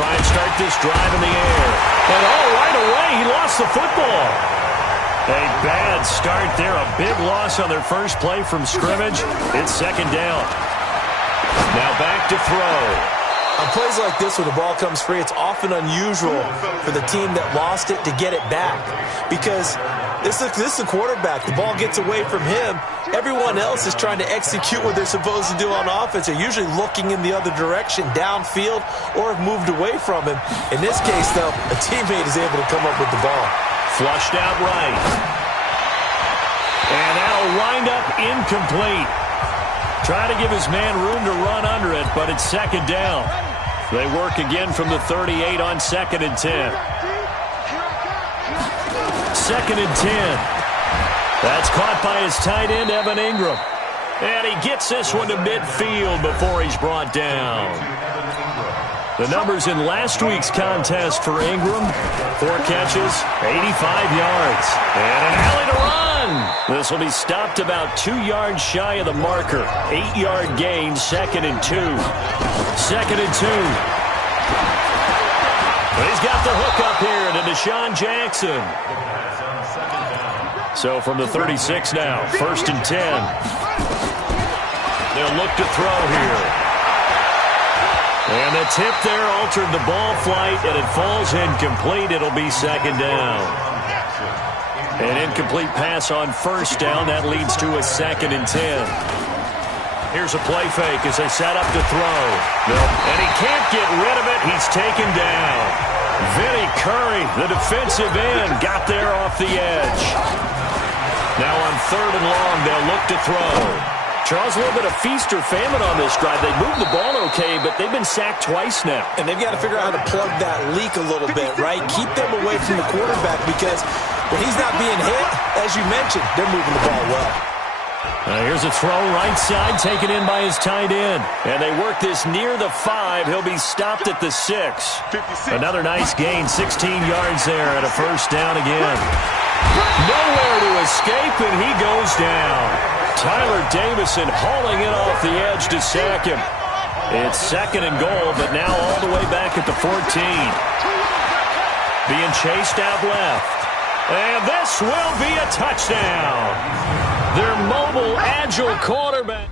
try and start this drive in the air. And right away, he lost the football. A bad start there. A big loss on their first play from scrimmage. It's second down. Now back to throw. On plays like this, when the ball comes free, it's often unusual for the team that lost it to get it back. Because this is a quarterback. The ball gets away from him. Everyone else is trying to execute what they're supposed to do on offense. They're usually looking in the other direction, downfield, or have moved away from him. In this case, though, a teammate is able to come up with the ball. Flushed out right. And that'll wind up incomplete. Trying to give his man room to run under it, but it's second down. They work again from the 38 on 2nd and 10. 2nd and 10. That's caught by his tight end, Evan Ingram. And he gets this one to midfield before he's brought down. The numbers in last week's contest for Ingram: 4 catches, 85 yards, and an alley to run. This will be stopped about 2 yards shy of the marker. 8-yard gain, 2nd and 2. 2nd and 2. He's got the hook up here to Deshaun Jackson. So from the 36 now, 1st and 10. They'll look to throw here. And the tip there altered the ball flight, and it falls incomplete. It'll be second down. An incomplete pass on 1st down. That leads to a 2nd and 10. Here's a play fake as they set up to throw. And he can't get rid of it. He's taken down. Vinny Curry, the defensive end, got there off the edge. Now on 3rd and long, they'll look to throw. Charles, a little bit of feast or famine on this drive. They moved the ball okay, but they've been sacked twice now. And they've got to figure out how to plug that leak a little bit, right? Keep them away from the quarterback, because when he's not being hit, as you mentioned, they're moving the ball well. Here's a throw right side, taken in by his tight end. And they work this near the 5. He'll be stopped at the 6. Another nice gain, 16 yards there, and a 1st down again. Nowhere to escape, and he goes down. Tyler Davison hauling it off the edge to sack him. It's 2nd and goal, but now all the way back at the 14. Being chased out left. And this will be a touchdown. Their mobile, agile quarterback.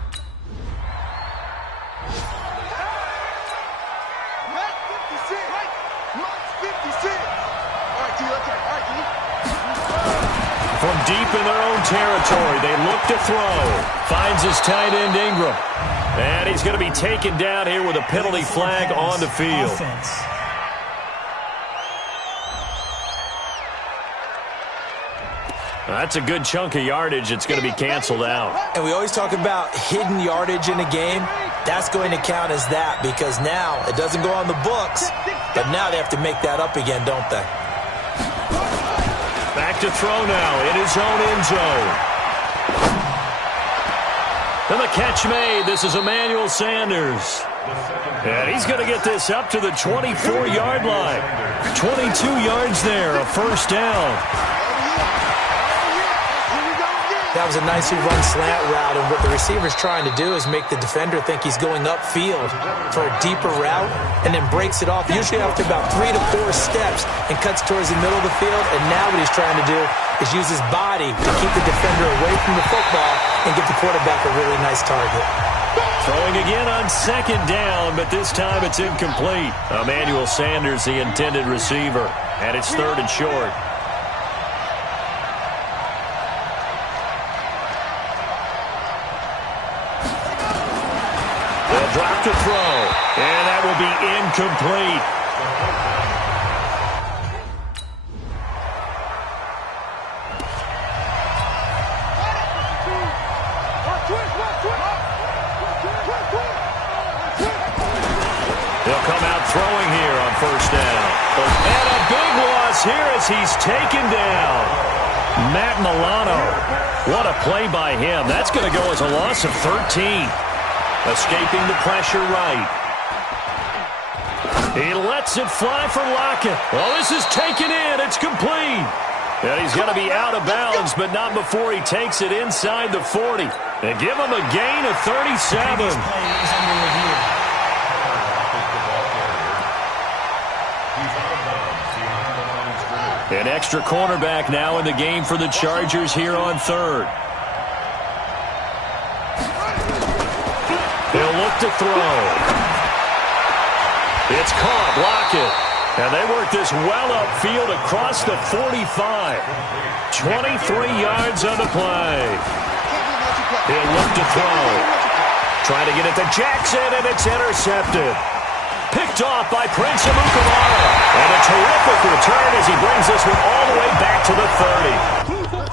From deep in their own territory, they look to throw. Finds his tight end, Ingram. And he's going to be taken down here with a penalty flag on the field. That's a good chunk of yardage. It's going to be canceled out. And we always talk about hidden yardage in a game. That's going to count as that, because now it doesn't go on the books, but now they have to make that up again, don't they? Back to throw now in his own end zone. And the catch made. This is Emmanuel Sanders. And he's going to get this up to the 24-yard line. 22 yards there, a 1st down. That was a nicely run slant route, and what the receiver's trying to do is make the defender think he's going upfield for a deeper route, and then breaks it off, usually after about 3 to 4 steps, and cuts towards the middle of the field. And now what he's trying to do is use his body to keep the defender away from the football and get the quarterback a really nice target. Throwing again on 2nd down, but this time it's incomplete. Emmanuel Sanders, the intended receiver, and it's 3rd and short. Drop to throw, and that will be incomplete. They'll come out throwing here on 1st down. And a big loss here as he's taken down. Matt Milano. What a play by him. That's going to go as a loss of 13. Escaping the pressure right. He lets it fly for Lockett. Well, this is taken in. It's complete. And he's going to be out of bounds, but not before he takes it inside the 40. And give him a gain of 37. An extra cornerback now in the game for the Chargers here on third. He'll look to throw. It's caught. Lockett. And they work this well upfield across the 45. 23 yards on the play. He'll look to throw. Trying to get it to Jackson, and it's intercepted. Picked off by Prince Amukamara. And a terrific return as he brings this one all the way back to the 30.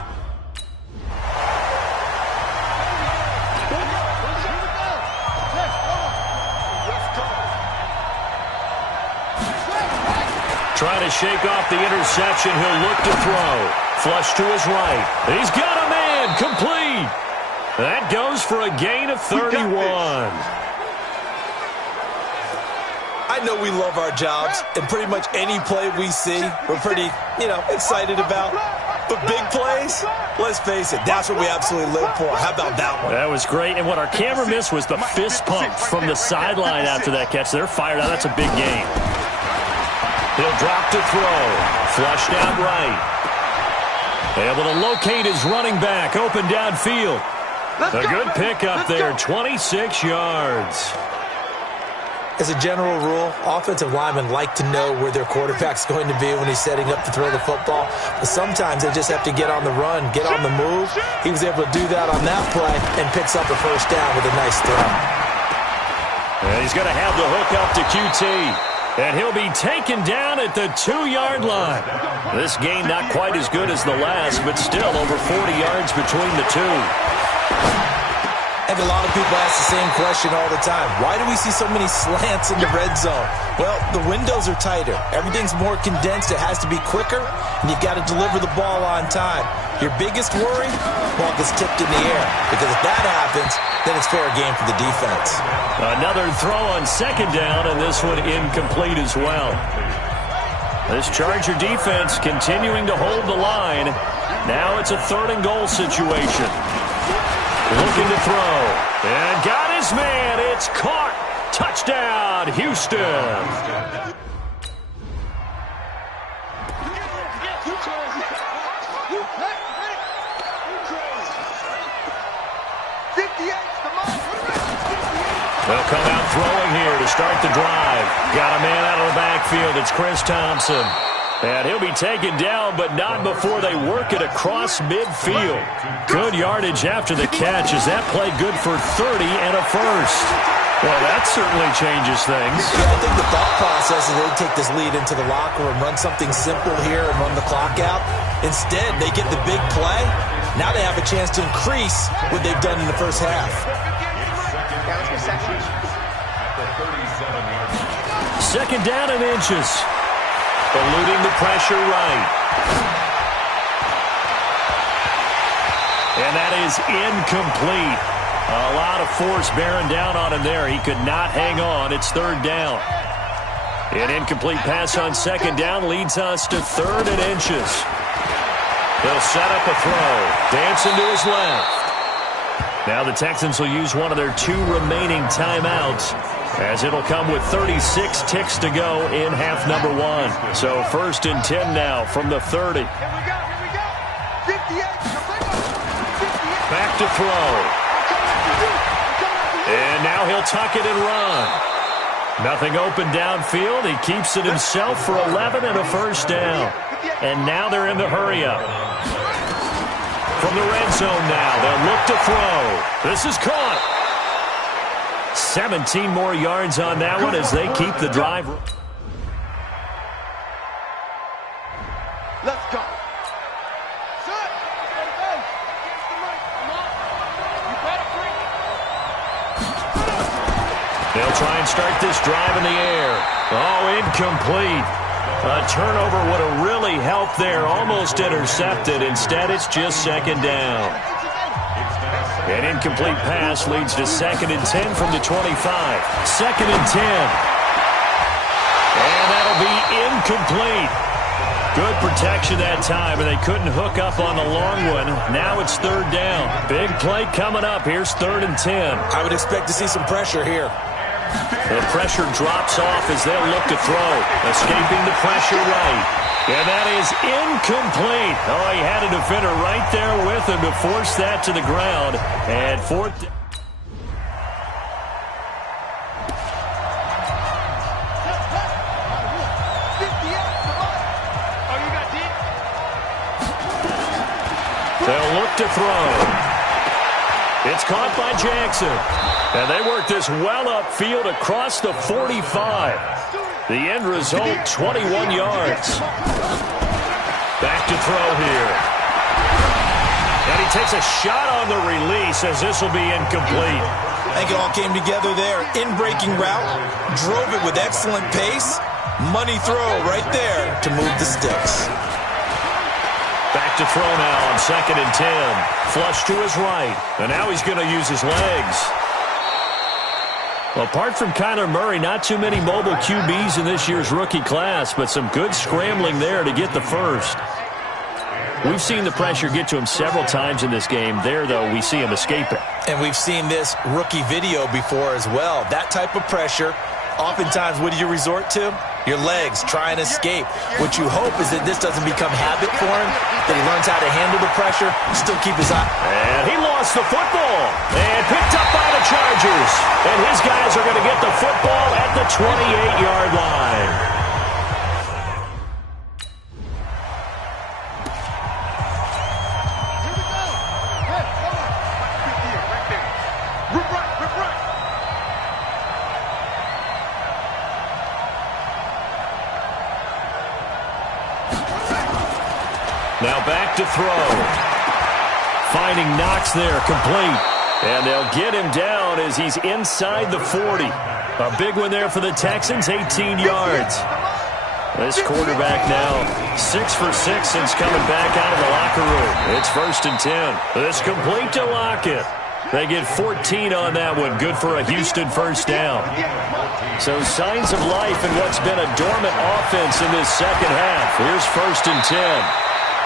Trying to shake off the interception. He'll look to throw. Flush to his right. He's got a man. Complete. That goes for a gain of 31. I know we love our jobs, and pretty much any play we see, we're pretty, excited about. But big plays, let's face it, that's what we absolutely live for. How about that one? That was great, and what our camera missed was the fist pump from the sideline after that catch. They're fired out. That's a big gain. He'll drop to throw. Flushed out right. Able to locate his running back, open downfield. A good pickup there, 26 yards. As a general rule, offensive linemen like to know where their quarterback's going to be when he's setting up to throw the football. But sometimes they just have to get on the run, get on the move. He was able to do that on that play and picks up a first down with a nice throw. And he's going to have the hook up to QT. And he'll be taken down at the 2-yard line. This gain not quite as good as the last, but still over 40 yards between the two. And a lot of people ask the same question all the time. Why do we see so many slants in the red zone? Well, the windows are tighter. Everything's more condensed. It has to be quicker, and you've got to deliver the ball on time. Your biggest worry? Ball gets tipped in the air. Because if that happens, then it's fair game for the defense. Another throw on second down, and this one incomplete as well. This Charger defense continuing to hold the line. Now it's a 3rd and goal situation. Looking to throw. And got his man. It's caught. Touchdown, Houston. They'll come out throwing here to start the drive. Got a man out of the backfield. It's Chris Thompson. And he'll be taken down, but not before they work it across midfield. Good yardage after the catch. Is that play good for 30 and a first? Well, that certainly changes things. Yeah, I think the thought process is they take this lead into the locker room, run something simple here and run the clock out. Instead, they get the big play. Now they have a chance to increase what they've done in the first half. Second down and inches. Eluding the pressure right. And that is incomplete. A lot of force bearing down on him there. He could not hang on. It's 3rd down. An incomplete pass on second down leads us to 3rd and inches. They'll set up a throw. Dancing to his left. Now the Texans will use one of their 2 remaining timeouts, as it'll come with 36 ticks to go in half number 1. So 1st and 10 now from the 30. Back to throw. And now he'll tuck it and run. Nothing open downfield. He keeps it himself for 11 and a first down. And now they're in the hurry-up. From the red zone now, they'll look to throw. This is caught. 17 more yards on that one as they keep the drive. Let's go. They'll try and start this drive in the air. Oh, incomplete. A turnover would have really helped there. Almost intercepted. Instead, it's just second down. An incomplete pass leads to 2nd and 10 from the 25. 2nd and 10. And that'll be incomplete. Good protection that time, and they couldn't hook up on the long one. Now it's 3rd down. Big play coming up. Here's 3rd and 10. I would expect to see some pressure here. The pressure drops off as they'll look to throw. Escaping the pressure right. And that is incomplete. Oh, he had a defender right there with him to force that to the ground. And fourth. They'll look to throw. It's caught by Jackson. And they work this well upfield across the 45. The end result, 21 yards. Back to throw here. And he takes a shot on the release as this will be incomplete. I think it all came together there. In-breaking route, drove it with excellent pace. Money throw right there to move the sticks. Back to throw now on 2nd and 10. Flush to his right. And now he's going to use his legs. Well, apart from Kyler Murray, not too many mobile QBs in this year's rookie class, but some good scrambling there to get the first. We've seen the pressure get to him several times in this game. There, though, we see him escape it. And we've seen this rookie video before as well. That type of pressure, oftentimes, what do you resort to? Your legs, try and escape. What you hope is that this doesn't become habit for him, that he learns how to handle the pressure, still keep his eye. And he lost the football. And picked up by the Chargers. And his guys are going to get the football at the 28-yard line. Now back to throw. Finding Knox there, complete. And they'll get him down as he's inside the 40. A big one there for the Texans, 18 yards. This quarterback now 6 for 6 since coming back out of the locker room. It's 1st and 10. This complete to Lockett. They get 14 on that one. Good for a Houston first down. So signs of life in what's been a dormant offense in this second half. Here's 1st and 10.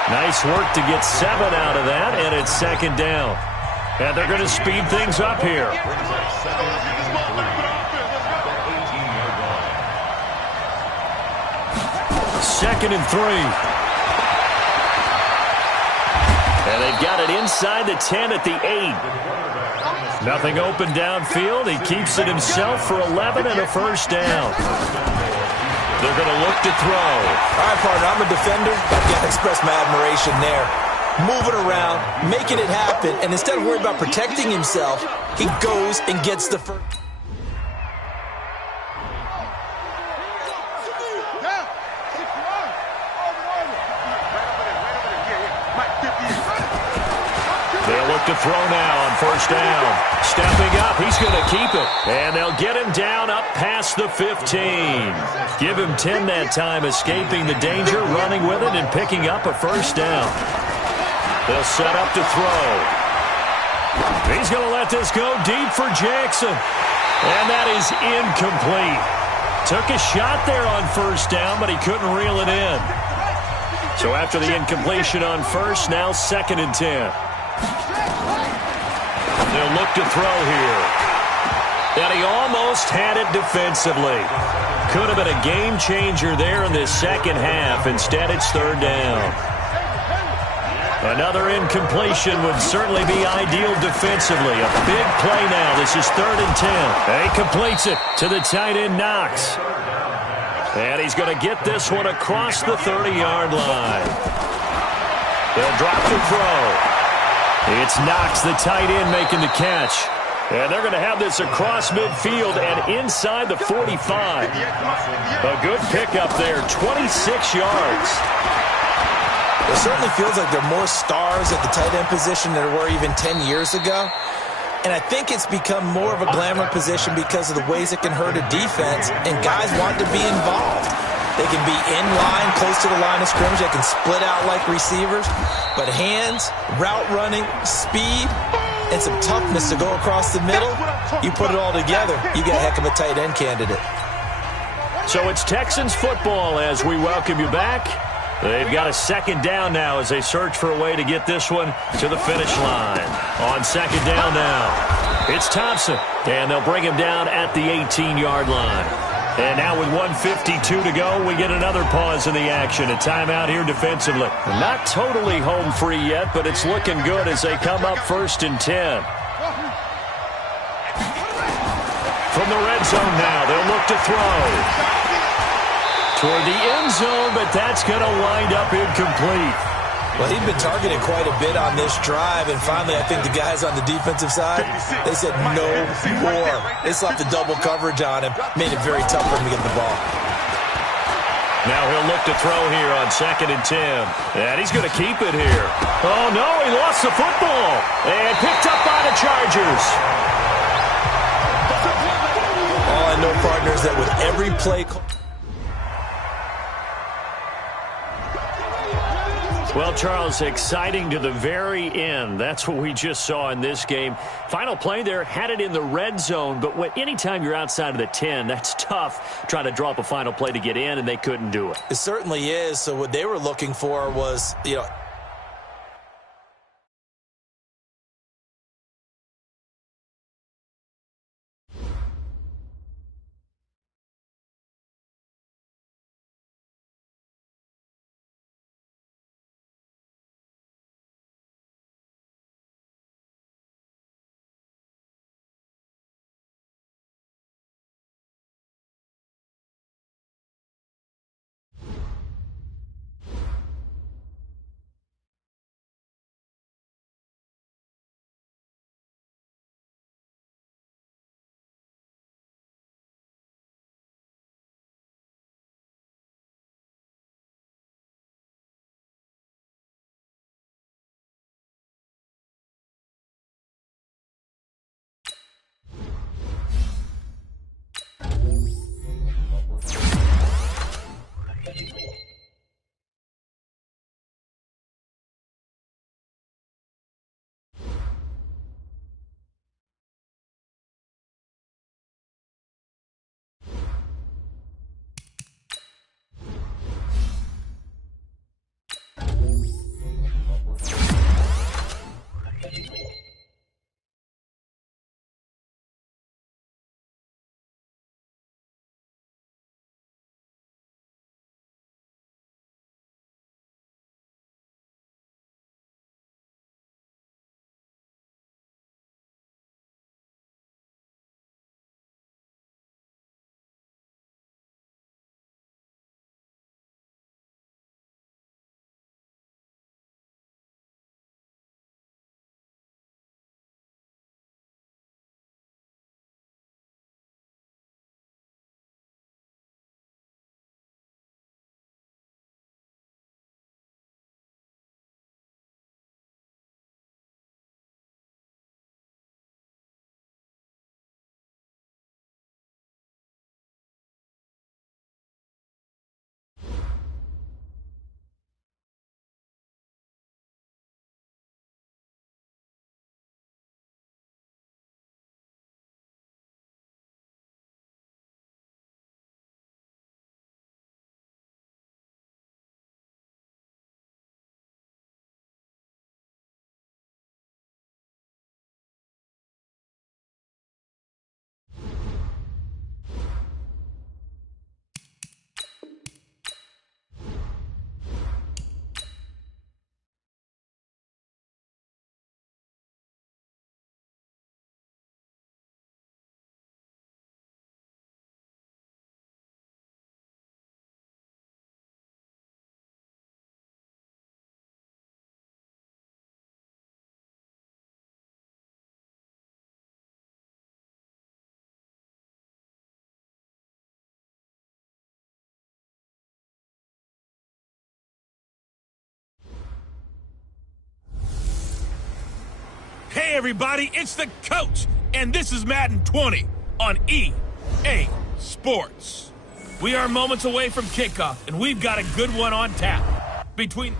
Nice work to get 7 out of that, and it's 2nd down. And they're going to speed things up here. 2nd and 3. And they've got it inside the 10 at the 8. Nothing open downfield. He keeps it himself for 11 and a first down. They're going to look to throw. All right, partner, I'm a defender. I've got to express my admiration there. Moving around, making it happen, and instead of worrying about protecting himself, he goes and gets the first. They'll look to throw now on first down. Stepping up, he's going to keep it. And they'll get him down up past the 15. Give him 10 that time, escaping the danger, running with it, and picking up a first down. They'll set up to throw. He's going to let this go deep for Jackson. And that is incomplete. Took a shot there on first down, but he couldn't reel it in. So after the incompletion on first, now 2nd and 10. They'll look to throw here. And he almost had it defensively. Could have been a game changer there in this second half. Instead, it's 3rd down. Another incompletion would certainly be ideal defensively. A big play now. This is 3rd and 10. And he completes it to the tight end, Knox. And he's going to get this one across the 30-yard line. They'll drop the throw. It's Knox, the tight end, making the catch. And they're going to have this across midfield and inside the 45. A good pickup there, 26 yards. It certainly feels like there are more stars at the tight end position than there were even 10 years ago. And I think it's become more of a glamour position because of the ways it can hurt a defense, and guys want to be involved. They can be in line, close to the line of scrimmage. They can split out like receivers. But hands, route running, speed, and some toughness to go across the middle, you put it all together, you get a heck of a tight end candidate. So it's Texans football as we welcome you back. They've got a 2nd down now as they search for a way to get this one to the finish line. On 2nd down now. It's Thompson, and they'll bring him down at the 18-yard line. And now with 1:52 to go, we get another pause in the action. A timeout here defensively. Not totally home free yet, but it's looking good as they come up 1st and 10. From the red zone now, they'll look to throw. Toward the end zone, but that's going to wind up incomplete. Well, he'd been targeted quite a bit on this drive, and finally I think the guys on the defensive side, they said no more. They slapped the double coverage on him, made it very tough for him to get the ball. Now he'll look to throw here on 2nd and 10. And he's going to keep it here. Oh, no, he lost the football. And picked up by the Chargers. Oh, I know, partners, that with every play... Well, Charles, exciting to the very end. That's what we just saw in this game. Final play there, had it in the red zone, but anytime you're outside of the 10, that's tough trying to draw up a final play to get in, and they couldn't do it. It certainly is. So what they were looking for was, Hey everybody, it's the coach, and this is Madden 20 on EA Sports. We are moments away from kickoff, and we've got a good one on tap. Between...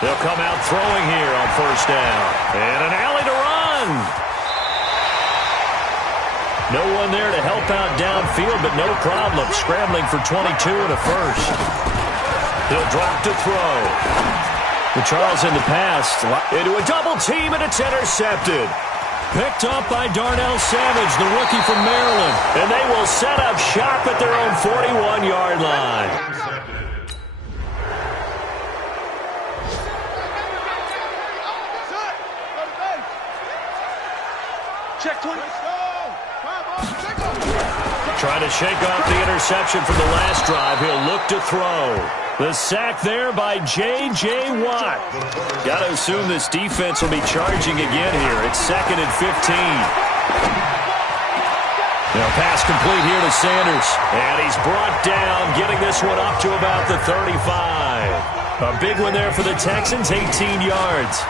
They'll come out throwing here on 1st down. And an alley to run. run. No one there to help out downfield, but no problem. Scrambling for 22 and a first. He'll drop to throw. The Charles in the pass. Into a double team, and it's intercepted. Picked up by Darnell Savage, the rookie from Maryland. And they will set up shop at their own 41-yard line. Check 20. Trying to shake off the interception from the last drive. He'll look to throw. The sack there by J.J. Watt. Got to assume this defense will be charging again here. It's 2nd and 15. Now pass complete here to Sanders. And he's brought down, getting this one up to about the 35. A big one there for the Texans, 18 yards.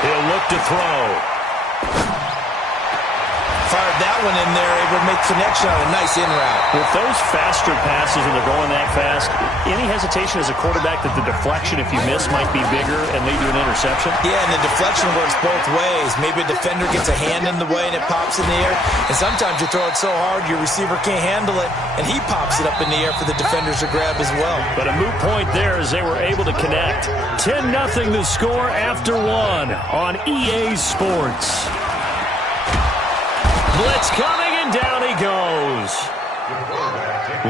He'll look to throw. Fired that one in there, able to make connection on a nice in route. With those faster passes and they're going that fast, any hesitation as a quarterback that the deflection, if you miss, might be bigger and lead to an interception? Yeah, and the deflection works both ways. Maybe a defender gets a hand in the way and it pops in the air. And sometimes you throw it so hard your receiver can't handle it, and he pops it up in the air for the defenders to grab as well. But a moot point there as they were able to connect. 10-0 the score after one on EA Sports. Blitz coming, and down he goes.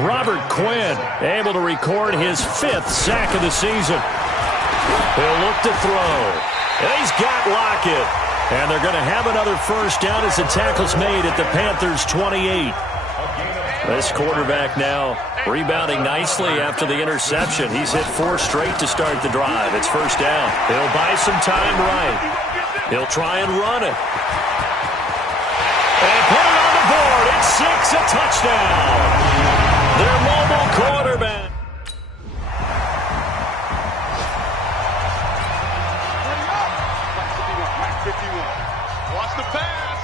Robert Quinn able to record his 5th sack of the season. He'll look to throw. And he's got Lockett. And they're going to have another first down as the tackle's made at the Panthers' 28. This quarterback now rebounding nicely after the interception. He's hit 4 straight to start the drive. It's first down. He'll buy some time right. He'll try and run it. And put it on the board. It's 6, a touchdown. Their mobile quarterback. Watch the pass.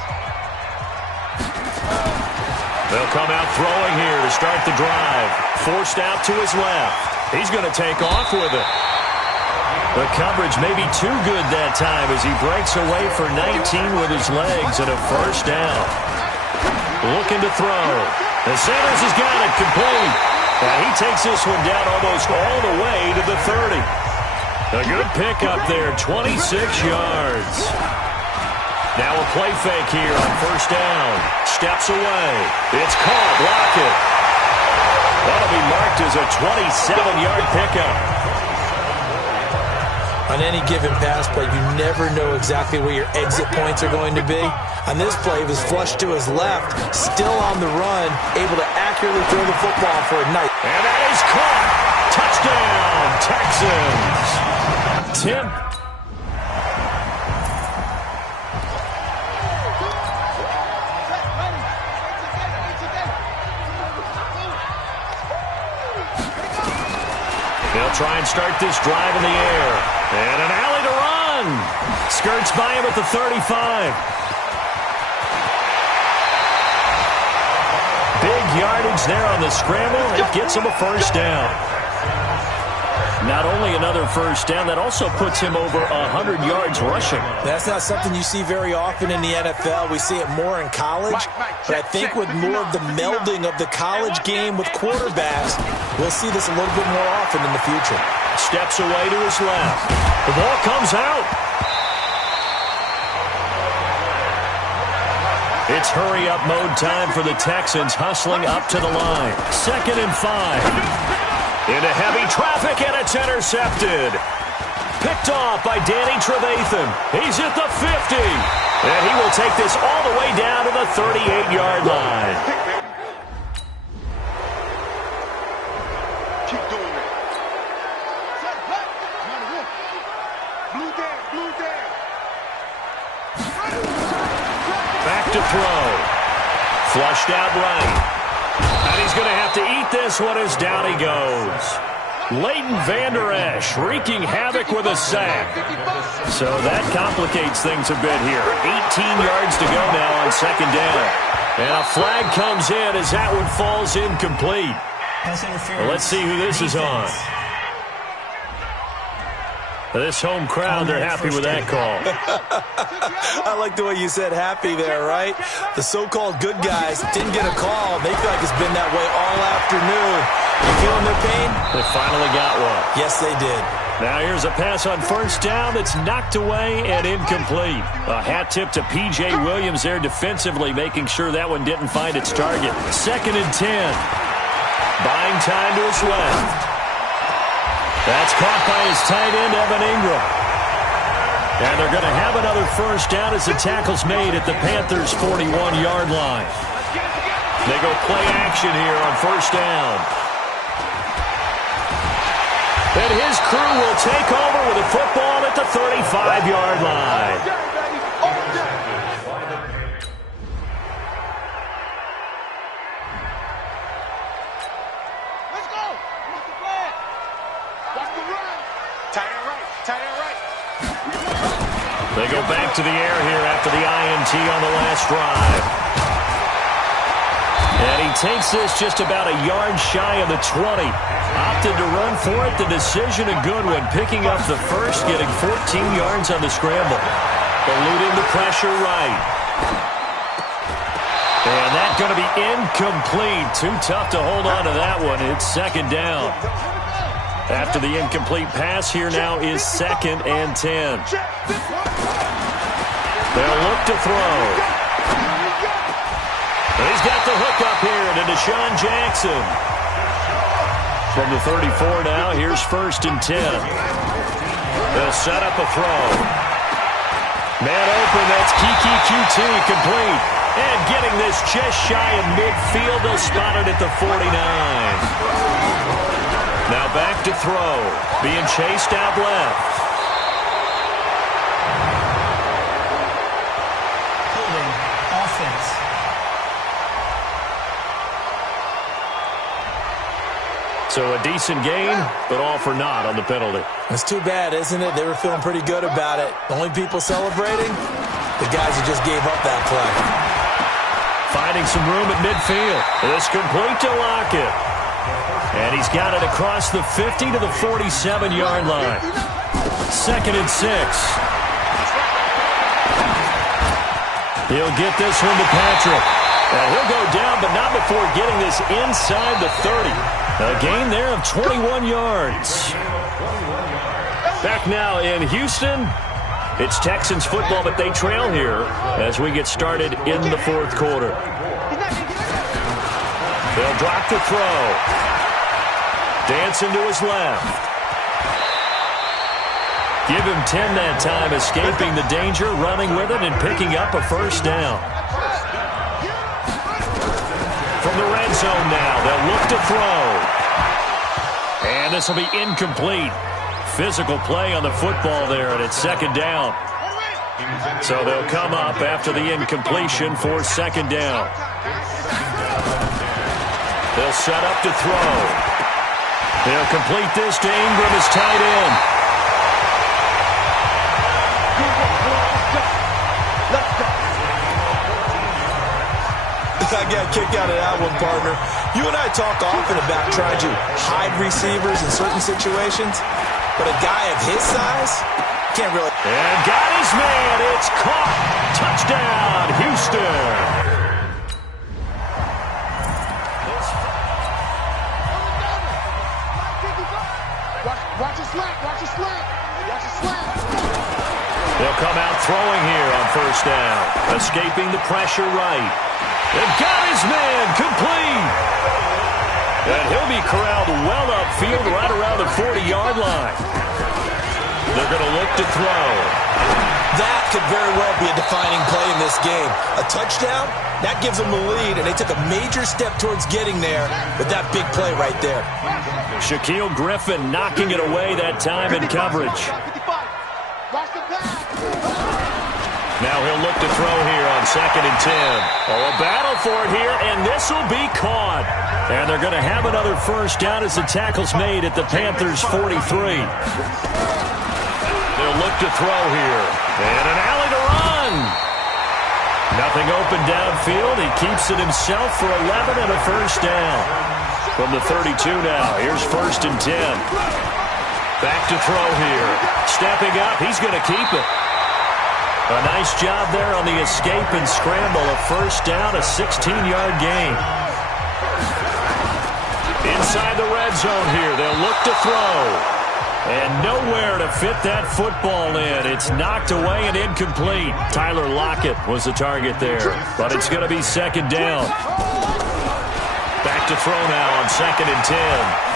They'll come out throwing here to start the drive. Forced out to his left. He's going to take off with it. The coverage may be too good that time as he breaks away for 19 with his legs and a first down. Looking to throw. And Sanders has got it complete. And he takes this one down almost all the way to the 30. A good pickup there, 26 yards. Now a play fake here on first down. Steps away. It's caught. Lockett. That'll be marked as a 27-yard pickup. On any given pass play, you never know exactly where your exit points are going to be. On this play, he was flushed to his left, still on the run, able to accurately throw the football for a nice. And that is caught. Touchdown, Texans. Tim. They'll try and start this drive in the air. And an alley to run. Skirts by him at the 35. Big yardage there on the scramble. It gets him a first down. Not only another first down, that also puts him over 100 yards rushing. That's not something you see very often in the NFL. We see it more in college. But I think with more of the melding of the college game with quarterbacks, we'll see this a little bit more often in the future. Steps away to his left. The ball comes out. It's hurry-up mode time for the Texans, hustling up to the line. 2nd and 5. Into heavy traffic, and it's intercepted. Picked off by Danny Trevathan. He's at the 50. And he will take this all the way down to the 38-yard line. Keep doing it. Blue down. Back to throw. Flushed out right. And he's going to have to eat this one as down he goes. Leighton Vander Esch wreaking havoc with a sack. So that complicates things a bit here. 18 yards to go now on 2nd down. And a flag comes in as that one falls incomplete. Well, let's see who this is on. This home crowd, they're happy with that call. I like the way you said happy there, right? The so-called good guys didn't get a call. They feel like it's been that way all afternoon. You feeling their pain? They finally got one. Yes, they did. Now here's a pass on first down that's knocked away and incomplete. A hat tip to P.J. Williams there defensively, making sure that one didn't find its target. 2nd and 10. Buying time to his left. That's caught by his tight end, Evan Ingram. And they're going to have another first down as the tackle's made at the Panthers' 41-yard line. They go play action here on first down. And his crew will take over with the football at the 35-yard line. They go back to the air here after the INT on the last drive. And he takes this just about a yard shy of the 20. Opted to run for it. The decision a good one. Picking up the first, getting 14 yards on the scramble. Eluding the pressure right. And that's going to be incomplete. Too tough to hold on to that one. It's 2nd down. After the incomplete pass, here now is 2nd and 10. They'll look to throw. He's got the hook up here to Deshaun Jackson. From the 34 now, here's 1st and 10. They'll set up a throw. Man open, that's Kiki QT, complete. And getting this just shy of midfield, they'll spot it at the 49. Now back to throw. Being chased out left. Holding offense. So a decent gain, but all for naught on the penalty. It's too bad, isn't it? They were feeling pretty good about it. The only people celebrating? The guys who just gave up that play. Finding some room at midfield. It's complete to Lockett. And he's got it across the 50 to the 47-yard line. 2nd and 6. He'll get this one to Patrick. And he'll go down, but not before getting this inside the 30. A gain there of 21 yards. Back now in Houston. It's Texans football, but they trail here as we get started in the 4th quarter. They'll drop the throw. Dancing to his left. Give him 10 that time, escaping the danger, running with it, and picking up a first down. From the red zone now, they'll look to throw. And this will be incomplete. Physical play on the football there, and it's 2nd down. So they'll come up after the incompletion for 2nd down. They'll set up to throw. They'll complete this to Ingram as tight end. I got a kick out of that one, partner. You and I talk often about trying to hide receivers in certain situations, but a guy of his size can't really. And got his man. It's caught. Touchdown, Houston. Watch it slant. Watch it slant. Watch it slant. They'll come out throwing here on first down. Escaping the pressure right. They've got his man complete. And he'll be corralled well upfield right around the 40-yard line. They're going to look to throw. That could very well be a defining play in this game. A touchdown, that gives them the lead, and they took a major step towards getting there with that big play right there. Shaquille Griffin knocking it away that time in coverage. Now he'll look to throw here on 2nd and 10. Oh, a battle for it here, and this will be caught. And they're going to have another first down as the tackle's made at the Panthers' 43. They'll look to throw here. And an alley to run. Nothing open downfield. He keeps it himself for 11 and a 1st down. From the 32 now, here's 1st and 10. Back to throw here. Stepping up, he's going to keep it. A nice job there on the escape and scramble. A first down, a 16-yard gain. Inside the red zone here, they'll look to throw. And nowhere to fit that football in. It's knocked away and incomplete. Tyler Lockett was the target there, but it's going to be second down. Back to throw now on 2nd and 10.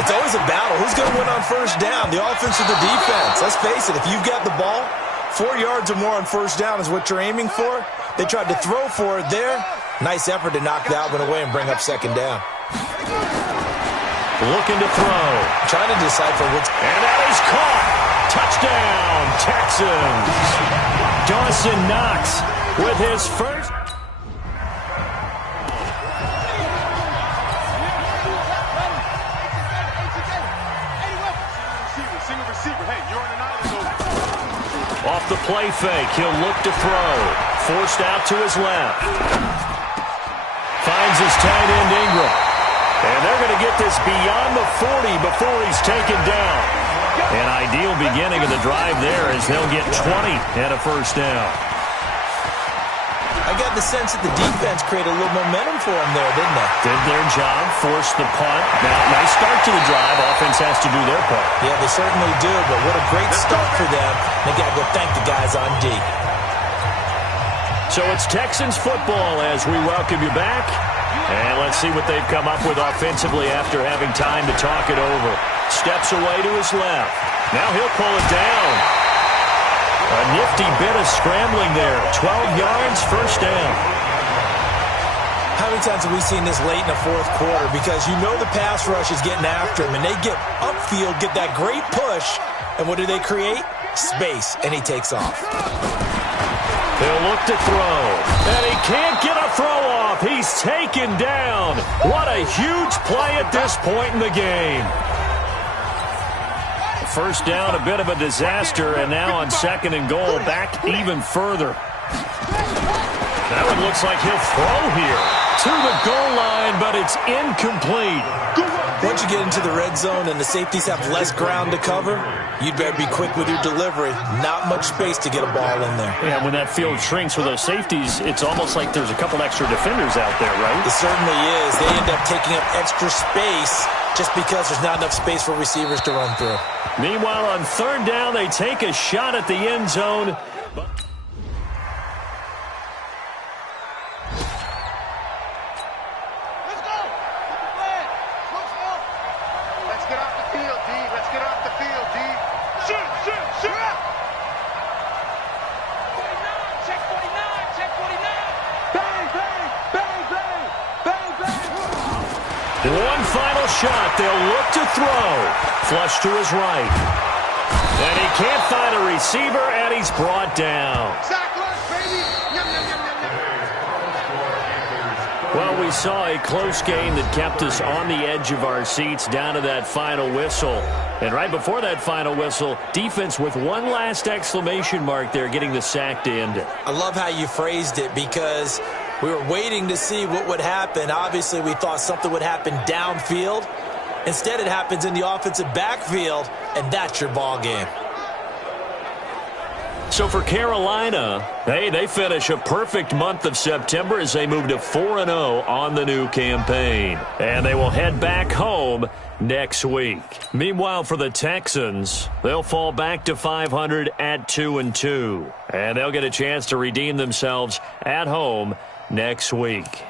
It's always a battle. Who's going to win on first down, the offense or the defense? Let's face it, if you've got the ball, 4 yards or more on first down is what you're aiming for. They tried to throw for it there. Nice effort to knock that one away and bring up second down. Looking to throw. Trying to decipher what's... And that is caught. Touchdown, Texans. Dawson Knox with his first... Off the play fake, he'll look to throw. Forced out to his left. Finds his tight end Ingram. And they're going to get this beyond the 40 before he's taken down. An ideal beginning of the drive there as they'll get 20 and a first down. I got the sense that the defense created a little momentum for him there, didn't they? Did their job, forced the punt. Now, nice start to the drive. Offense has to do their part. Yeah, they certainly do, but what a great start for them. They got to go thank the guys on D. So it's Texans football as we welcome you back. And let's see what they've come up with offensively after having time to talk it over. Steps away to his left. Now he'll pull it down. A nifty bit of scrambling there. 12 yards, first down. How many times have we seen this late in the fourth quarter? Because you know the pass rush is getting after him, and they get upfield, get that great push, and what do they create? Space, and he takes off. He'll look to throw, and he can't get a throw off. He's taken down. What a huge play at this point in the game. First down, a bit of a disaster, and now on 2nd and goal, back even further. That one looks like he'll throw here to the goal line, but it's incomplete. Once you get into the red zone and the safeties have less ground to cover, you'd better be quick with your delivery. Not much space to get a ball in there. Yeah, when that field shrinks with those safeties, it's almost like there's a couple extra defenders out there, right? It certainly is. They end up taking up extra space just because there's not enough space for receivers to run through. Meanwhile, on 3rd down, they take a shot at the end zone. One final shot. They'll look to throw. Flush to his right. And he can't find a receiver, and he's brought down. Well, we saw a close game that kept us on the edge of our seats down to that final whistle. And right before that final whistle, defense with one last exclamation mark there, getting the sack to end it. I love how you phrased it because we were waiting to see what would happen. Obviously, we thought something would happen downfield. Instead, it happens in the offensive backfield, and that's your ball game. So for Carolina, hey, they finish a perfect month of September as they move to 4-0 on the new campaign. And they will head back home next week. Meanwhile, for the Texans, they'll fall back to 500 at 2-2. And they'll get a chance to redeem themselves at home next week.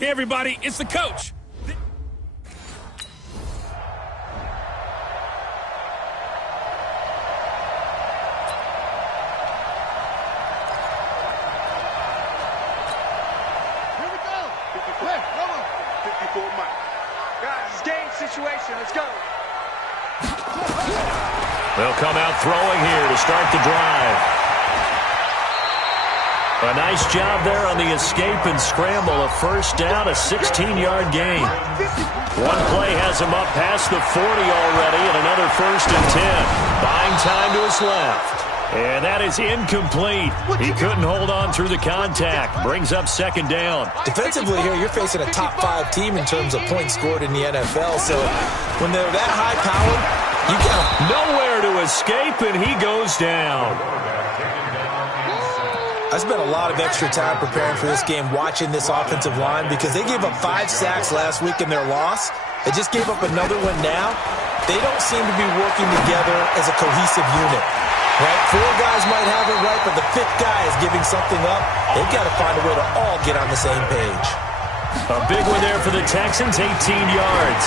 Hey, everybody, it's the coach. Let's go. They'll come out throwing here to start the drive. A nice job there on the escape and scramble. A first down, a 16-yard gain. One play has him up past the 40 already, and another 1st and 10. Buying time to his left. And that is incomplete. He couldn't hold on through the contact. Brings up 2nd down. Defensively here, you're facing a top-5 team in terms of points scored in the NFL. So when they're that high-powered, you got nowhere to escape, and he goes down. I spent a lot of extra time preparing for this game, watching this offensive line, because they gave up 5 sacks last week in their loss. They just gave up another one now. They don't seem to be working together as a cohesive unit. Right? 4 guys might have it right, but the 5th guy is giving something up. They've got to find a way to all get on the same page. A big one there for the Texans, 18 yards.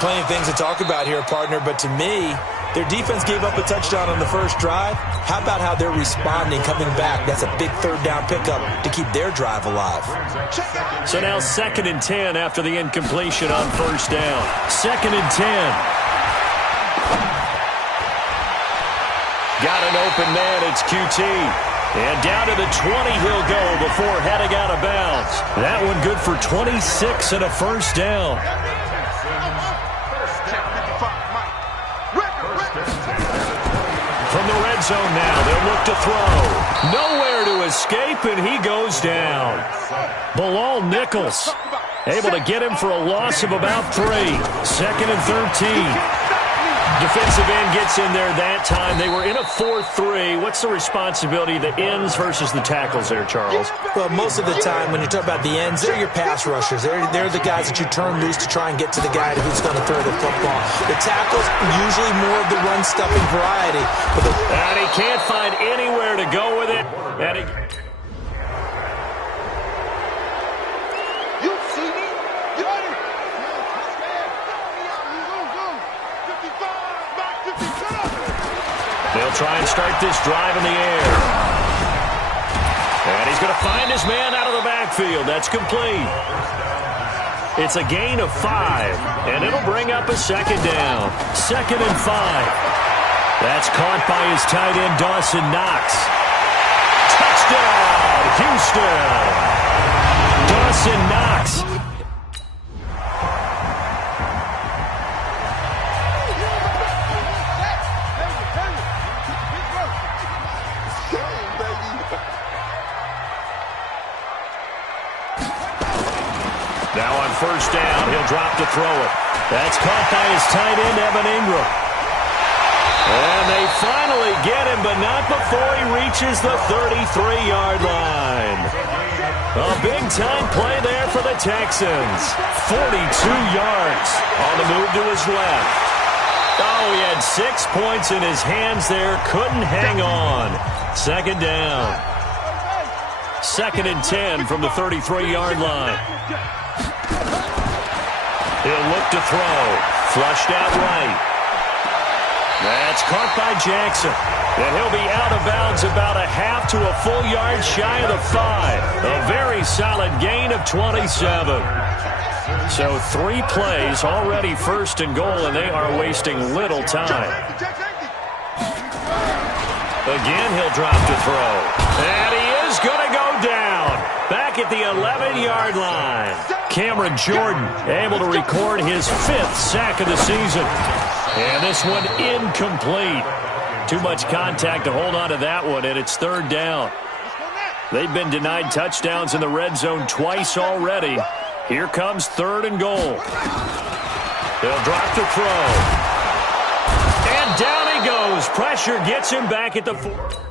Plenty of things to talk about here, partner, but to me, their defense gave up a touchdown on the first drive. How about how they're responding, coming back? That's a big 3rd down pickup to keep their drive alive. So now 2nd and 10 after the incompletion on 1st down. 2nd and 10. Got an open man, it's QT. And down to the 20 he'll go before heading out of bounds. That one good for 26 and a 1st down. From the red zone now, they'll look to throw. Nowhere to escape, and he goes down. Bilal Nichols able to get him for a loss of about 3. 2nd and 13. Defensive end gets in there that time. They were in a 4-3. What's the responsibility of the ends versus the tackles there, Charles? Well, most of the time when you talk about the ends, they're your pass rushers. They're the guys that you turn loose to try and get to the guy who's going to throw the football. The tackles, usually more of the run-stuffing variety. And he can't find anywhere to go with it. They'll try and start this drive in the air. And he's going to find his man out of the backfield. That's complete. It's a gain of 5, and it'll bring up a 2nd down. 2nd and 5. That's caught by his tight end, Dawson Knox. Touchdown, Houston. Dawson Knox. Now on 1st down, he'll drop to throw it. That's caught by his tight end, Evan Ingram. And they finally get him, but not before he reaches the 33-yard line. A big-time play there for the Texans. 42 yards on the move to his left. Oh, he had 6 points in his hands there. Couldn't hang on. 2nd down. 2nd and 10 from the 33-yard line. He'll look to throw. Flushed out right. That's caught by Jackson. And he'll be out of bounds about a half to a full yard shy of the 5. A very solid gain of 27. So 3 plays already 1st and goal, and they are wasting little time. Again, he'll drop to throw. And he is going to go down. Back at the 11-yard line. Cameron Jordan able to record his 5th sack of the season. And this one incomplete. Too much contact to hold on to that one, and it's 3rd down. They've been denied touchdowns in the red zone twice already. Here comes 3rd and goal. They'll drop to throw. And down he goes. Pressure gets him back at the 4.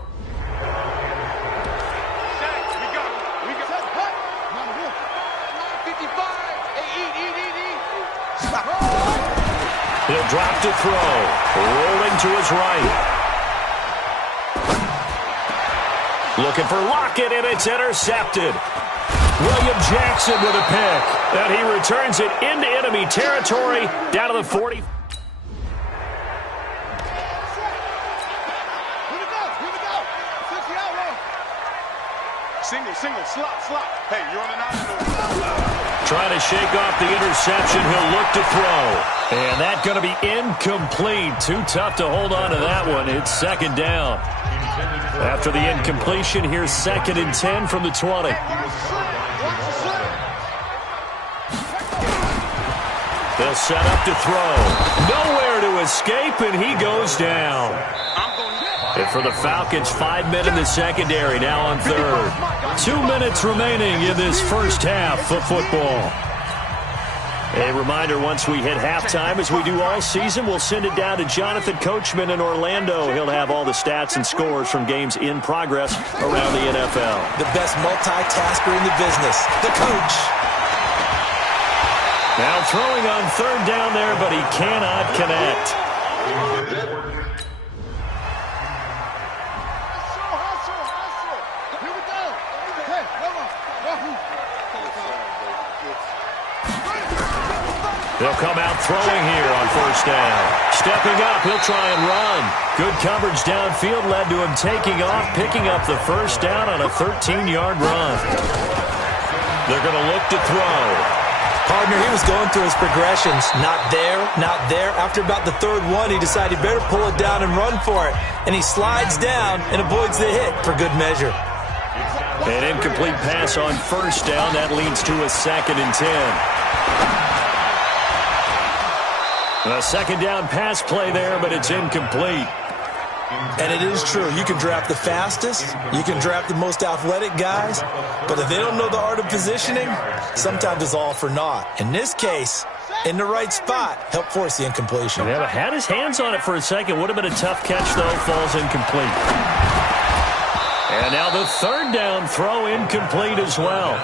He'll drop to throw. Rolling to his right. Looking for Lockett, and it's intercepted. William Jackson with a pick. And he returns it into enemy territory down to the 40. Single, slot. Hey, you're on the national. Trying to shake off the interception. He'll look to throw. And that's going to be incomplete. Too tough to hold on to that one. It's second down. After the incompletion, here's 2nd and 10 from the 20. They'll set up to throw. Nowhere to escape, and he goes down. And for the Falcons, 5 men in the secondary, now on third. 2 minutes remaining in this first half of football. A reminder, once we hit halftime, as we do all season, we'll send it down to Jonathan Coachman in Orlando. He'll have all the stats and scores from games in progress around the NFL. The best multitasker in the business, the coach. Now throwing on third down there, but he cannot connect. They'll come out throwing here on first down. Stepping up, he'll try and run. Good coverage downfield led to him taking off, picking up the first down on a 13-yard run. They're going to look to throw. Partner, he was going through his progressions. Not there, not there. After about the third one, he decided he better pull it down and run for it. And he slides down and avoids the hit for good measure. An incomplete pass on first down. That leads to a 2nd and 10. A second down pass play there, but it's incomplete. And it is true. You can draft the fastest. You can draft the most athletic guys. But if they don't know the art of positioning, sometimes it's all for naught. In this case, in the right spot, help force the incompletion. Yeah, but had his hands on it for a second. Would have been a tough catch, though. Falls incomplete. And now the third down throw incomplete as well.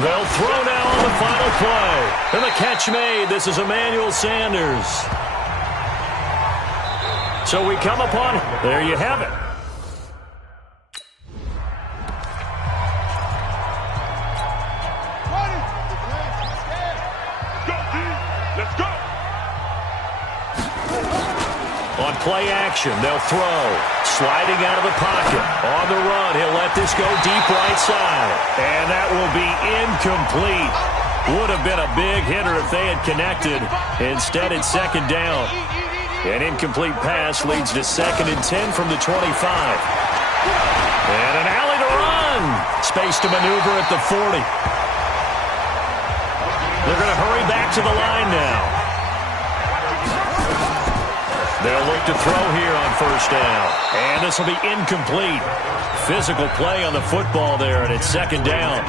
They'll throw now on the final play. And the catch made. This is Emmanuel Sanders. So we come upon, there you have it. Let's go. On play action, they'll throw. Sliding out of the pocket. On the run, he'll let this go deep right side. And that will be incomplete. Would have been a big hitter if they had connected. Instead, it's second down. An incomplete pass leads to 2nd and 10 from the 25. And an alley to run. Space to maneuver at the 40. They're going to hurry back to the line now. They'll look to throw here on first down. And this will be incomplete. Physical play on the football there, and it's second down.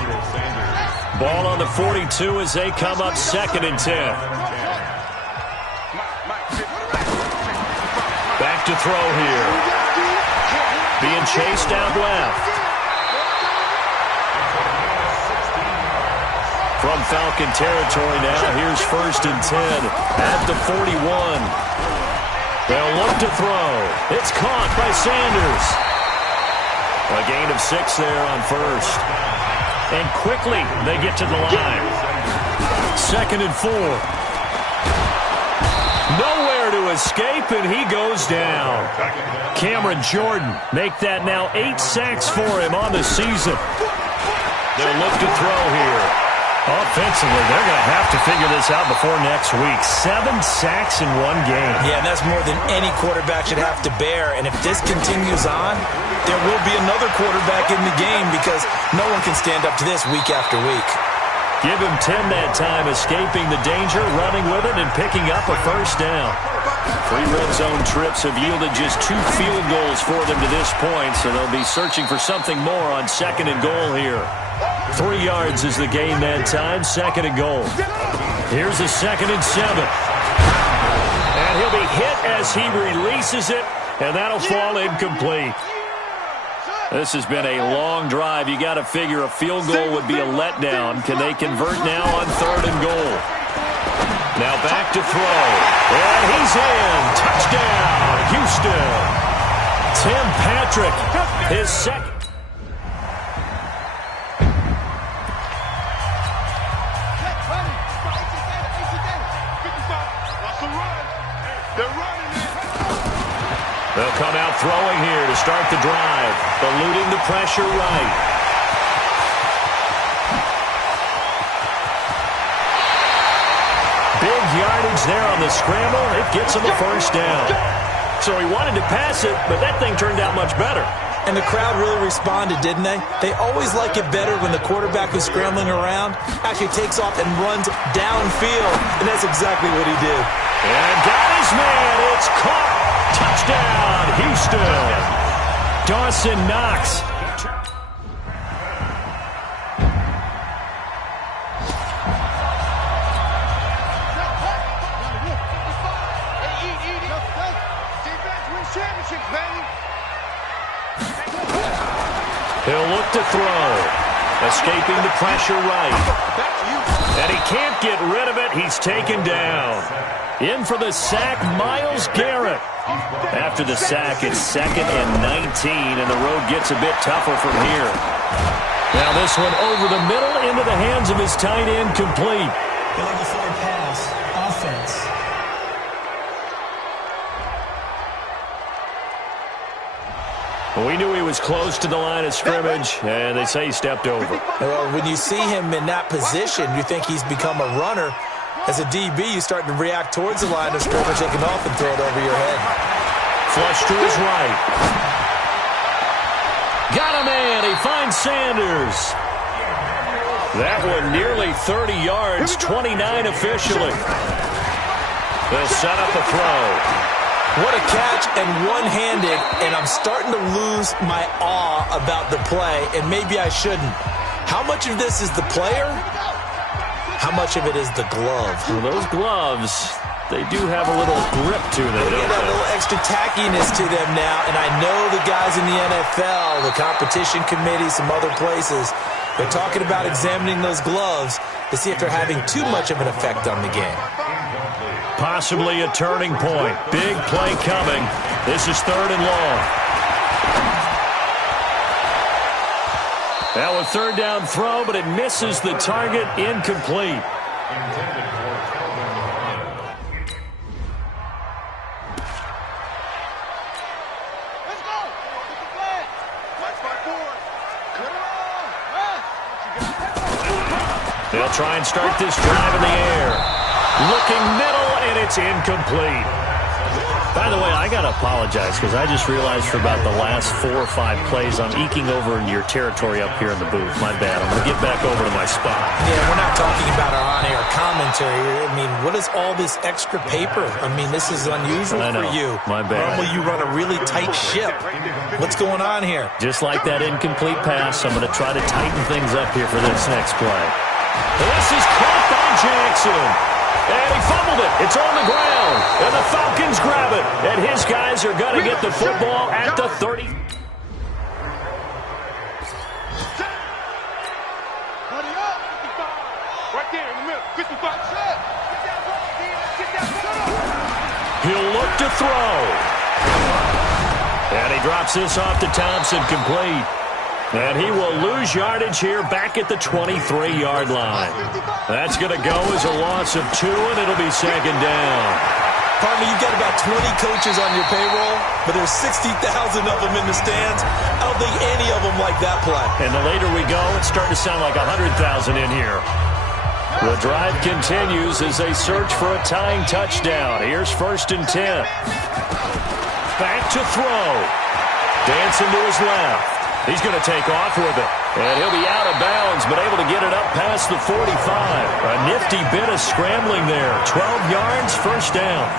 Ball on the 42 as they come up 2nd and 10. Back to throw here. Being chased out left. From Falcon territory now, here's 1st and 10 at the 41. They'll look to throw. It's caught by Sanders. A gain of 6 there on first. And quickly they get to the line. 2nd and 4. Nowhere to escape, and he goes down. Cameron Jordan make that now 8 sacks for him on the season. They'll look to throw here. Offensively, they're going to have to figure this out before next week. 7 sacks in one game. Yeah, and that's more than any quarterback should have to bear. And if this continues on, there will be another quarterback in the game because no one can stand up to this week after week. Give him 10 that time, escaping the danger, running with it, and picking up a first down. 3 red zone trips have yielded just 2 field goals for them to this point, so they'll be searching for something more on 2nd and goal here. 3 yards is the gain that time, 2nd and goal. Here's a 2nd and 7. And he'll be hit as he releases it, and that'll fall incomplete. This has been a long drive. You got to figure a field goal would be a letdown. Can they convert now on 3rd and goal? Now back to throw. And he's in. Touchdown, Houston. Tim Patrick, his second. They'll come out throwing here to start the drive, eluding the pressure right. Big yardage there on the scramble. It gets him a first down. So he wanted to pass it, but that thing turned out much better. And the crowd really responded, didn't they? They always like it better when the quarterback who's scrambling around actually takes off and runs downfield. And that's exactly what he did. And got his man. It's caught. Touchdown, Houston. Dawson Knox. He'll look to throw. Escaping the pressure right. And he can't get rid of it. He's taken down. In for the sack, Myles Garrett. After the sack, it's 2nd and 19, and the road gets a bit tougher from here. Now this one over the middle into the hands of his tight end, complete. Going before pass, offense. We knew he was close to the line of scrimmage, and they say he stepped over. Well, when you see him in that position, you think he's become a runner. As a DB, you start to react towards the line of scrimmage, take him off and throw it over your head. Flush to his right. Got him in. He finds Sanders. That one nearly 30 yards, 29 officially. They'll set up a throw. What a catch, and one-handed, and I'm starting to lose my awe about the play, and maybe I shouldn't. How much of this is the player? How much of it is the glove? Well, those gloves, they do have a little grip to them, They don't get a they? little extra tackiness to them now, and I know the guys in the NFL, the competition committee, some other places, they're talking about examining those gloves to see if they're having too much of an effect on the game. Possibly a turning point. Big play coming. This is 3rd and long. Now a 3rd down throw, but it misses the target, incomplete. Let's go. Get the flag. Watch my board. Cut it off. They'll try and start this drive in the air. Looking middle, and it's incomplete. By the way, I got to apologize because I just realized for about the last 4 or 5 plays, I'm eking over into your territory up here in the booth. My bad. I'm going to get back over to my spot. Yeah, we're not talking about our on-air commentary. I mean, what is all this extra paper? I mean, this is unusual for you. My bad. Normally you run a really tight ship. What's going on here? Just like that incomplete pass, I'm going to try to tighten things up here for this next play. This is caught by Jackson. And he fumbled it. It's on the ground. And the Falcons grab it. And his guys are going to get the football at the 30. Buddy up. 55. Right there in the middle. 55. Set. Get that ball, D. Get that ball. He'll look to throw. And he drops this off to Thompson, complete. And he will lose yardage here back at the 23-yard line. That's going to go as a loss of 2, and it'll be 2nd down. Pardon me, you've got about 20 coaches on your payroll, but there's 60,000 of them in the stands. I don't think any of them like that play. And the later we go, it's starting to sound like 100,000 in here. The drive continues as they search for a tying touchdown. Here's 1st and 10. Back to throw. Dancing to his left. He's going to take off with it. And he'll be out of bounds, but able to get it up past the 45. A nifty bit of scrambling there. 12 yards, 1st down.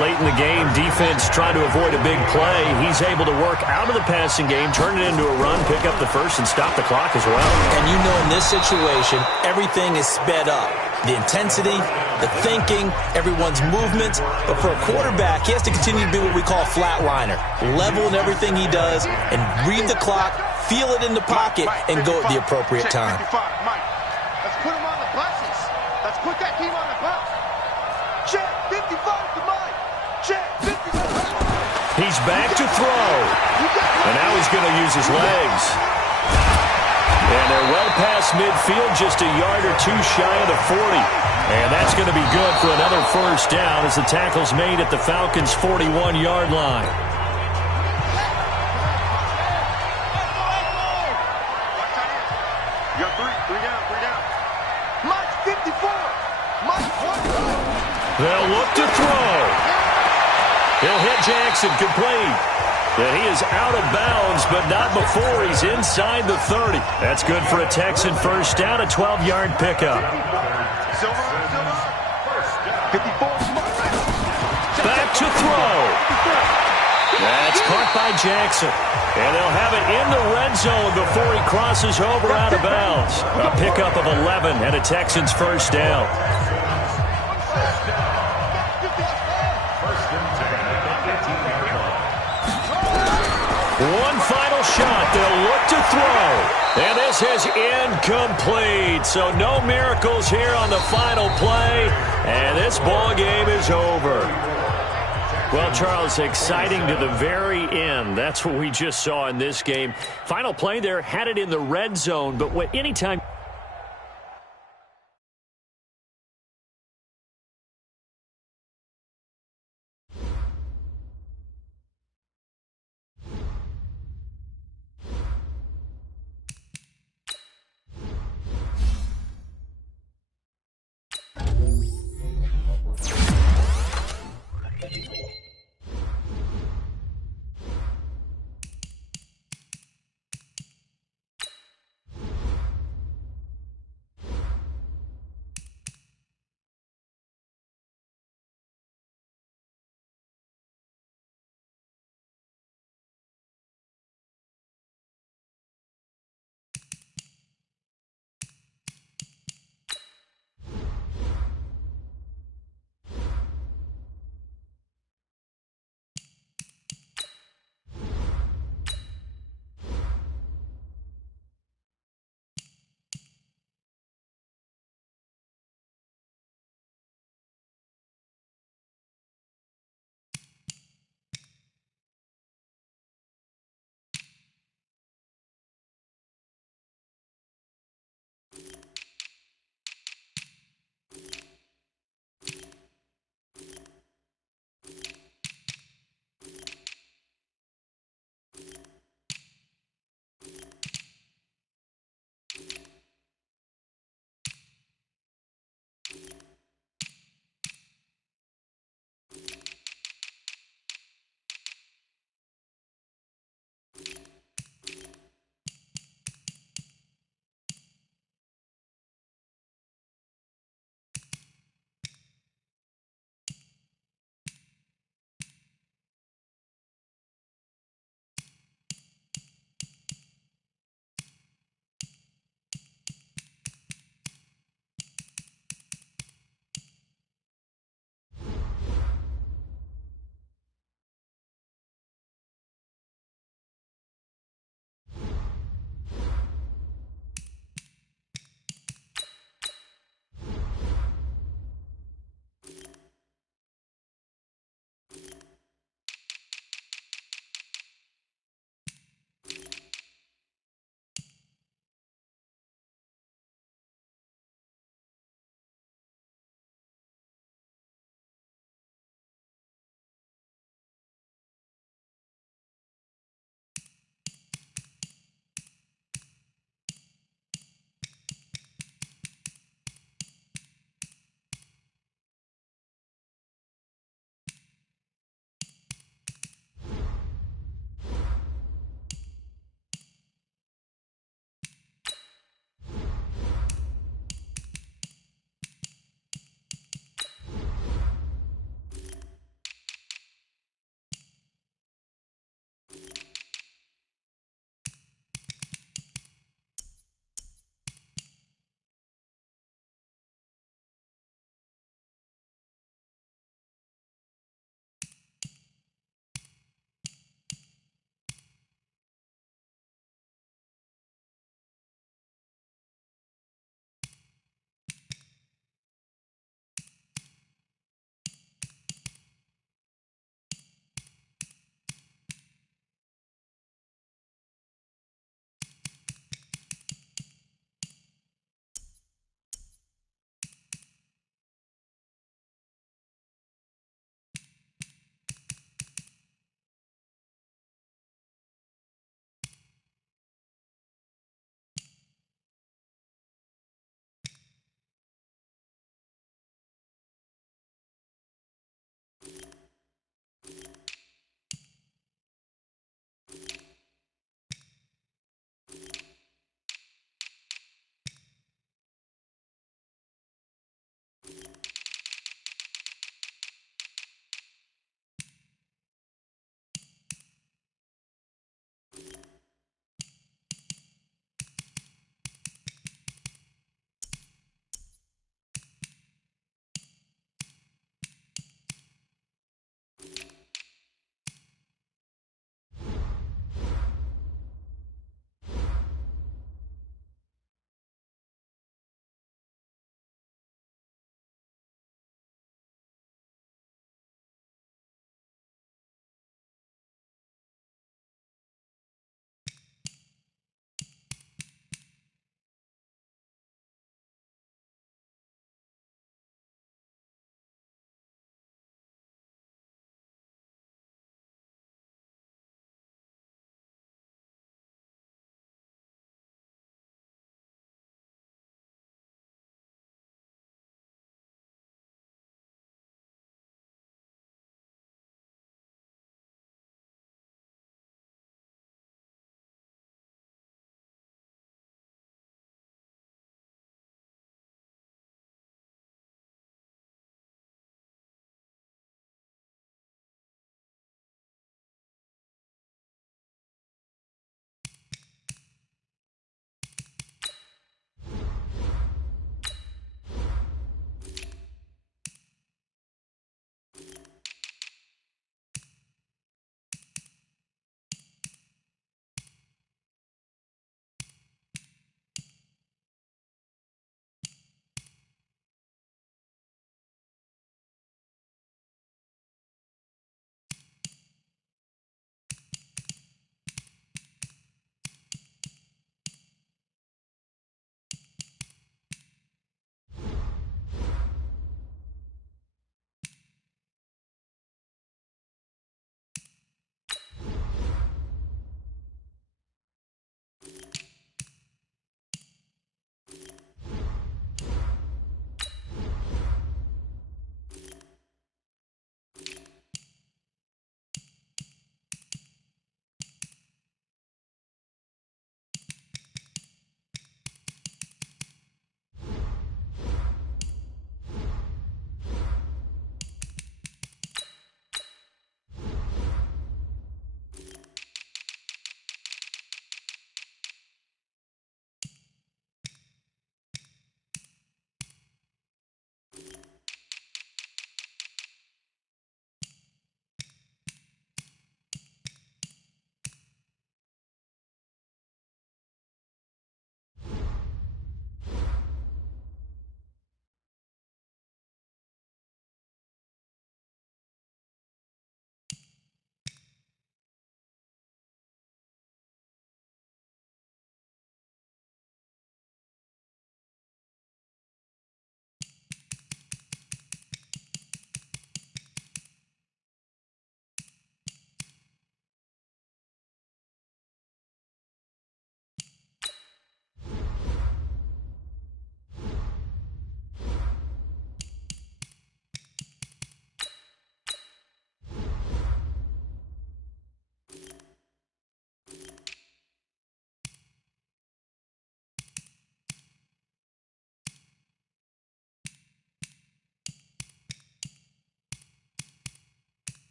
Late in the game, defense trying to avoid a big play. He's able to work out of the passing game, turn it into a run, pick up the first, and stop the clock as well. And you know in this situation, everything is sped up. The intensity, the thinking, everyone's movement. But for a quarterback, he has to continue to be what we call a flatliner. Level in everything he does and read the clock, feel it in the pocket, and go at the appropriate time. Let's put him on the buses. Let's put that team on the bus. Check 55 to Mike. Check 55. He's back to throw. And now he's going to use his legs. And they're well past midfield, just a yard or two shy of the 40. And that's going to be good for another first down as the tackle's made at the Falcons' 41-yard line. You got three down. Mike's 54. Mike's 1. They'll look to throw. He'll hit Jackson complete. And he is out of bounds, but not before he's inside the 30. That's good for a Texan first down, a 12-yard pickup. Silver. 54. Back to throw. That's caught by Jackson. And they'll have it in the red zone before he crosses over out of bounds. A pickup of 11 and a Texans first down. One final shot. They'll look to throw. And this is incomplete. So no miracles here on the final play. And this ball game is over. Well, Charles, exciting to the very end. That's what we just saw in this game. Final play there, had it in the red zone. But anytime...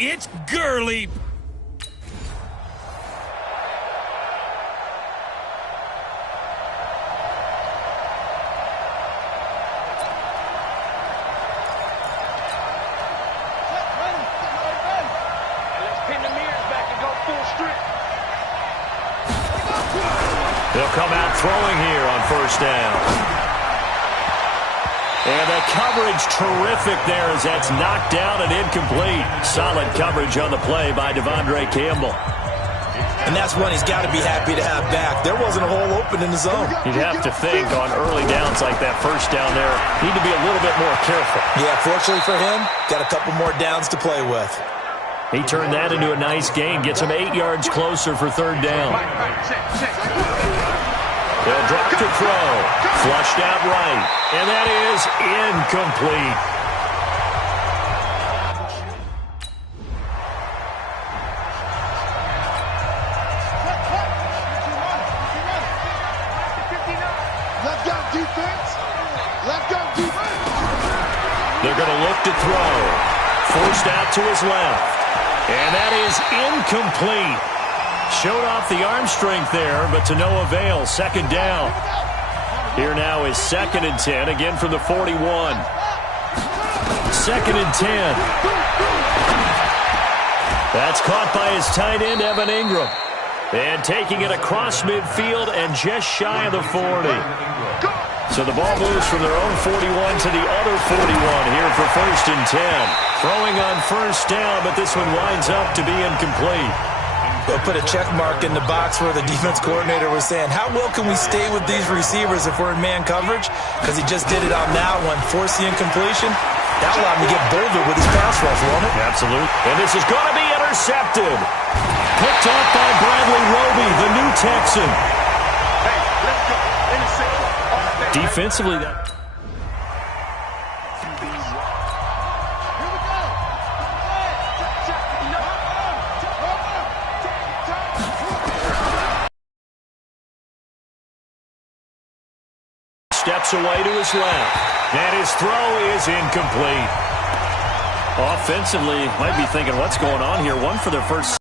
it's Gurley. They'll come out throwing here on first down. And the coverage terrific there as that's knocked down and incomplete. Solid coverage on the play by Devondre Campbell. And that's one he's got to be happy to have back. There wasn't a hole open in the zone. You'd have to think on early downs like that first down there, need to be a little bit more careful. Yeah, fortunately for him, got a couple more downs to play with. He turned that into a nice gain, gets him 8 yards closer for third down. They'll drop to throw. Flushed out right. And that is incomplete. Let's go, defense. Let's go, defense. They're going to look to throw. Forced out to his left. And that is incomplete. Showed off the arm strength there, but to no avail. Second down. Here now is 2nd and 10, again from the 41. 2nd and 10. That's caught by his tight end, Evan Ingram. And taking it across midfield and just shy of the 40. So the ball moves from their own 41 to the other 41 here for 1st and 10. Throwing on first down, but this one winds up to be incomplete. They'll put a check mark in the box where the defense coordinator was saying, how well can we stay with these receivers if we're in man coverage? Because he just did it on that one, forced the incompletion. That allowed him to get bolder with his pass rush, won't it? Absolutely. And this is going to be intercepted. Picked off by Bradley Roby, the new Texan. Hey, let's go. Interception. Defensively, that... Steps away to his left. And his throw is incomplete. Offensively, might be thinking, what's going on here? One for their first.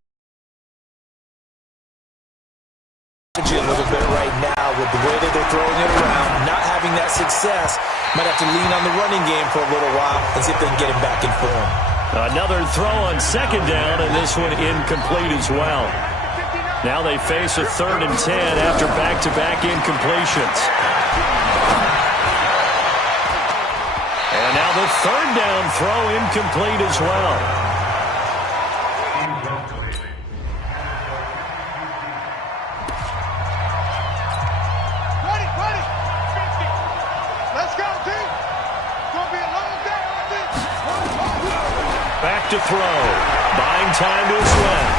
A little bit right now with the way that they're throwing it around, not having that success. Might have to lean on the running game for a little while and see if they can get him back in form. Another throw on second down, and this one incomplete as well. Now they face a 3rd and 10 after back-to-back incompletions. And now the 3rd down throw incomplete as well. Ready. Let's go, team. It's going to be a long day on this. Back to throw. Buying time to his left.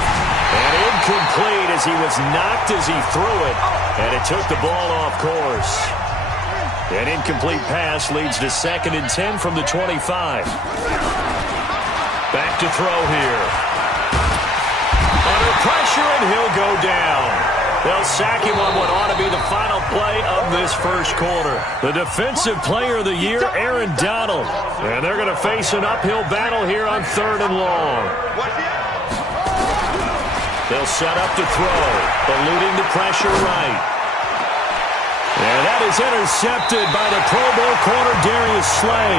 And incomplete as he was knocked as he threw it. And it took the ball off course. An incomplete pass leads to 2nd and 10 from the 25. Back to throw here. Under pressure, and he'll go down. They'll sack him on what ought to be the final play of this first quarter. The Defensive Player of the Year, Aaron Donald. And they're going to face an uphill battle here on 3rd and long. They'll set up to throw, eluding the pressure right. And that is intercepted by the Pro Bowl corner, Darius Slay.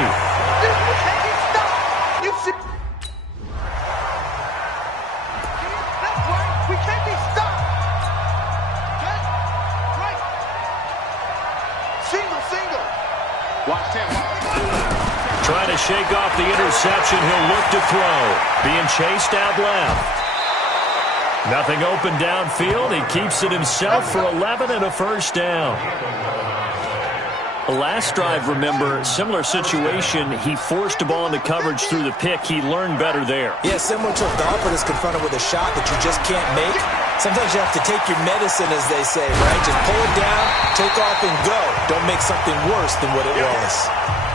We can't be stopped. Okay? Right. Single. Watch him. Trying to shake off the interception. He'll look to throw. Being chased out left. Nothing open downfield. He keeps it himself for 11 and a first down. Last drive, remember, similar situation. He forced the ball into coverage through the pick. He learned better there. Yeah, similar to a golfer that's confronted with a shot that you just can't make. Sometimes you have to take your medicine, as they say, right? Just pull it down, take off, and go. Don't make something worse than what it was.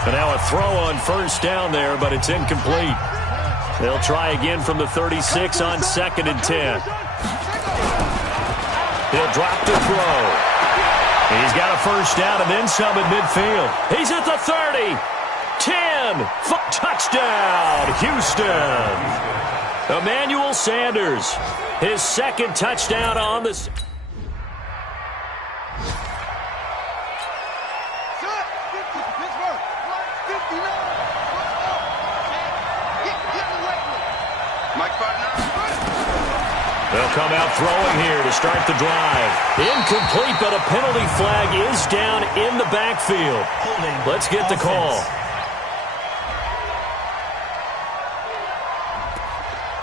And now a throw on first down there, but it's incomplete. They'll try again from the 36 on 2nd and 10. He'll drop to throw. He's got a first down and then some at midfield. He's at the 30. 10. Touchdown, Houston. Emmanuel Sanders, his second touchdown on the... They'll come out throwing here to start the drive. Incomplete, but a penalty flag is down in the backfield. Let's get the call.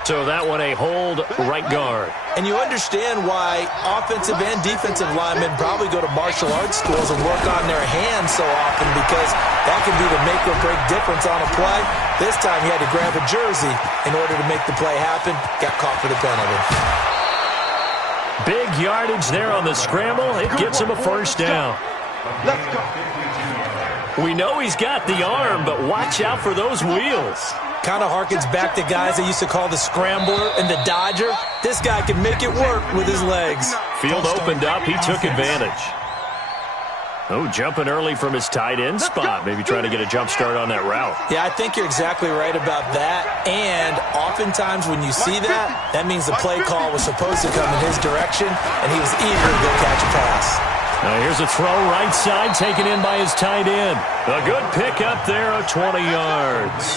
So that one a hold, right guard. And you understand why offensive and defensive linemen probably go to martial arts schools and work on their hands so often, because that can be the make or break difference on a play. This time he had to grab a jersey in order to make the play happen. Got caught for the penalty. Big yardage there on the scramble. It gets him a first down. Let's go. We know he's got the arm, but watch out for those wheels. Kind of harkens back to guys that used to call the scrambler and the dodger. This guy can make it work with his legs. Field opened up. He took advantage. Oh, jumping early from his tight end spot. Maybe trying to get a jump start on that route. Yeah, I think you're exactly right about that. And oftentimes when you see that, that means the play call was supposed to come in his direction, and he was eager to go catch a pass. Now here's a throw right side taken in by his tight end. A good pick up there of 20 yards.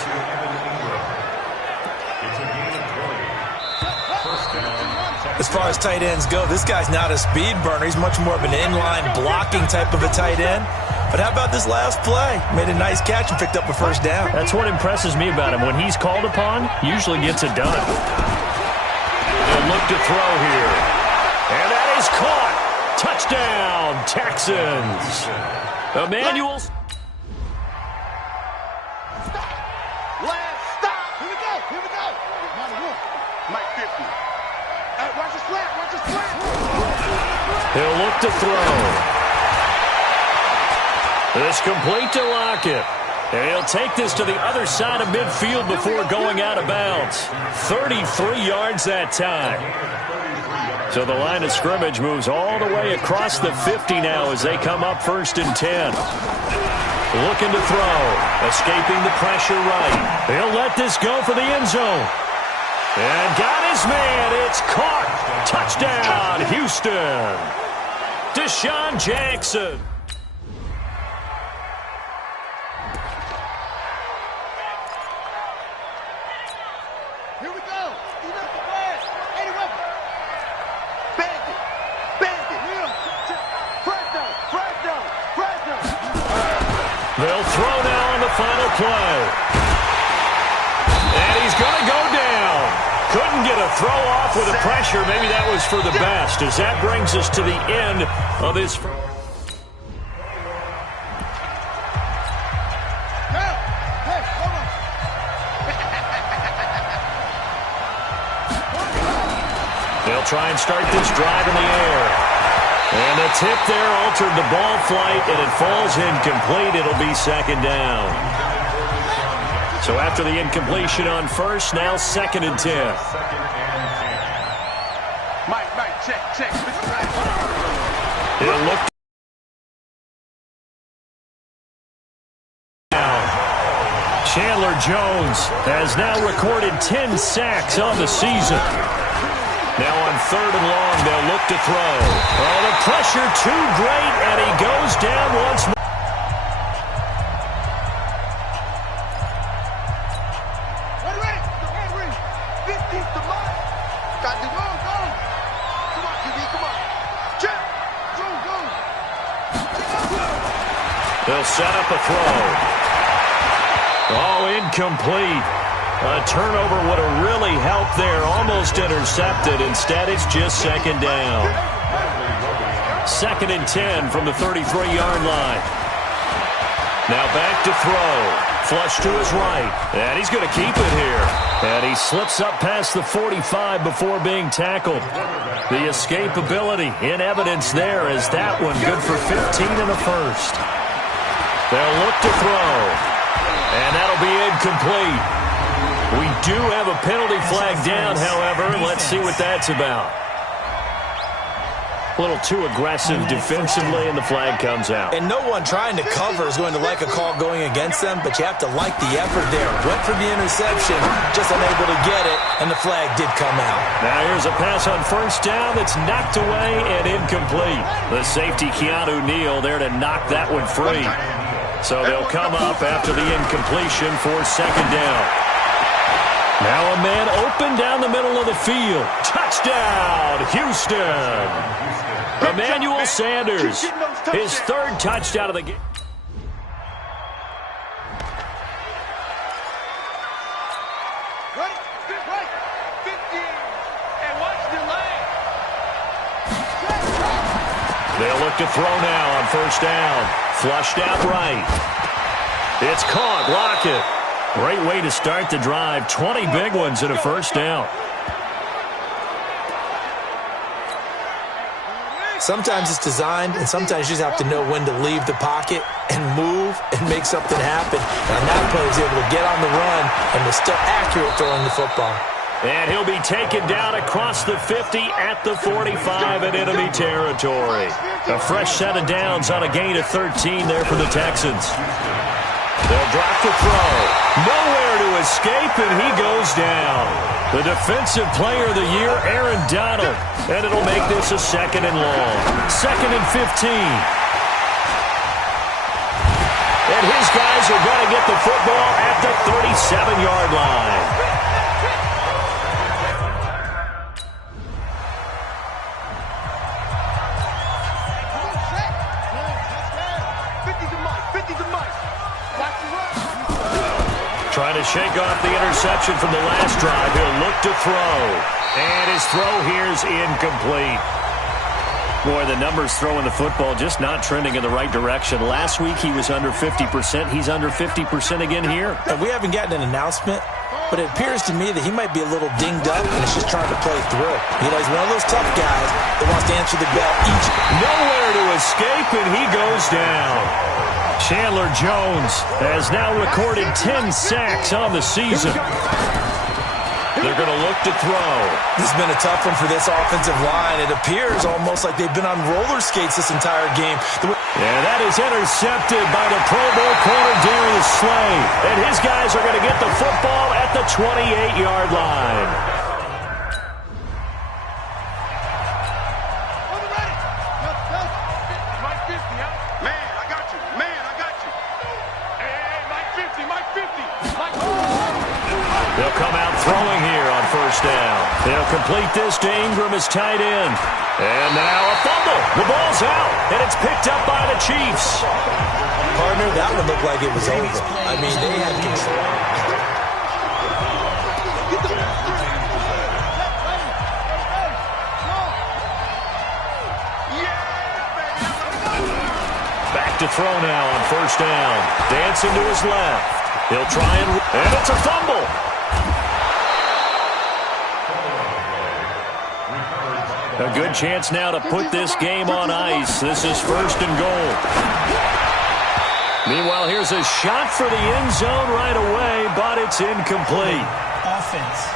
As far as tight ends go, this guy's not a speed burner. He's much more of an inline blocking type of a tight end. But how about this last play? Made a nice catch and picked up a first down. That's what impresses me about him. When he's called upon, he usually gets it done. They'll look to throw here. And that is caught. Touchdown, Texans. Emmanuel. Last stop. Here we go. Here we go. Mike 50. Watch the slant. Watch the slant. He'll look to throw. It's complete to Lockett. And he'll take this to the other side of midfield before going out of bounds. 33 yards that time. So the line of scrimmage moves all the way across the 50 now as they come up 1st and 10. Looking to throw. Escaping the pressure right. He'll let this go for the end zone. And got his man. It's caught. Touchdown, Houston. Deshaun Jackson. Here we go. Enough the pass. 81. Bandit. Bandit. Fresno. Fresno. Fresno. They'll throw now on the final play. And he's going to go down. Couldn't get a throw off with the pressure. Maybe that was for the best, as that brings us to the end of this. They'll try and start this drive in the air. And the tip there altered the ball flight, and it falls incomplete. It'll be 2nd down. So after the incompletion on 1st, now 2nd and 10. Mike, check. He'll look down. Chandler Jones has now recorded 10 sacks on the season. Now on 3rd and long, they'll look to throw. Oh, the pressure too great, and he goes down once more. They'll set up a throw. Oh, incomplete. A turnover would have really helped there. Almost intercepted. Instead, it's just 2nd down. 2nd and 10 from the 33-yard line. Now back to throw. Flush to his right. And he's going to keep it here. And he slips up past the 45 before being tackled. The escapability in evidence there as that one good for 15 in the first. They'll look to throw. And that'll be incomplete. We do have a penalty flag down, however. Let's see what that's about. A little too aggressive defensively, and the flag comes out. And no one trying to cover is going to like a call going against them, but you have to like the effort there. Went for the interception, just unable to get it, and the flag did come out. Now here's a pass on first down that's knocked away and incomplete. The safety, Keanu Neal, there to knock that one free. So they'll come up after the incompletion for second down. Now a man open down the middle of the field. Touchdown, Houston! Emmanuel Sanders, his third touchdown of the game. Ready? Right. 50. And watch the lane. They'll look to throw now on first down. Flushed out right. It's caught. Lockett. Great way to start the drive. 20 big ones in a first down. Sometimes it's designed, and sometimes you just have to know when to leave the pocket and move and make something happen. And that player is able to get on the run and was still accurate throwing the football. And he'll be taken down across the 50 at the 45 in enemy territory. A fresh set of downs on a gain of 13 there for the Texans. They'll drop the throw. Nowhere to escape, and he goes down. The defensive player of the year, Aaron Donald. And it'll make this a second and long. Second and 15. And his guys are going to get the football at the 37-yard line. Trying to shake off the interception from the last drive. He'll look to throw. And his throw here's incomplete. Boy, the numbers throwing the football just not trending in the right direction. Last week he was under 50%. He's under 50% again here. And we haven't gotten an announcement, but it appears to me that he might be a little dinged up and is just trying to play through. You know, he's one of those tough guys that wants to answer the bell each. Nowhere to escape, and he goes down. Chandler Jones has now recorded 10 sacks on the season. They're going to look to throw. This has been a tough one for this offensive line. It appears almost like they've been on roller skates this entire game. And that is intercepted by the Pro Bowl corner Darius Slay. And his guys are going to get the football at the 28-yard line. They'll come out throwing here on first down. They'll complete this to Ingram as tight end. And now a fumble. The ball's out, and it's picked up by the Chiefs. Partner, that one looked like it was over. I mean, they had control. Back to throw now on first down. Dancing to his left. He'll try and it's a fumble. A good chance now to put this game on ice. This is first and goal. Meanwhile, here's a shot for the end zone right away, but it's incomplete. Offense.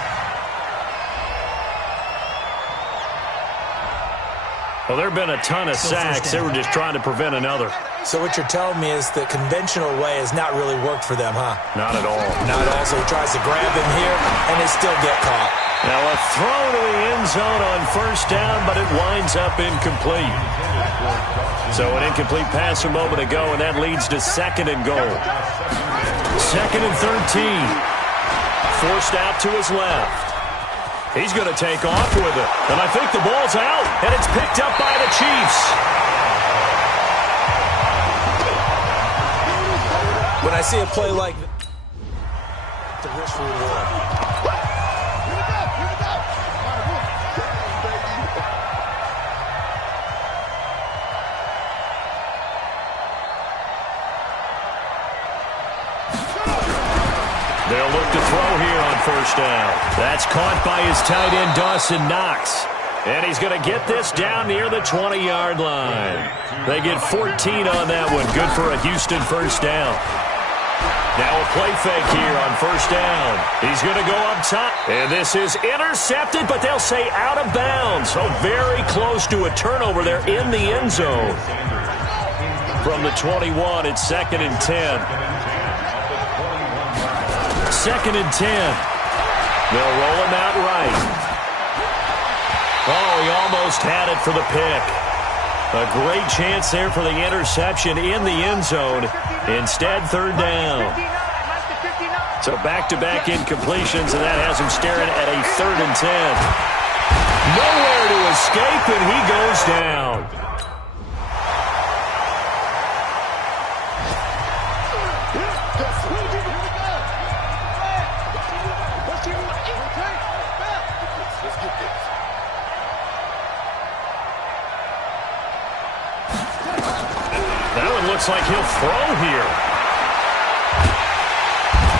Well, there have been a ton of sacks. They were just trying to prevent another. So what you're telling me is the conventional way has not really worked for them, huh? Not at all. Not at all. So he tries to grab him here, and they still get caught. Now a throw to the end zone on first down, but it winds up incomplete. So an incomplete pass a moment ago, and that leads to second and goal. Second and 13. Forced out to his left. He's going to take off with it. And I think the ball's out, and it's picked up by the Chiefs. When I see a play like that, the risk reward. They'll look to throw here on first down. That's caught by his tight end, Dawson Knox. And he's going to get this down near the 20-yard line. They get 14 on that one. Good for a Houston first down. Now a play fake here on first down. He's going to go up top. And this is intercepted, but they'll say out of bounds. So very close to a turnover there in the end zone. From the 21, it's 2nd and 10. 2nd and 10. They'll roll him out right. Oh, he almost had it for the pick. A great chance there for the interception in the end zone. Instead, 3rd down. So back-to-back incompletions, and that has him staring at a 3rd and 10. Nowhere to escape, and he goes down. Looks like he'll throw here.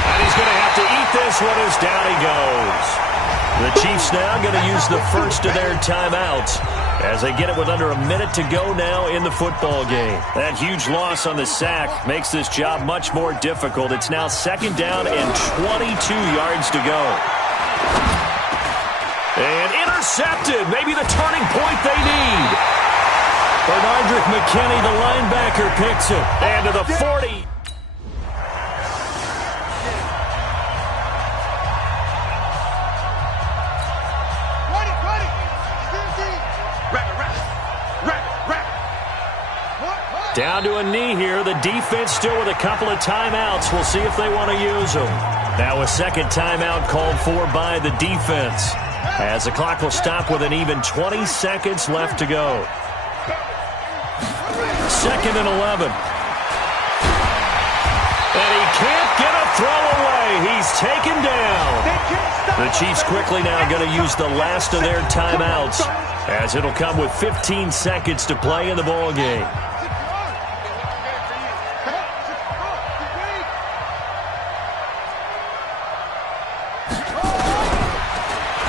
And he's going to have to eat this one as down he goes. The Chiefs now going to use the first of their timeouts as they get it with under a minute to go now in the football game. That huge loss on the sack makes this job much more difficult. It's now 2nd down and 22 yards to go. And intercepted. Maybe the turning point they need. Bernardrick McKinney, the linebacker, picks it. And to the 40. Down to a knee here. The defense still with a couple of timeouts. We'll see if they want to use them. Now a 2nd timeout called for by the defense, as the clock will stop with an even 20 seconds left to go. 2nd and 11. And he can't get a throw away. He's taken down. The Chiefs quickly now going to use the last of their timeouts, as it'll come with 15 seconds to play in the ball game.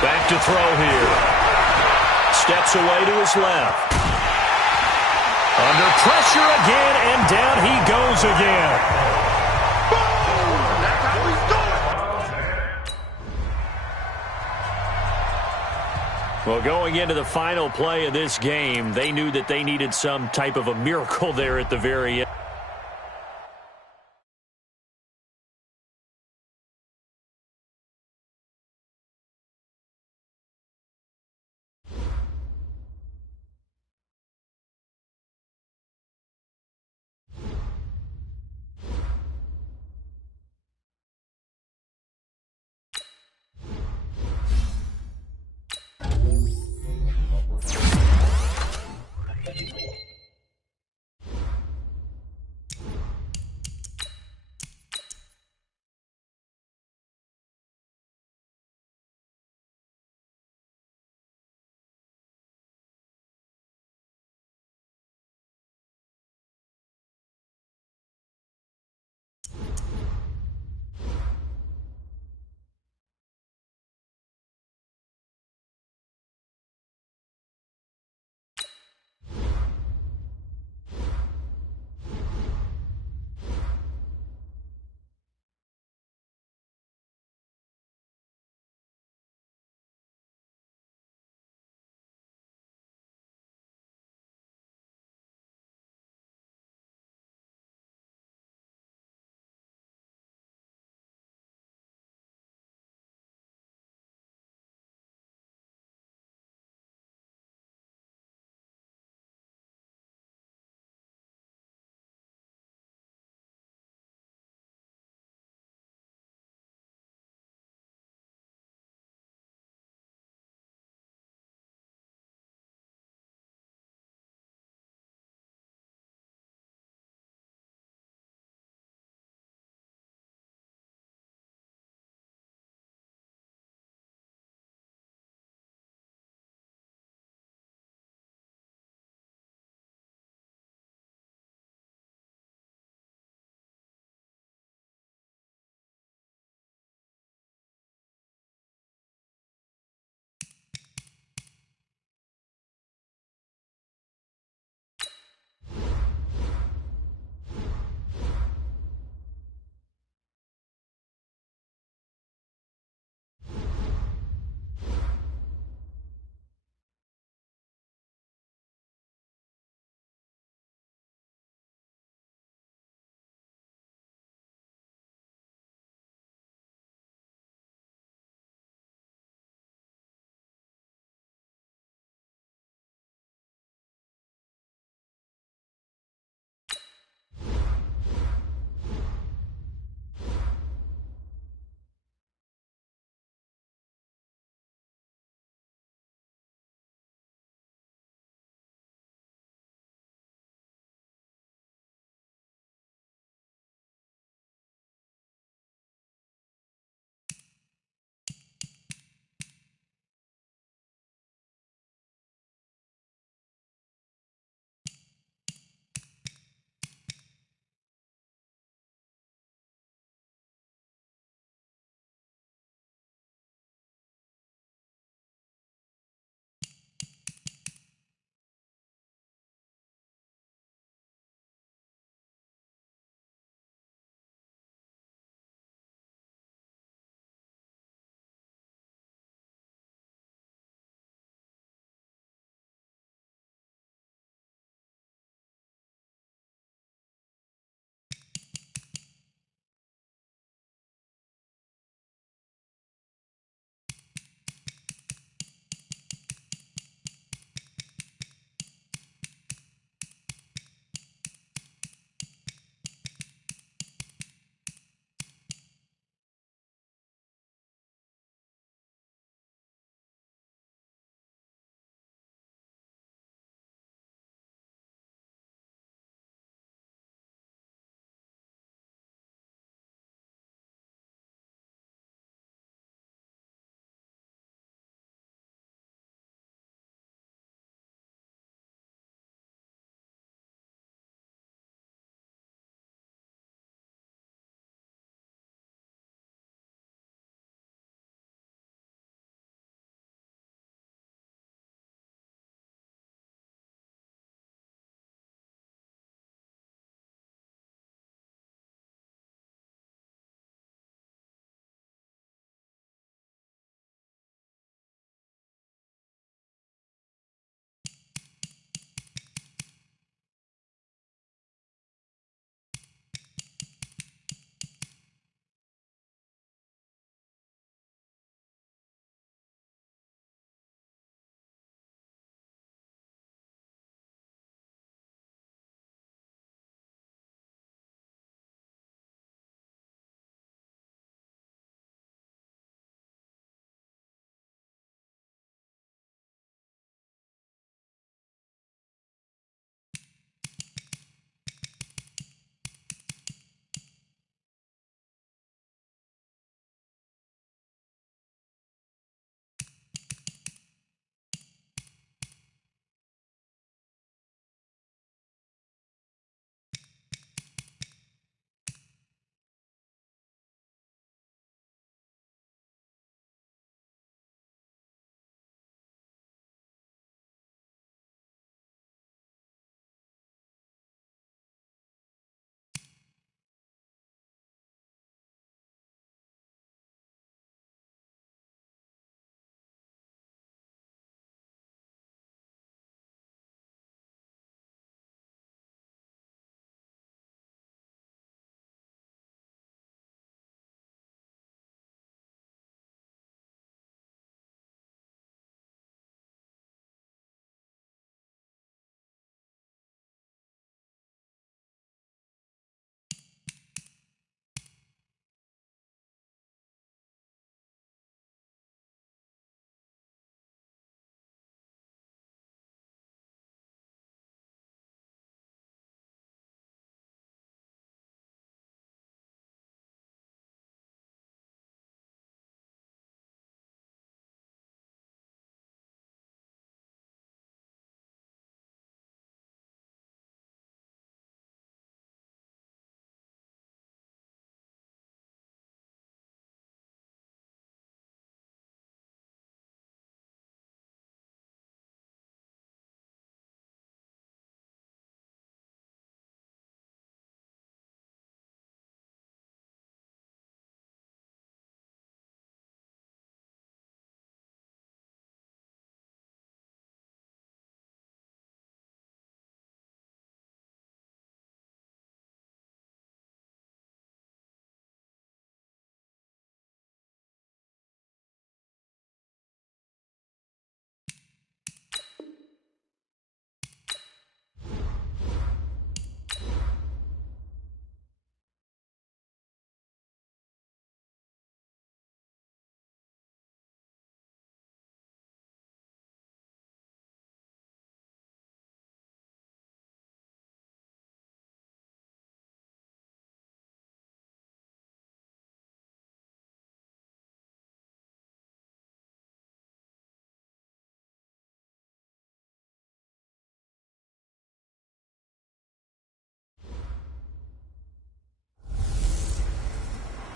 Back to throw here. Steps away to his left. Under pressure again, and down he goes again. That's how he's doing. Well, going into the final play of this game, they knew that they needed some type of a miracle there at the very end.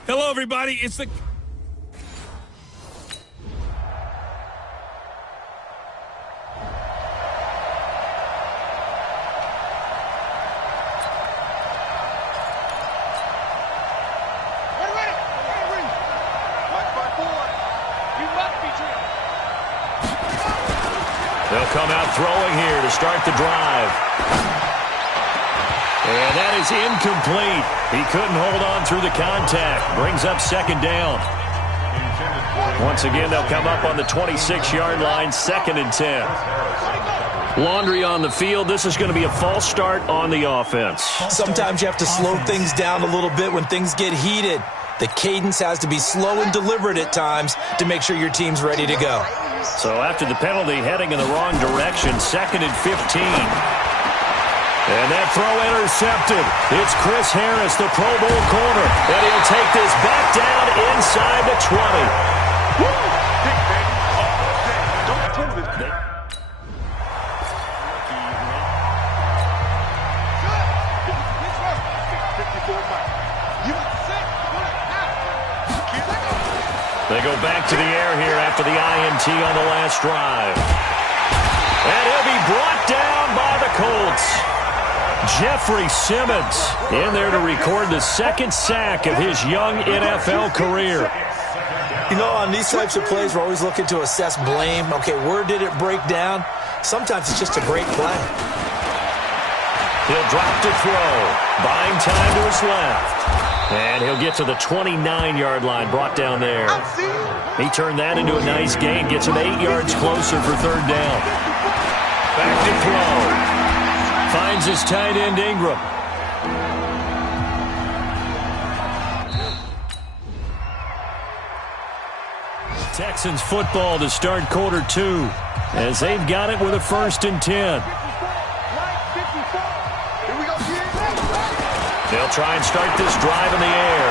Hello, everybody. It's the... They'll come out throwing here to start the drive. And that is incomplete. He couldn't hold on through the contact. Brings up second down. Once again, they'll come up on the 26-yard line, 2nd and 10. Laundry on the field. This is going to be a false start on the offense. Sometimes you have to slow things down a little bit when things get heated. The cadence has to be slow and deliberate at times to make sure your team's ready to go. So after the penalty, heading in the wrong direction, 2nd and 15. And that throw intercepted. It's Chris Harris, the Pro Bowl corner. And he'll take this back down inside the 20. They go back to the air here after the INT on the last drive. And he'll be brought down by the Colts. Jeffrey Simmons in there to record the 2nd sack of his young NFL career. You know, on these types of plays, we're always looking to assess blame. Okay, where did it break down? Sometimes it's just a great play. He'll drop to throw, buying time to his left. And he'll get to the 29-yard line, brought down there. He turned that into a nice gain, gets him 8 yards closer for 3rd down. Back to throw. Finds his tight end, Ingram. Texans football to start quarter 2, as they've got it with a 1st and 10. They'll try and start this drive in the air.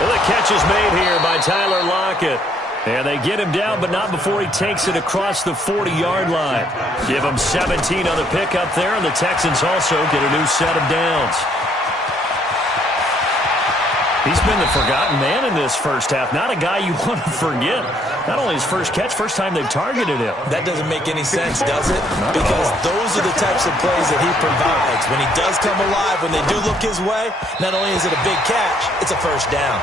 Well, the catch is made here by Tyler Lockett. And they get him down, but not before he takes it across the 40-yard line. Give him 17 on the pickup there, and the Texans also get a new set of downs. He's been the forgotten man in this first half. Not a guy you want to forget. Not only his first catch, first time they've targeted him. That doesn't make any sense, does it? Because those are the types of plays that he provides. When he does come alive, when they do look his way, not only is it a big catch, it's a 1st down.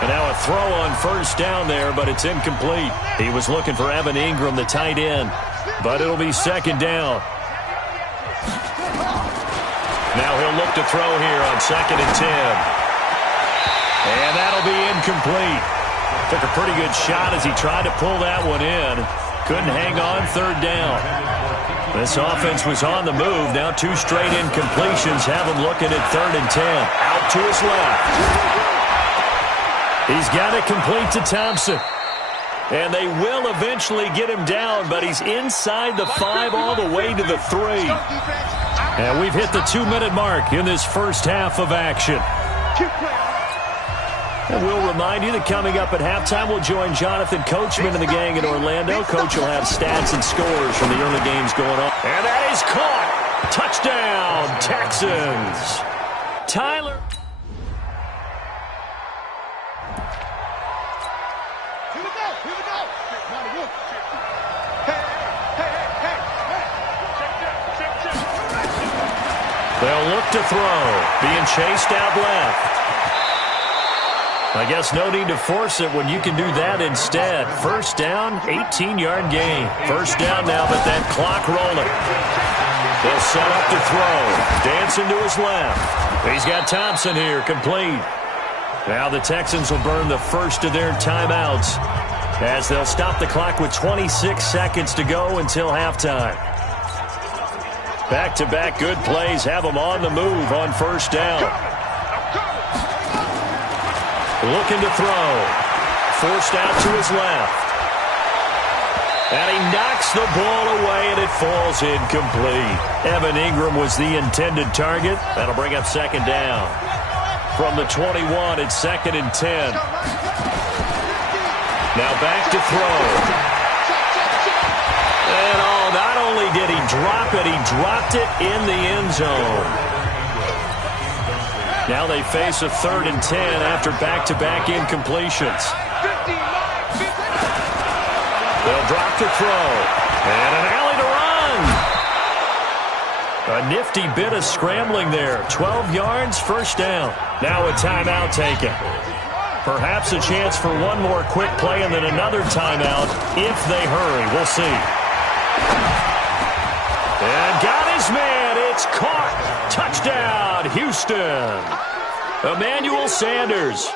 And now a throw on 1st down there, but it's incomplete. He was looking for Evan Ingram, the tight end, but it'll be 2nd down. Now he'll look to throw here on 2nd and 10. And that'll be incomplete. Took a pretty good shot as he tried to pull that one in. Couldn't hang on, 3rd down. This offense was on the move. Now 2 straight incompletions have him looking at 3rd and 10. Out to his left. He's got it complete to Thompson. And they will eventually get him down, but he's inside the 5 all the way to the 3. And we've hit the 2-minute mark in this first half of action. And we'll remind you that coming up at halftime, we'll join Jonathan Coachman and the gang in Orlando. Coach will have stats and scores from the early games going on. And that is caught. Touchdown, Texans. Tyler. Here we go. They'll look to throw. Being chased out left. I guess no need to force it when you can do that instead. 1st down, 18-yard gain. 1st down now, but that clock rolling. They'll set up to throw. Dancing to his left. He's got Thompson here, complete. Now the Texans will burn the first of their timeouts as they'll stop the clock with 26 seconds to go until halftime. Back-to-back good plays have them on the move on 1st down. Looking to throw. Forced out to his left. And he knocks the ball away, and it falls incomplete. Evan Ingram was the intended target. That'll bring up 2nd down. From the 21, it's 2nd and 10. Now back to throw. And not only did he drop it, he dropped it in the end zone. Now they face a 3rd and 10 after back-to-back incompletions. They'll drop to throw. And an alley to run. A nifty bit of scrambling there. 12 yards, first down. Now a timeout taken. Perhaps a chance for one more quick play and then another timeout if they hurry. We'll see. And got his man. It's caught. Touchdown, Houston. Emmanuel Sanders.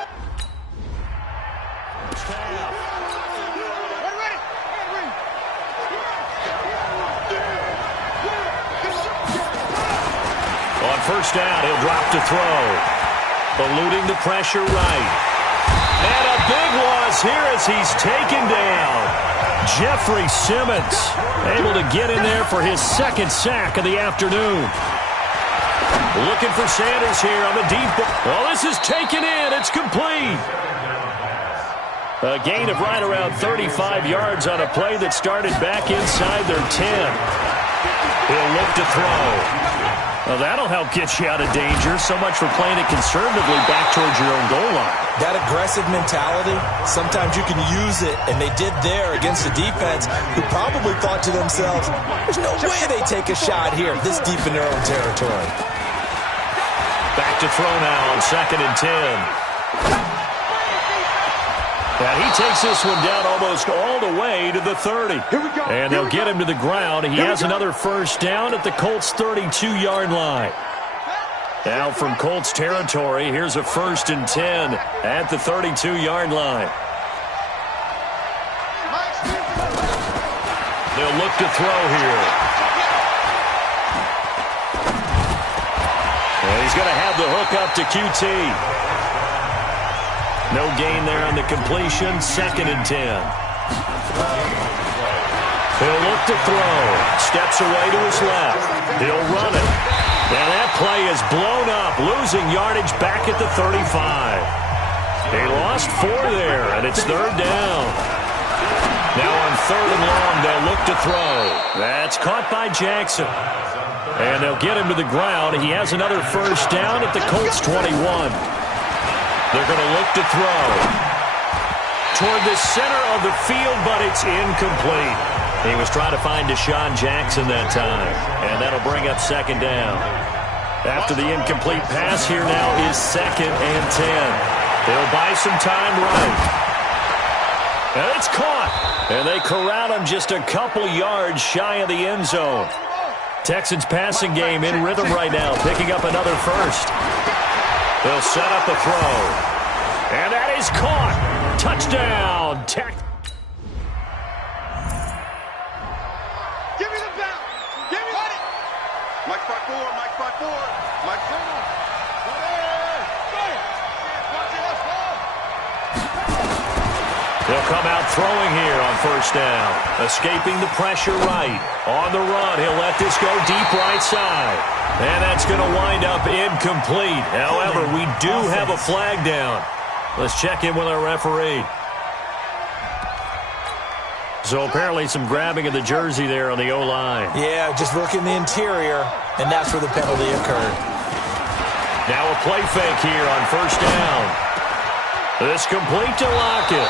On first down, he'll drop to throw. Eluding the pressure right. And a big loss here as he's taken down. Jeffrey Simmons able to get in there for his 2nd sack of the afternoon. Looking for Sanders here on the deep ball. Well, this is taken in. It's complete. A gain of right around 35 yards on a play that started back inside their 10. He'll look to throw. Well, that'll help get you out of danger. So much for playing it conservatively back towards your own goal line. That aggressive mentality, sometimes you can use it, and they did there against the defense who probably thought to themselves, there's no way they take a shot here this deep in their own territory. Back to throw now on 2nd and 10. And he takes this one down almost all the way to the 30. And they'll get him to the ground. He has another first down at the Colts' 32-yard line. Now from Colts territory, here's a 1st and 10 at the 32-yard line. They'll look to throw here. And he's going to have the hook up to QT. No gain there on the completion. 2nd and 10. He'll look to throw. Steps away to his left. He'll run it. And that play is blown up. Losing yardage back at the 35. He lost 4 there, and it's 3rd down. Now on 3rd and long, they'll look to throw. That's caught by Jackson. And they'll get him to the ground. He has another first down at the Colts' 21. They're going to look to throw toward the center of the field, but it's incomplete. He was trying to find Deshaun Jackson that time, and that'll bring up 2nd down. After the incomplete pass, here now is 2nd and 10. They'll buy some time right. And it's caught. And they corral him just a couple yards shy of the end zone. Texans passing game in rhythm right now, picking up another first. They'll set up a throw. And that is caught. Touchdown. Give me the ball. Give me it. Mike spot 4. Mike spot 4. Mike center. He'll come out throwing here on first down. Escaping the pressure right. On the run, he'll let this go deep right side. And that's going to wind up incomplete. However, we do have a flag down. Let's check in with our referee. So apparently some grabbing of the jersey there on the O-line. Yeah, just look in the interior, and that's where the penalty occurred. Now a play fake here on first down. This complete to Lockett.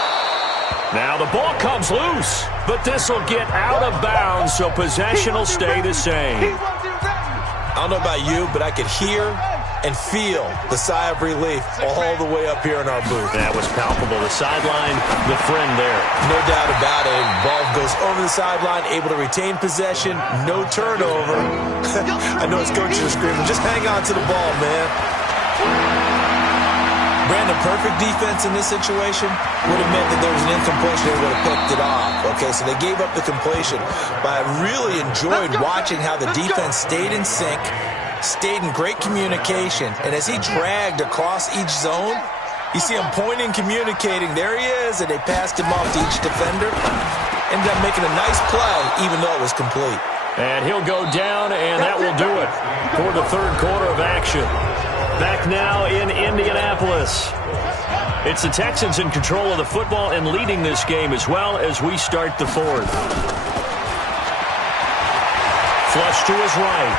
Now the ball comes loose, but this will get out of bounds, so possession will stay the same. I don't know about you, but I could hear and feel the sigh of relief all the way up here in our booth. That was palpable. The sideline, the friend there. No doubt about it. Ball goes over the sideline, able to retain possession, no turnover. I know his coaches are screaming, just hang on to the ball, man. Brandon, perfect defense in this situation would have meant that there was an incompletion. They would have picked it off. Okay, so they gave up the completion. But I really enjoyed watching how the defense stayed in sync, stayed in great communication. And as he dragged across each zone, you see him pointing, communicating. There he is, and they passed him off to each defender. Ended up making a nice play, even though it was complete. And he'll go down, and that will do it for the 3rd quarter of action. Back now in Indianapolis. It's the Texans in control of the football and leading this game as well as we start the 4th. Flush to his right.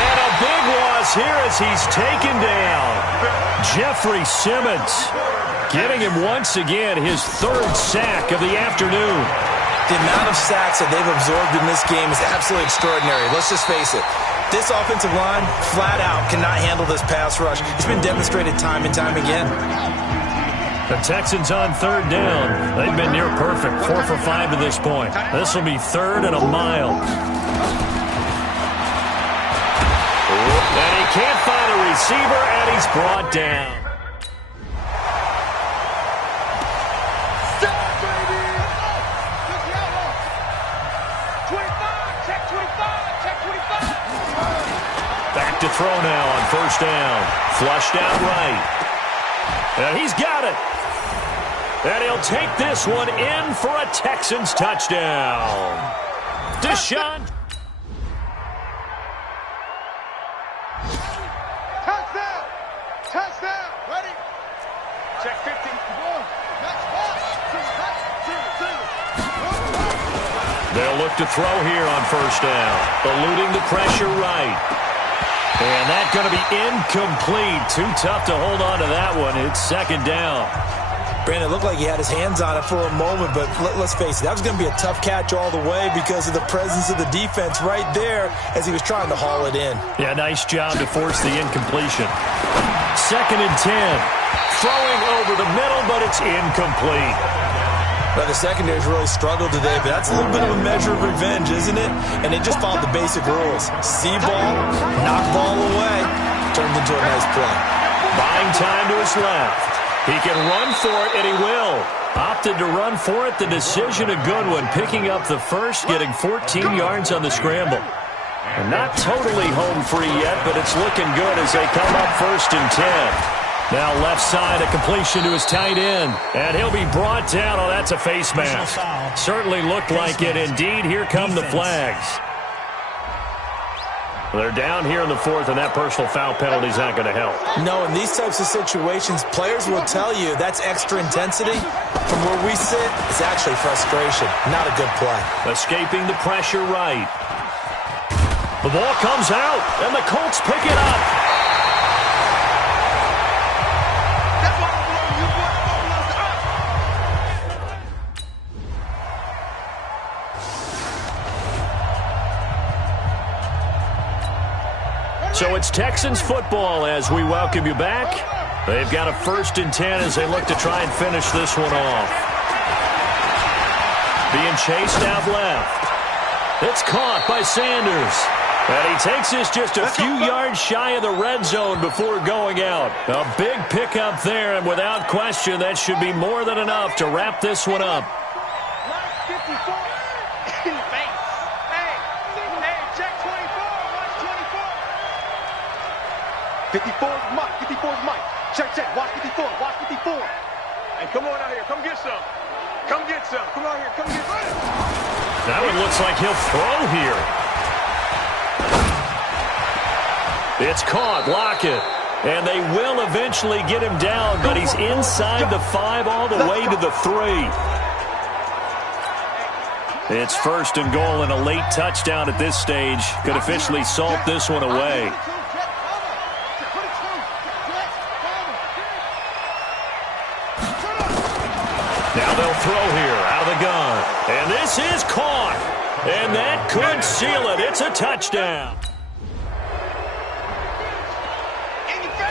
And a big loss loss here as he's taken down. Jeffrey Simmons giving him once again his third sack of the afternoon. The amount of sacks that they've absorbed in this game is absolutely extraordinary. Let's just face it. This offensive line, flat out, cannot handle this pass rush. It's been demonstrated time and time again. The Texans on third down. They've been near perfect, 4 for 5 to this point. This will be third and a mile. And he can't find a receiver, and he's brought down. Back to throw now on first down. Flushed out right. And he's got it. And he'll take this one in for a Texans touchdown. Deshaun. Touchdown! Touchdown! Ready? Check 50. They'll look to throw here on first down. Eluding the pressure right. And that's going to be incomplete. Too tough to hold on to that one. It's second down. Brandon, it looked like he had his hands on it for a moment, but let's face it, that was going to be a tough catch all the way because of the presence of the defense right there as he was trying to haul it in. Yeah, nice job to force the incompletion. Second and 10. Throwing over the middle, but it's incomplete. Well, the secondary's really struggled today, but that's a little bit of a measure of revenge, isn't it? And they just followed the basic rules. See ball, knock ball away, turned into a nice play. Buying time to his left. He can run for it, and he will. Opted to run for it. The decision a good one. Picking up the first, getting 14 yards on the scramble. And not totally home free yet, but it's looking good as they come up first and 10. Now left side, a completion to his tight end. And he'll be brought down. Oh, that's a face mask. Certainly looked like it. Indeed, here come the flags. They're down here in the fourth, and that personal foul penalty is not going to help. No, in these types of situations, players will tell you that's extra intensity. From where we sit, it's actually frustration. Not a good play. Escaping the pressure right. The ball comes out, and the Colts pick it up. So it's Texans football as we welcome you back. They've got a first and 10 as they look to try and finish this one off. Being chased out left. It's caught by Sanders. And he takes this just a few yards shy of the red zone before going out. A big pickup there, and without question, that should be more than enough to wrap this one up. 54 is Mike. 54 is Mike. Check, check. Watch 54. Watch 54. Hey, come on out here. Come get some. Come get some. Come out here. Come get some. That one looks like he'll throw here. It's caught. Lockett. And they will eventually get him down, but he's inside the 5 all the way to the 3. It's first and goal, and a late touchdown at this stage could officially salt this one away. Now they'll throw here out of the gun. And this is caught. And that could seal it. It's a touchdown.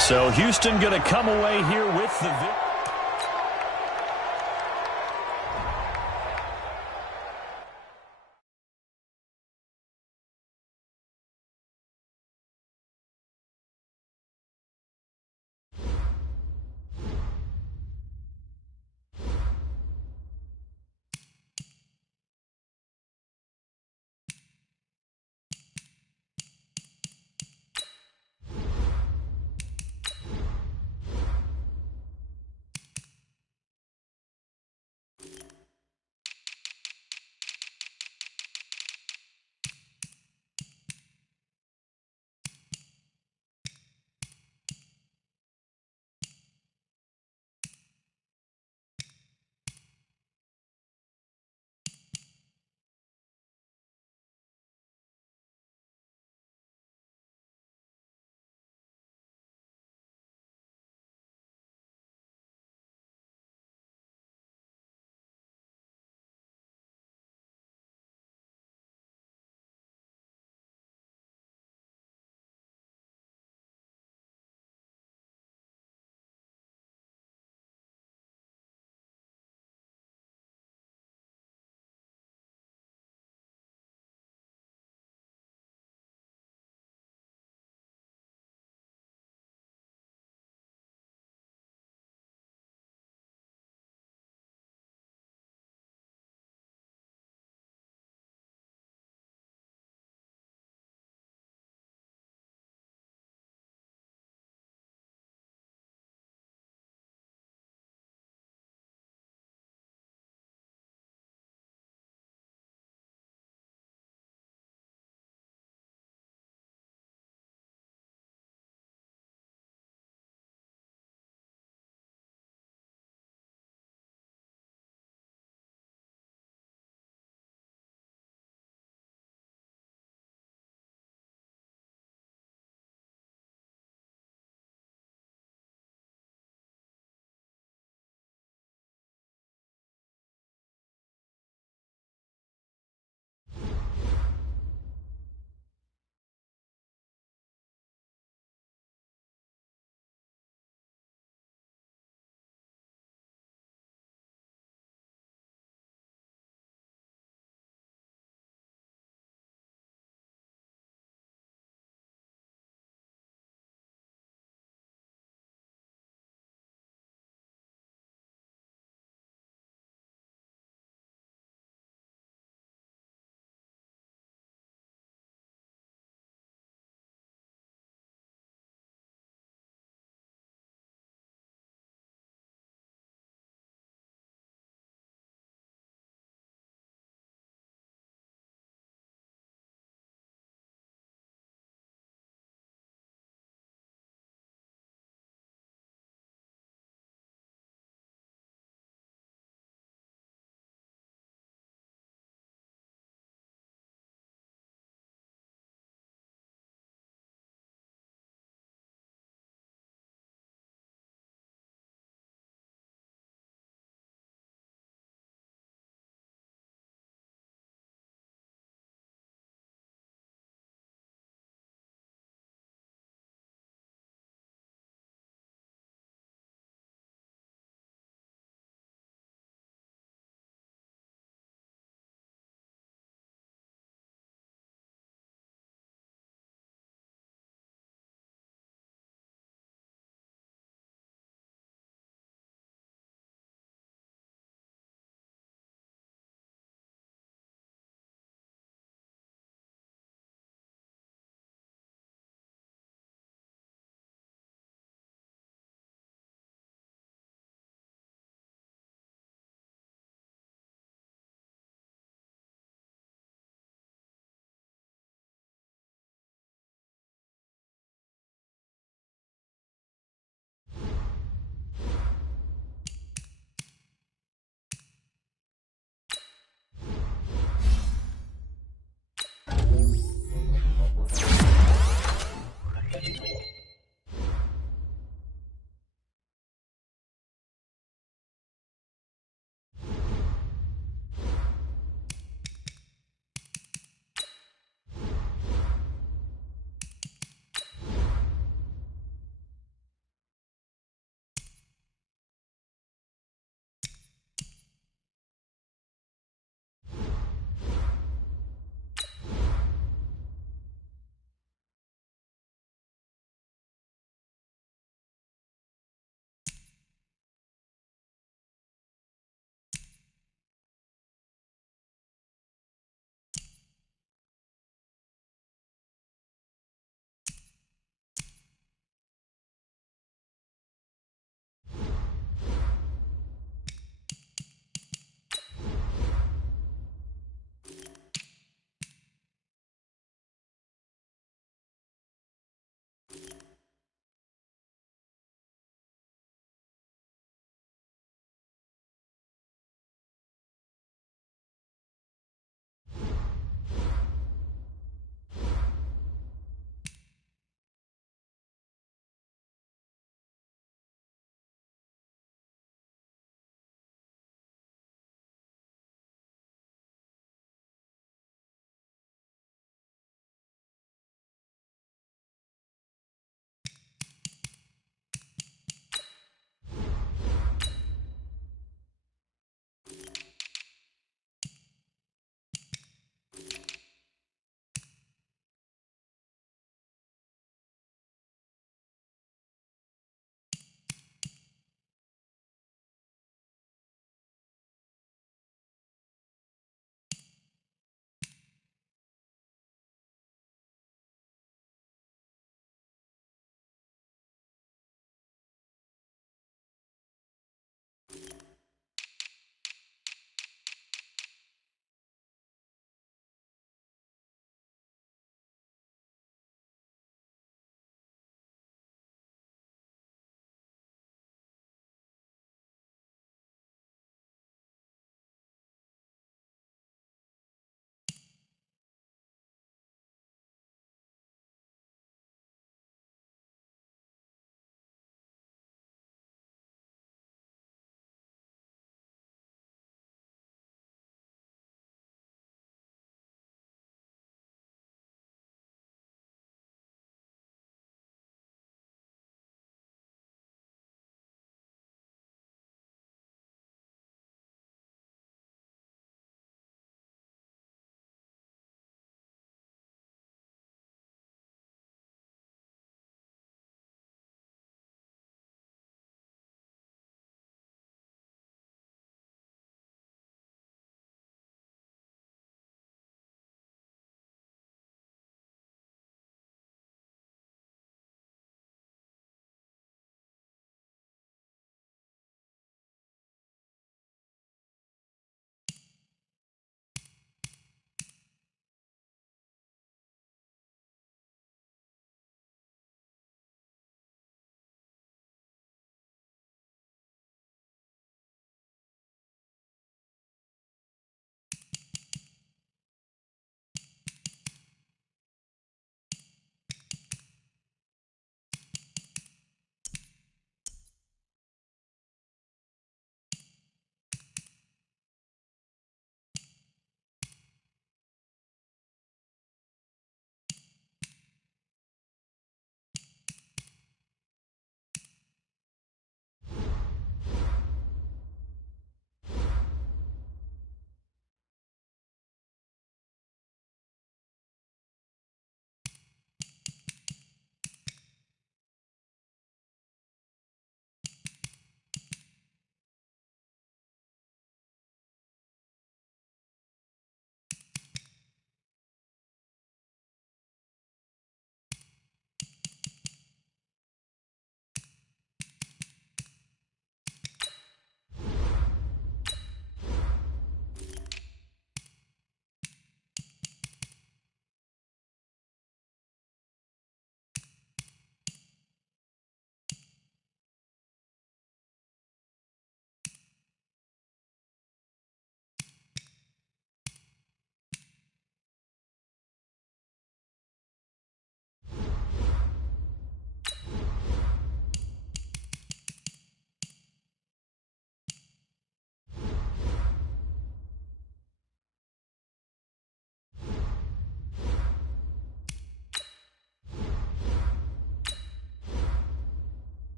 So Houston going to come away here with the victory.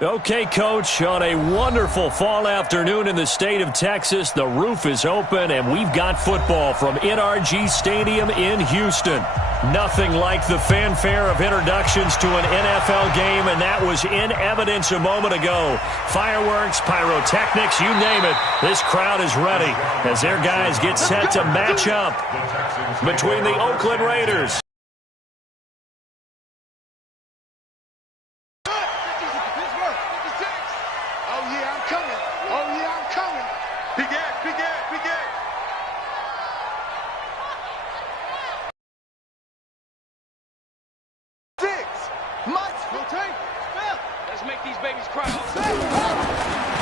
Okay, Coach, on a wonderful fall afternoon in the state of Texas, the roof is open, and we've got football from NRG Stadium in Houston. Nothing like the fanfare of introductions to an NFL game, and that was in evidence a moment ago. Fireworks, pyrotechnics, you name it. This crowd is ready as their guys get set to match up between the Oakland Raiders.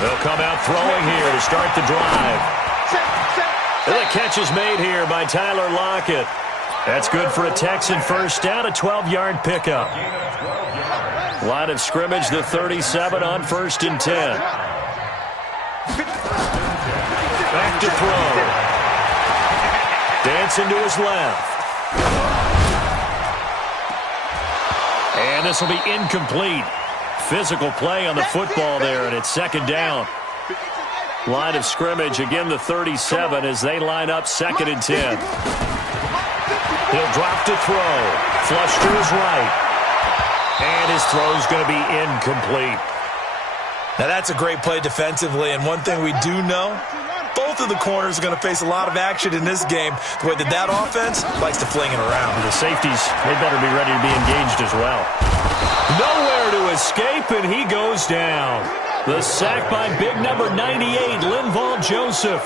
They'll come out throwing here to start the drive. And the catch is made here by Tyler Lockett. That's good for a Texan first down, a 12-yard pickup. Line of scrimmage, the 37 on 1st and 10. Back to throw. Dancing to his left. And this will be incomplete. Physical play on the football there, and it's second down. Line of scrimmage, again the 37 as they line up 2nd and 10. He'll drop to throw. Flush to his right. And his throw's going to be incomplete. Now that's a great play defensively, and one thing we do know, both of the corners are going to face a lot of action in this game. The way that offense likes to fling it around. The safeties, they better be ready to be engaged as well. Nowhere to escape, and he goes down. The sack by big number 98, Linval Joseph.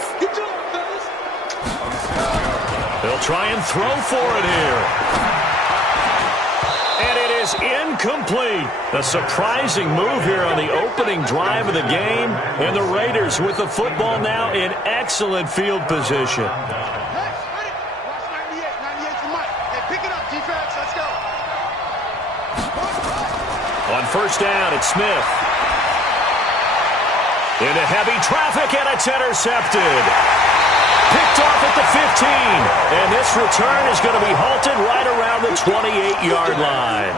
They'll try and throw for it here. And it is incomplete. A surprising move here on the opening drive of the game. And the Raiders with the football now in excellent field position. On first down, it's Smith. Into heavy traffic, and it's intercepted. Picked off at the 15. And this return is going to be halted right around the 28-yard line.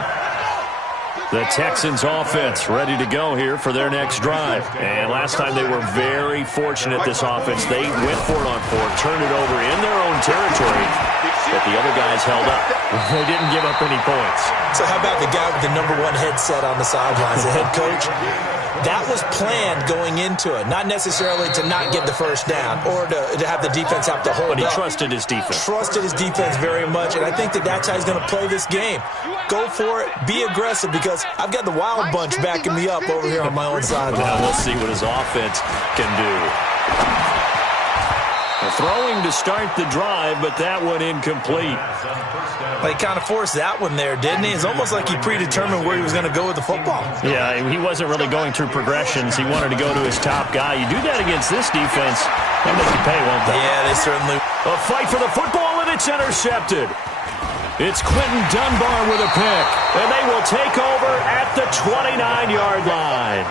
The Texans offense ready to go here for their next drive. And last time they were very fortunate, this offense. They went for it on 4, turned it over in their own territory, but the other guys held up. They didn't give up any points. So how about the guy with the number 1 headset on the sidelines, the head coach? That was planned going into it, not necessarily to not get the first down or to have the defense have to hold up. But he trusted his defense. Trusted his defense very much, and I think that's how he's going to play this game. Go for it, be aggressive, because I've got the wild bunch backing me up over here on my own sideline. Now we'll see what his offense can do. Throwing to start the drive, but that one incomplete. He kind of forced that one there, didn't he? It's almost like he predetermined where he was going to go with the football. Yeah, he wasn't really going through progressions. He wanted to go to his top guy. You do that against this defense, they'll make you pay, won't they? Yeah, they certainly. A fight for the football, and it's intercepted. It's Quentin Dunbar with a pick, and they will take over at the 29-yard line.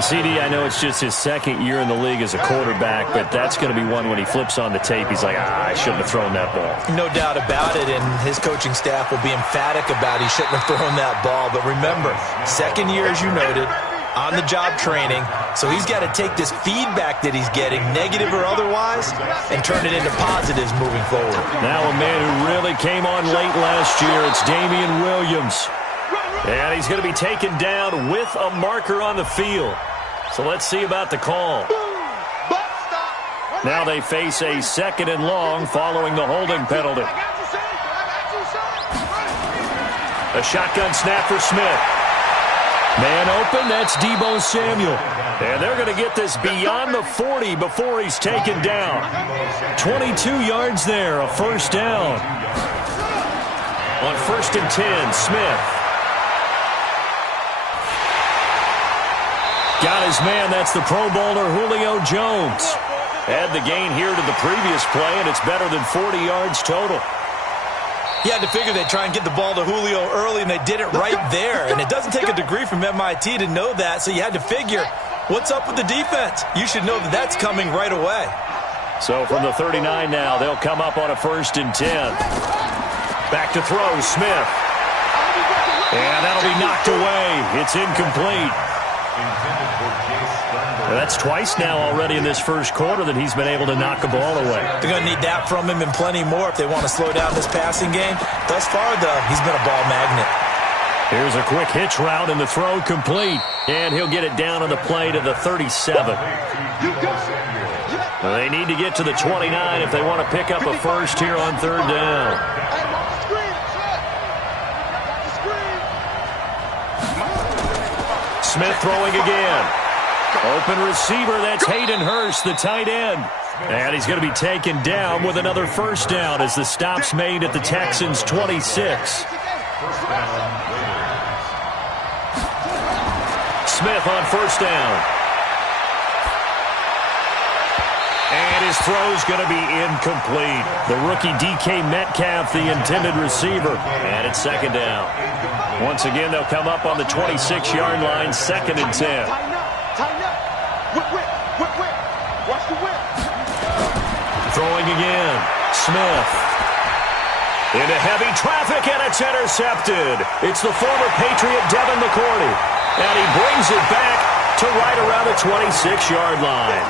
CD, I know it's just his second year in the league as a quarterback, but that's going to be one when he flips on the tape. He's like, I shouldn't have thrown that ball. No doubt about it, and his coaching staff will be emphatic about he shouldn't have thrown that ball. But remember, second year, as you noted, on-the-job training, so he's got to take this feedback that he's getting, negative or otherwise, and turn it into positives moving forward. Now a man who really came on late last year, it's Damian Williams. And he's going to be taken down with a marker on the field. So let's see about the call. Now they face a 2nd and long following the holding penalty. A shotgun snap for Smith. Man open, that's Deebo Samuel. And they're going to get this beyond the 40 before he's taken down. 22 yards there, a first down. On 1st and 10, Smith. Got his man, that's the Pro Bowler Julio Jones. Add the gain here to the previous play, and it's better than 40 yards total. You had to figure they'd try and get the ball to Julio early, and they did it right there. And it doesn't take a degree from MIT to know that, so you had to figure, what's up with the defense? You should know that that's coming right away. So from the 39 now, they'll come up on a 1st and 10. Back to throw, Smith. And that'll be knocked away. It's incomplete. That's twice now already in this first quarter that he's been able to knock a ball away. They're going to need that from him and plenty more if they want to slow down this passing game. Thus far, though, he's been a ball magnet. Here's a quick hitch route and the throw complete. And he'll get it down on the play to the 37. They need to get to the 29 if they want to pick up a first here on third down. Smith throwing again. Open receiver, that's Hayden Hurst, the tight end. And he's going to be taken down with another first down as the stop's made at the Texans' 26. Smith on first down. And his throw's going to be incomplete. The rookie DK Metcalf, the intended receiver. And it's second down. Once again, they'll come up on the 26-yard line, 2nd and 10. Tighten up. Whip. Watch the whip. Throwing again. Smith. Into heavy traffic, and it's intercepted. It's the former Patriot Devin McCourty. And he brings it back to right around the 26-yard line.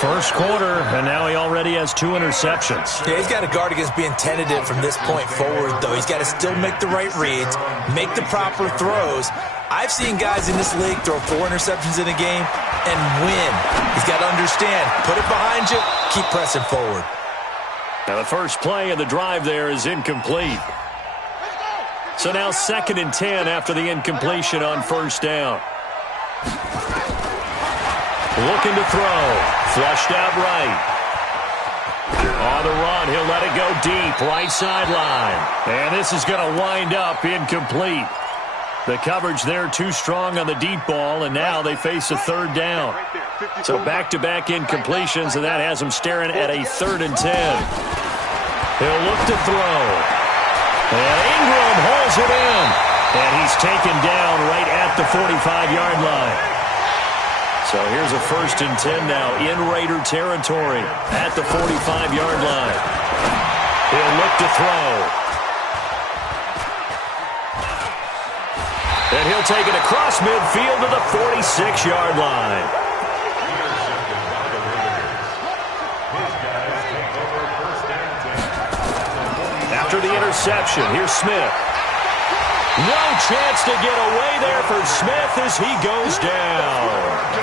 First quarter, and now he already has 2 interceptions. Yeah, he's got to guard against being tentative from this point forward, though. He's got to still make the right reads, make the proper throws. I've seen guys in this league throw 4 interceptions in a game and win. He's got to understand, put it behind you, keep pressing forward. Now the first play of the drive there is incomplete. So now 2nd and 10 after the incompletion on first down. Looking to throw. Flushed out right. On the run, he'll let it go deep, right sideline. And this is going to wind up incomplete. The coverage there too strong on the deep ball, and now they face a third down. So back-to-back incompletions, and that has them staring at a 3rd and 10. He'll look to throw. And Ingram holds it in. And he's taken down right at the 45-yard line. So here's a 1st and 10 now in Raider territory at the 45-yard line. He'll look to throw. And he'll take it across midfield to the 46-yard line. After the interception, here's Smith. No chance to get away there for Smith as he goes down.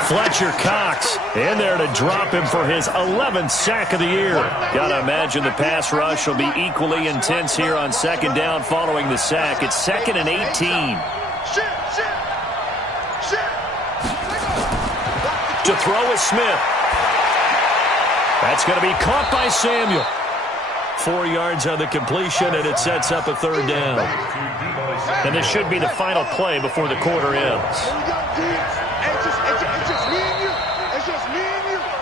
Fletcher Cox in there to drop him for his 11th sack of the year. Gotta imagine the pass rush will be equally intense here on 2nd down following the sack. It's 2nd and 18. To throw is Smith. That's going to be caught by Samuel. 4 yards on the completion, and it sets up a 3rd down. And this should be the final play before the quarter ends.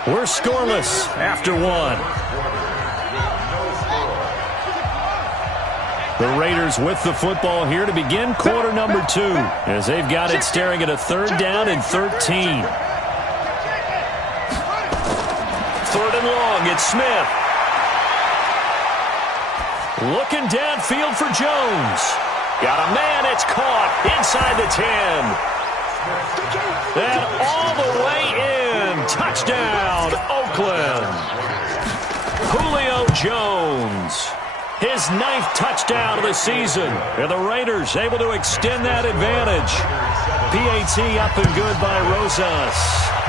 We're scoreless after 1. The Raiders with the football here to begin quarter number 2, as they've got it staring at a 3rd down and 13. 3rd and long, it's Smith. Looking downfield for Jones. Got a man, it's caught inside the 10. And all the way in. Touchdown, Oakland. Julio Jones. His 9th touchdown of the season. And the Raiders able to extend that advantage. PAT up and good by Rosas.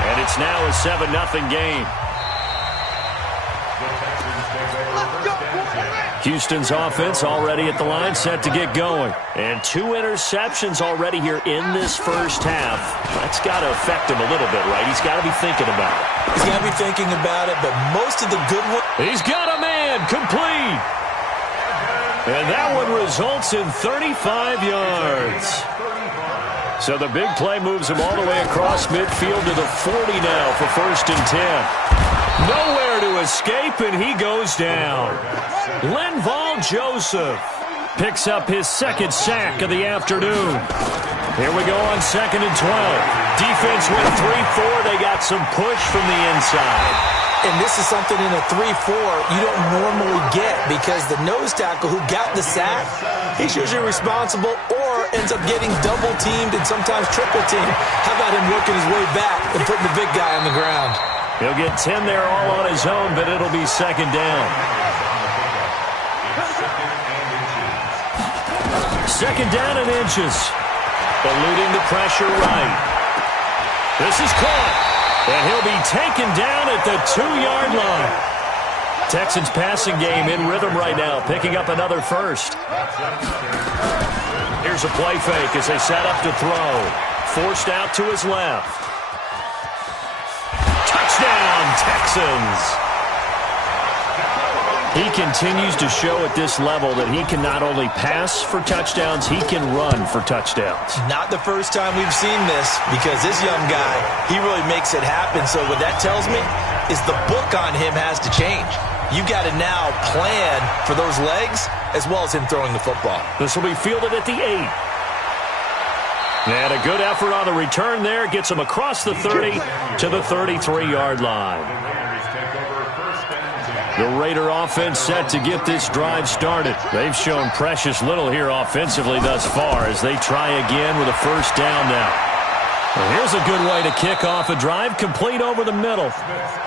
And it's now a 7-0 game. Houston's offense already at the line, set to get going. And 2 interceptions already here in this first half. That's got to affect him a little bit, right? He's got to be thinking about it. He's got to be thinking about it, but most of the good ones... He's got a man, complete. And that one results in 35 yards. So the big play moves him all the way across midfield to the 40 now for 1st and 10. Nowhere to escape, and he goes down. Linval Joseph picks up his 2nd sack of the afternoon. Here we go on 2nd and 12. Defense went 3-4. They got some push from the inside. And this is something in a 3-4 you don't normally get because the nose tackle who got the sack, he's usually responsible or ends up getting double-teamed and sometimes triple-teamed. How about him working his way back and putting the big guy on the ground? He'll get 10 there all on his own, but it'll be second down. Second down and inches. Eluding the pressure right. This is caught. And he'll be taken down at the 2-yard line. Texans passing game in rhythm right now, picking up another first. Here's a play fake as they set up to throw. Forced out to his left. Touchdown, Texans. He continues to show at this level that he can not only pass for touchdowns, he can run for touchdowns. Not the first time we've seen this, because this young guy, he really makes it happen. So what that tells me is the book on him has to change. You got to now plan for those legs as well as him throwing the football. This will be fielded at the 8. And a good effort on the return there. Gets him across the 30 to the 33-yard line. The Raider offense set to get this drive started. They've shown precious little here offensively thus far as they try again with a first down now. Well, here's a good way to kick off a drive, complete over the middle.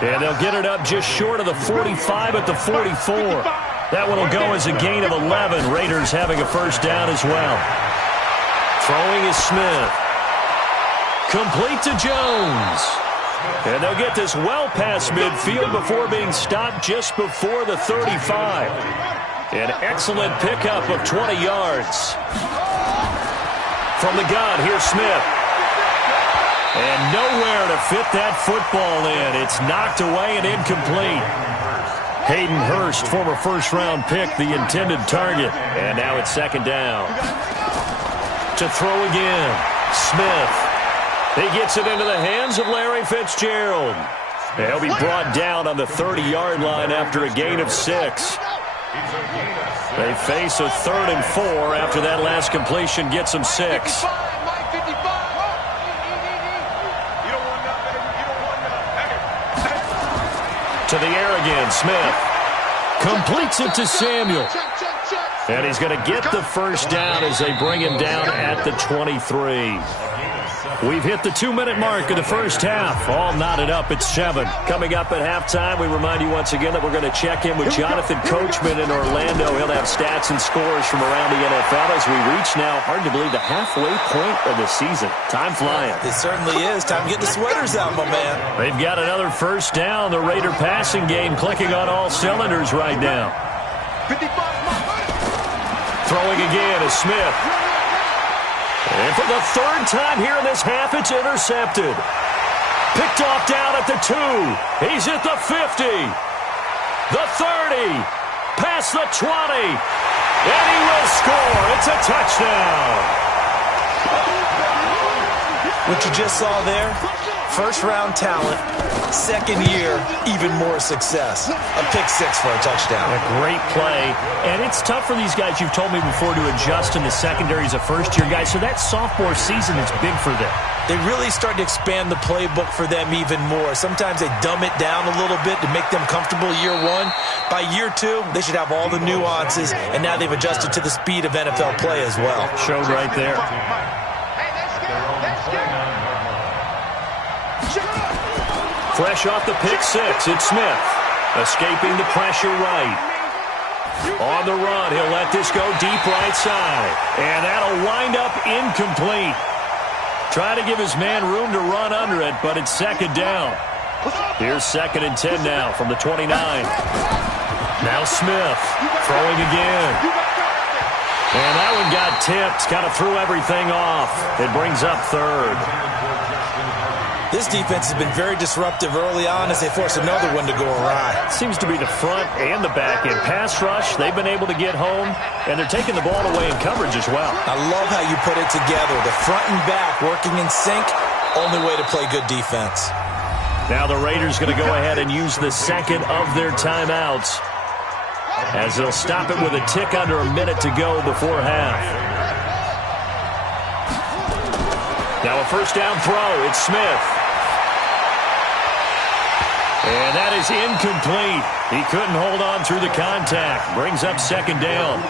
And they'll get it up just short of the 45 at the 44. That one will go as a gain of 11. Raiders having a first down as well. Throwing is Smith. Complete to Jones. And they'll get this well past midfield before being stopped just before the 35. An excellent pickup of 20 yards. From the gun, here's Smith. And nowhere to fit that football in. It's knocked away and incomplete. Hayden Hurst, former first-round pick, the intended target. And now it's second down. To throw again, Smith. He gets it into the hands of Larry Fitzgerald. He'll be brought down on the 30-yard line after a gain of 6. They face a 3rd and 4 after that last completion gets them 6. To the air again, Smith. Completes it to Samuel. And he's going to get the first down as they bring him down at the 23. We've hit the 2-minute mark of the first half. All knotted up at 7. Coming up at halftime, we remind you once again that we're going to check in with Jonathan Coachman in Orlando. He'll have stats and scores from around the NFL as we reach now, hard to believe, the halfway point of the season. Time flying. It certainly is. Time to get the sweaters out, my man. They've got another first down. The Raider passing game clicking on all cylinders right now. Throwing again is Smith. And for the 3rd time here in this half, it's intercepted. Picked off down at the 2. He's at the 50. The 30. Past the 20. And he will score. It's a touchdown. What you just saw there, first-round talent, second year, even more success. A pick-6 for a touchdown. A great play. And it's tough for these guys, you've told me before, to adjust in the secondary as a first-year guy. So that sophomore season is big for them. They really start to expand the playbook for them even more. Sometimes they dumb it down a little bit to make them comfortable year 1. By year 2, they should have all the nuances, and now they've adjusted to the speed of NFL play as well. Showed right there. Fresh off the pick-6, it's Smith. Escaping the pressure right. On the run, he'll let this go deep right side. And that'll wind up incomplete. Trying to give his man room to run under it, but it's second down. Here's 2nd and 10 now from the 29. Now Smith throwing again. And that one got tipped, kind of threw everything off. It brings up 3rd. This defense has been very disruptive early on as they force another one to go awry. Seems to be the front and the back end. Pass rush, they've been able to get home, and they're taking the ball away in coverage as well. I love how you put it together. The front and back working in sync, only way to play good defense. Now the Raiders going to go ahead and use the 2nd of their timeouts as they'll stop it with a tick under a minute to go before half. Now a first down throw. It's Smith. And that is incomplete. He couldn't hold on through the contact. Brings up second down.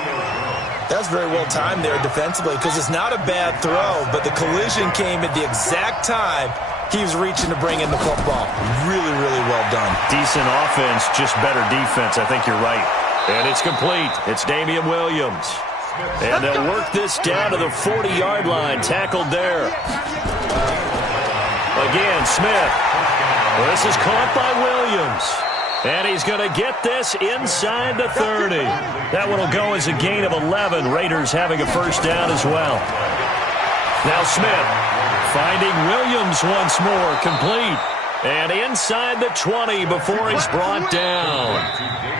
That's very well timed there defensively because it's not a bad throw, but the collision came at the exact time he was reaching to bring in the football. Really, really well done. Decent offense, just better defense. I think you're right. And it's complete. It's Damian Williams. And they'll work this down to the 40-yard line. Tackled there. Again, Smith. Well, this is caught by Williams. And he's going to get this inside the 30. That one will go as a gain of 11. Raiders having a first down as well. Now Smith finding Williams once more. Complete. And inside the 20 before he's brought down.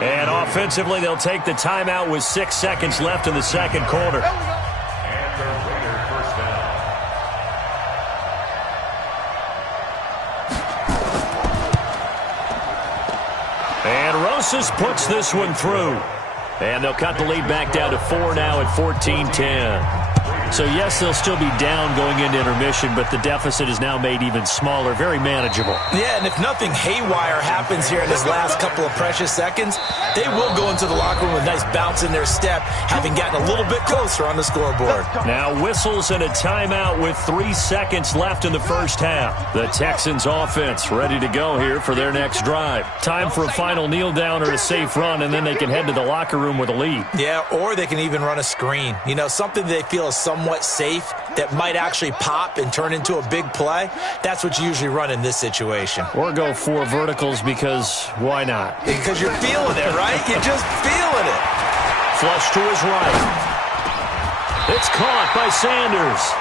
And offensively, they'll take the timeout with 6 seconds left in the second quarter. And Rosas puts this one through. And they'll cut the lead back down to 4 now at 14-10. So, yes, they'll still be down going into intermission, but the deficit is now made even smaller, very manageable. Yeah, and if nothing haywire happens here in this last couple of precious seconds, they will go into the locker room with a nice bounce in their step, having gotten a little bit closer on the scoreboard. Now whistles and a timeout with 3 seconds left in the first half. The Texans offense ready to go here for their next drive. Time for a final kneel down or a safe run, and then they can head to the locker room with a lead. Yeah, or they can even run a screen. You know, something they feel is somewhat safe that might actually pop and turn into a big play. That's what you usually run in this situation. Or go 4 verticals because why not? Because you're feeling it, right? You're just feeling it. Flush to his right. It's caught by Sanders.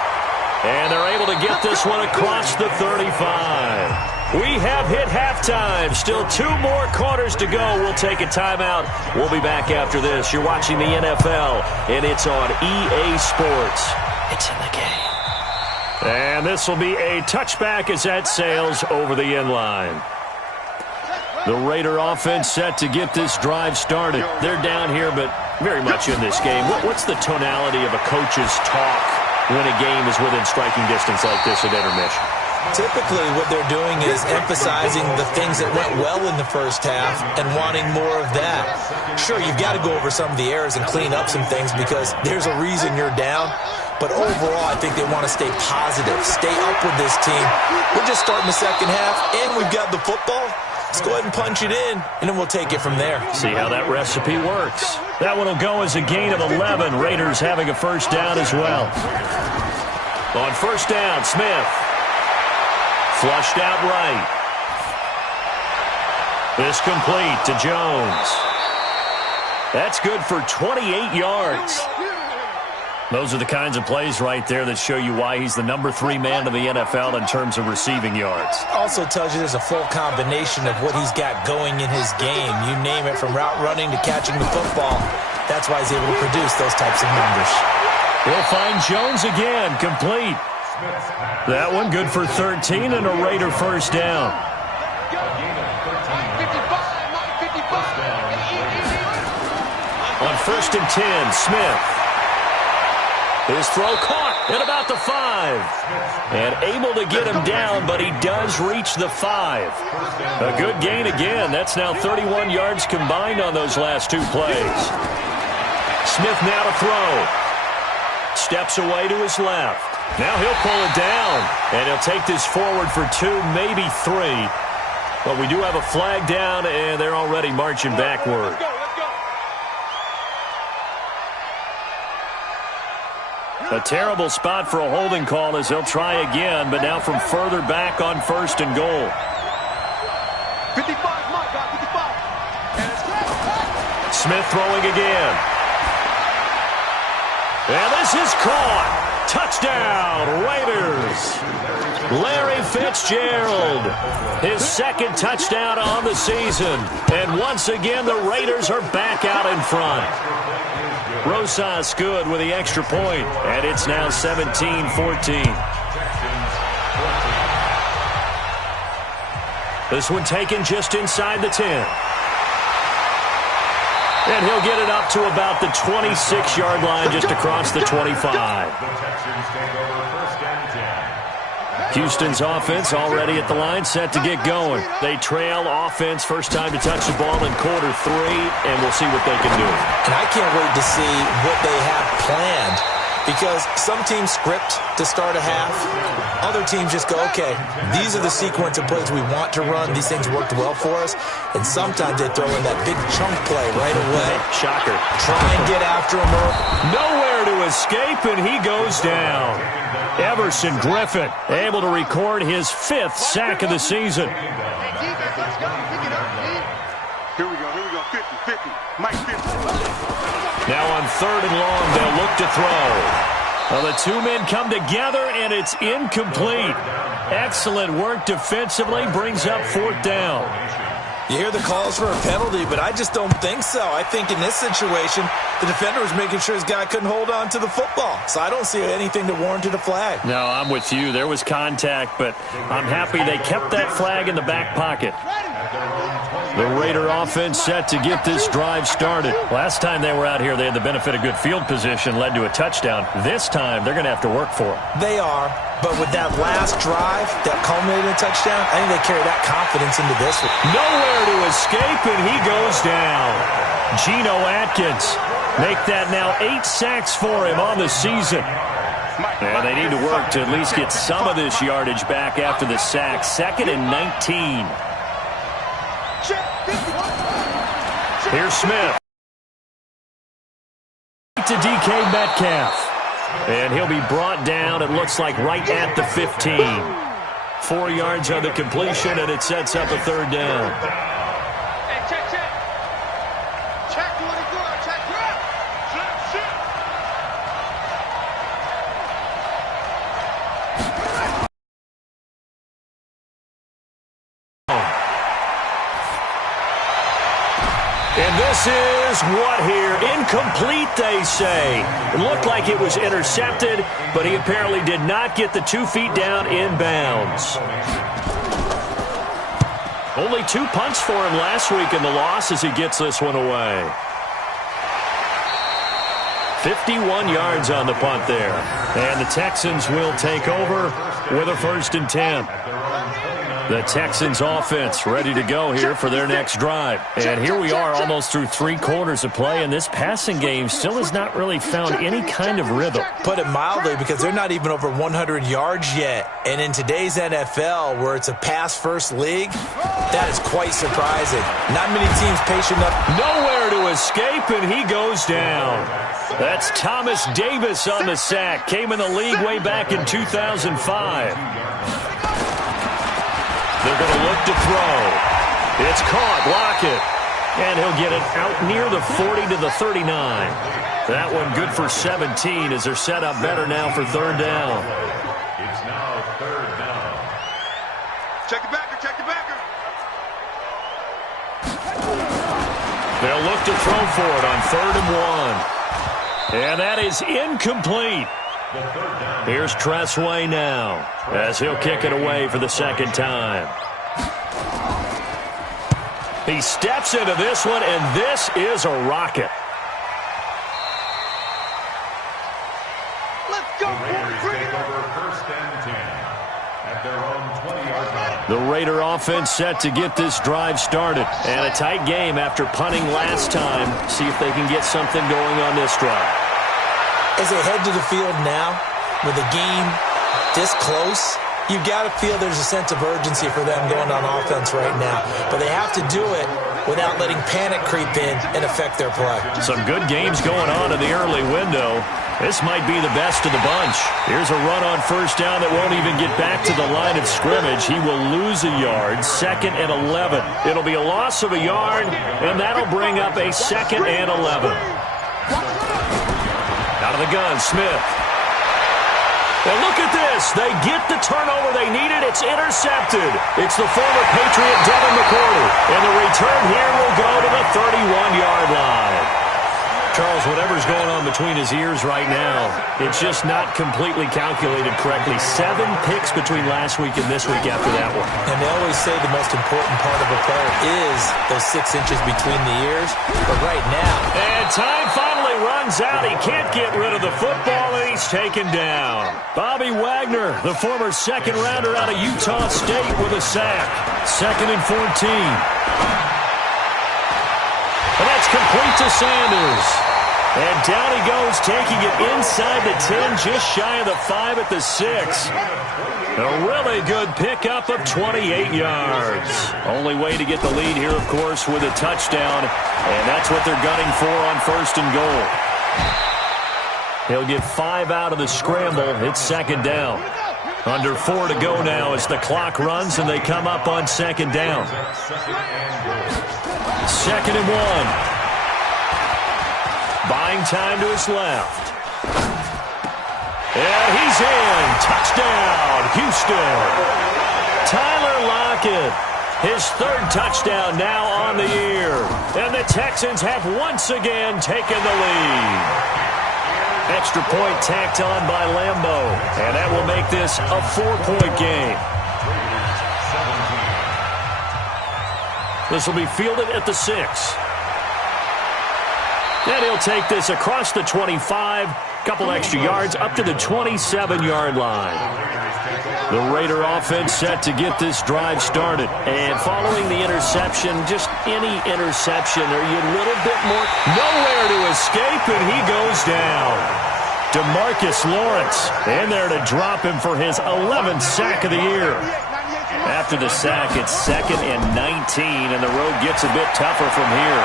And they're able to get this one across the 35. We have hit halftime. Still 2 more quarters to go. We'll take a timeout. We'll be back after this. You're watching the NFL, and it's on EA Sports. It's in the game. And this will be a touchback as that sails over the end line. The Raider offense set to get this drive started. They're down here, but very much in this game. What's the tonality of a coach's talk when a game is within striking distance like this at intermission? Typically, what they're doing is emphasizing the things that went well in the first half and wanting more of that. Sure, you've got to go over some of the errors and clean up some things because there's a reason you're down. But overall, I think they want to stay positive, stay up with this team. We're just starting the second half, and we've got the football. Let's go ahead and punch it in, and then we'll take it from there. See how that recipe works. That one will go as a gain of 11. Raiders having a first down as well. On first down, Smith. Flushed out right. This complete to Jones. That's good for 28 yards. Those are the kinds of plays right there that show you why he's the number 3 man in the NFL in terms of receiving yards. Also tells you there's a full combination of what he's got going in his game. You name it, from route running to catching the football. That's why he's able to produce those types of numbers. We'll find Jones again, complete. That one good for 13 and a Raider first down. On first and 10, Smith. His throw caught at about the 5. And able to get him down, but he does reach the 5. A good gain again. That's now 31 yards combined on those last 2 plays. Smith now to throw. Steps away to his left. Now he'll pull it down, and he'll take this forward for 2, maybe 3. But we do have a flag down, and they're already marching backward. A terrible spot for a holding call as he'll try again, but now from further back on first and goal. 55, my God, 55. Smith throwing again. And this is caught. Touchdown, Raiders. Larry Fitzgerald, his second touchdown on the season. And once again, the Raiders are back out in front. Rosas good with the extra point, and it's now 17-14. This one taken just inside the 10. And he'll get it up to about the 26-yard line, just across the 25. Houston's offense already at the line, set to get going. They trail offense, first time to touch the ball in quarter 3, and we'll see what they can do. And I can't wait to see what they have planned, because some teams script to start a half. Other teams just go, okay, these are the sequence of plays we want to run. These things worked well for us. And sometimes they throw in that big chunk play right away. Shocker. Try and get after him. Nowhere to escape, and he goes down. Everson Griffin able to record his 5th sack of the season. Hey, defense, let's go. Pick it up, team. Here we go. 50-50. Mike 50. Now on 3rd and long, they'll look to throw. Well, the two men come together, and it's incomplete. Excellent work defensively, brings up 4th down. You hear the calls for a penalty, but I just don't think so. I think in this situation, the defender was making sure his guy couldn't hold on to the football. So I don't see anything that warranted a flag. No, I'm with you. There was contact, but I'm happy they kept that flag in the back pocket. The Raider offense set to get this drive started. Last time they were out here, they had the benefit of good field position, led to a touchdown. This time, they're going to have to work for it. They are, but with that last drive that culminated in a touchdown, I think they carry that confidence into this one. Nowhere to escape, and he goes down. Geno Atkins make that now 8 sacks for him on the season. And they need to work to at least get some of this yardage back after the sack. 2nd and 19. Here's Smith. To DK Metcalf. And he'll be brought down, it looks like, right at the 15. 4 yards on the completion, and it sets up a 3rd down. Hey, check. Check, do what he do. Check. And this is what here? Incomplete, they say. It looked like it was intercepted, but he apparently did not get the 2 feet down inbounds. Only 2 punts for him last week in the loss as he gets this one away. 51 yards on the punt there. And the Texans will take over with a 1st and 10. The Texans offense ready to go here for their next drive. And here we are almost through 3 quarters of play, and this passing game still has not really found any kind of rhythm. Put it mildly, because they're not even over 100 yards yet. And in today's NFL, where it's a pass-first league, that is quite surprising. Not many teams patient enough. Nowhere to escape, and he goes down. That's Thomas Davis on the sack. Came in the league way back in 2005. They're going to look to throw. It's caught. Lockett. And he'll get it out near the 40 to the 39. That one good for 17 as they're set up better now for 3rd down. It's now 3rd down. Check the backer. They'll look to throw for it on 3rd and 1. And that is incomplete. Here's Tressway now as he'll kick it away for the 2nd time. He steps into this one, and this is a rocket. Let's go, boys. Bring it over. 1st and 10 at their own 20-yard line. The Raider offense set to get this drive started. And a tight game after punting last time. See if they can get something going on this drive. As they head to the field now, with the game this close, you've got to feel there's a sense of urgency for them going on offense right now. But they have to do it without letting panic creep in and affect their play. Some good games going on in the early window. This might be the best of the bunch. Here's a run on 1st down that won't even get back to the line of scrimmage. He will lose a yard. 2nd and 11. It'll be a loss of a yard, and that'll bring up a 2nd and 11. Out of the gun, Smith. And look at this. They get the turnover they needed. It's intercepted. It's the former Patriot Devin McCourty. And the return here will go to the 31-yard line. Charles, whatever's going on between his ears right now, it's just not completely calculated correctly. 7 picks between last week and this week after that one. And they always say the most important part of a player is those 6 inches between the ears. But right now... And time finally runs out. He can't get rid of the football, and he's taken down. Bobby Wagner, the former second-rounder out of Utah State, with a sack. 2nd and 14. And that's complete to Sanders. And down he goes, taking it inside the 10, just shy of the 5 at the 6. A really good pickup of 28 yards. Only way to get the lead here, of course, with a touchdown. And that's what they're gunning for on 1st and goal. He'll get 5 out of the scramble. It's 2nd down. Under 4 to go now as the clock runs and they come up on 2nd down. 2nd and 1. Buying time to his left. And he's in. Touchdown, Houston. Tyler Lockett, his 3rd touchdown now on the year. And the Texans have once again taken the lead. Extra point tacked on by Lambeau. And that will make this a 4-point game. This will be fielded at the 6. And he'll take this across the 25, couple extra yards, up to the 27-yard line. The Raider offense set to get this drive started. And following the interception, just any interception, are you a little bit more? Nowhere to escape, and he goes down. DeMarcus Lawrence in there to drop him for his 11th sack of the year. After the sack, it's 2nd and 19, and the road gets a bit tougher from here.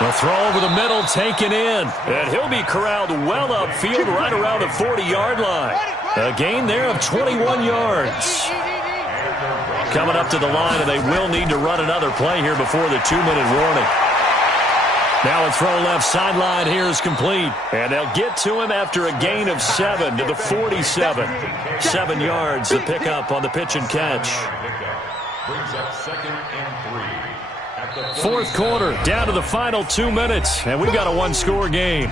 The throw over the middle taken in, and he'll be corralled well upfield right around the 40-yard line. A gain there of 21 yards. Coming up to the line, and they will need to run another play here before the 2-minute warning. Now a throw left sideline here is complete, and they'll get to him after a gain of 7 to the 47. 7 yards, the pickup on the pitch and catch. Brings up 2nd and 3. 4th quarter, down to the final 2 minutes, and we've got a 1-score game.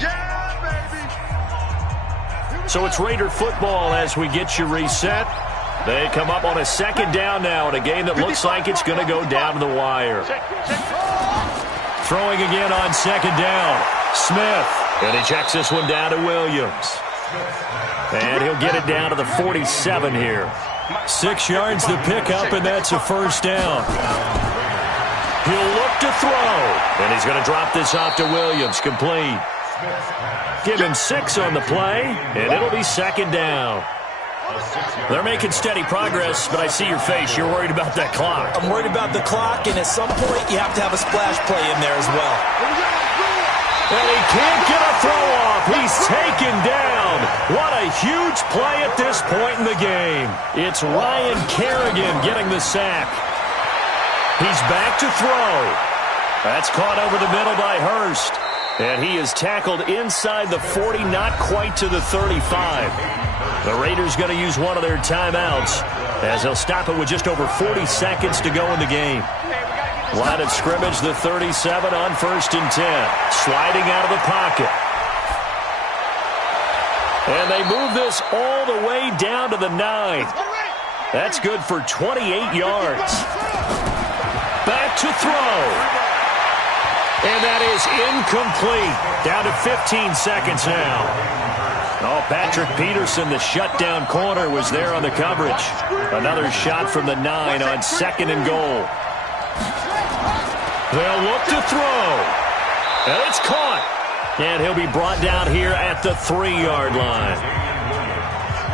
So it's Raider football as we get you reset. They come up on a 2nd down now in a game that looks like it's going to go down to the wire. Throwing again on 2nd down. Smith, and he checks this one down to Williams. And he'll get it down to the 47 here. 6 yards to pick up, and that's a 1st down. He'll look to throw, and he's going to drop this off to Williams, complete. Give him 6 on the play, and it'll be 2nd down. They're making steady progress, but I see your face. You're worried about that clock. I'm worried about the clock, and at some point, you have to have a splash play in there as well. And he can't get a throw off. He's taken down. What a huge play at this point in the game. It's Ryan Kerrigan getting the sack. He's back to throw. That's caught over the middle by Hurst. And he is tackled inside the 40, not quite to the 35. The Raiders going to use one of their timeouts as they'll stop it with just over 40 seconds to go in the game. Line of scrimmage, the 37 on 1st and 10. Sliding out of the pocket. And they move this all the way down to the 9. That's good for 28 yards. Back to throw. And that is incomplete. Down to 15 seconds now. Oh, Patrick Peterson, the shutdown corner, was there on the coverage. Another shot from the 9 on 2nd and goal. They'll look to throw. And it's caught. And he'll be brought down here at the 3-yard line.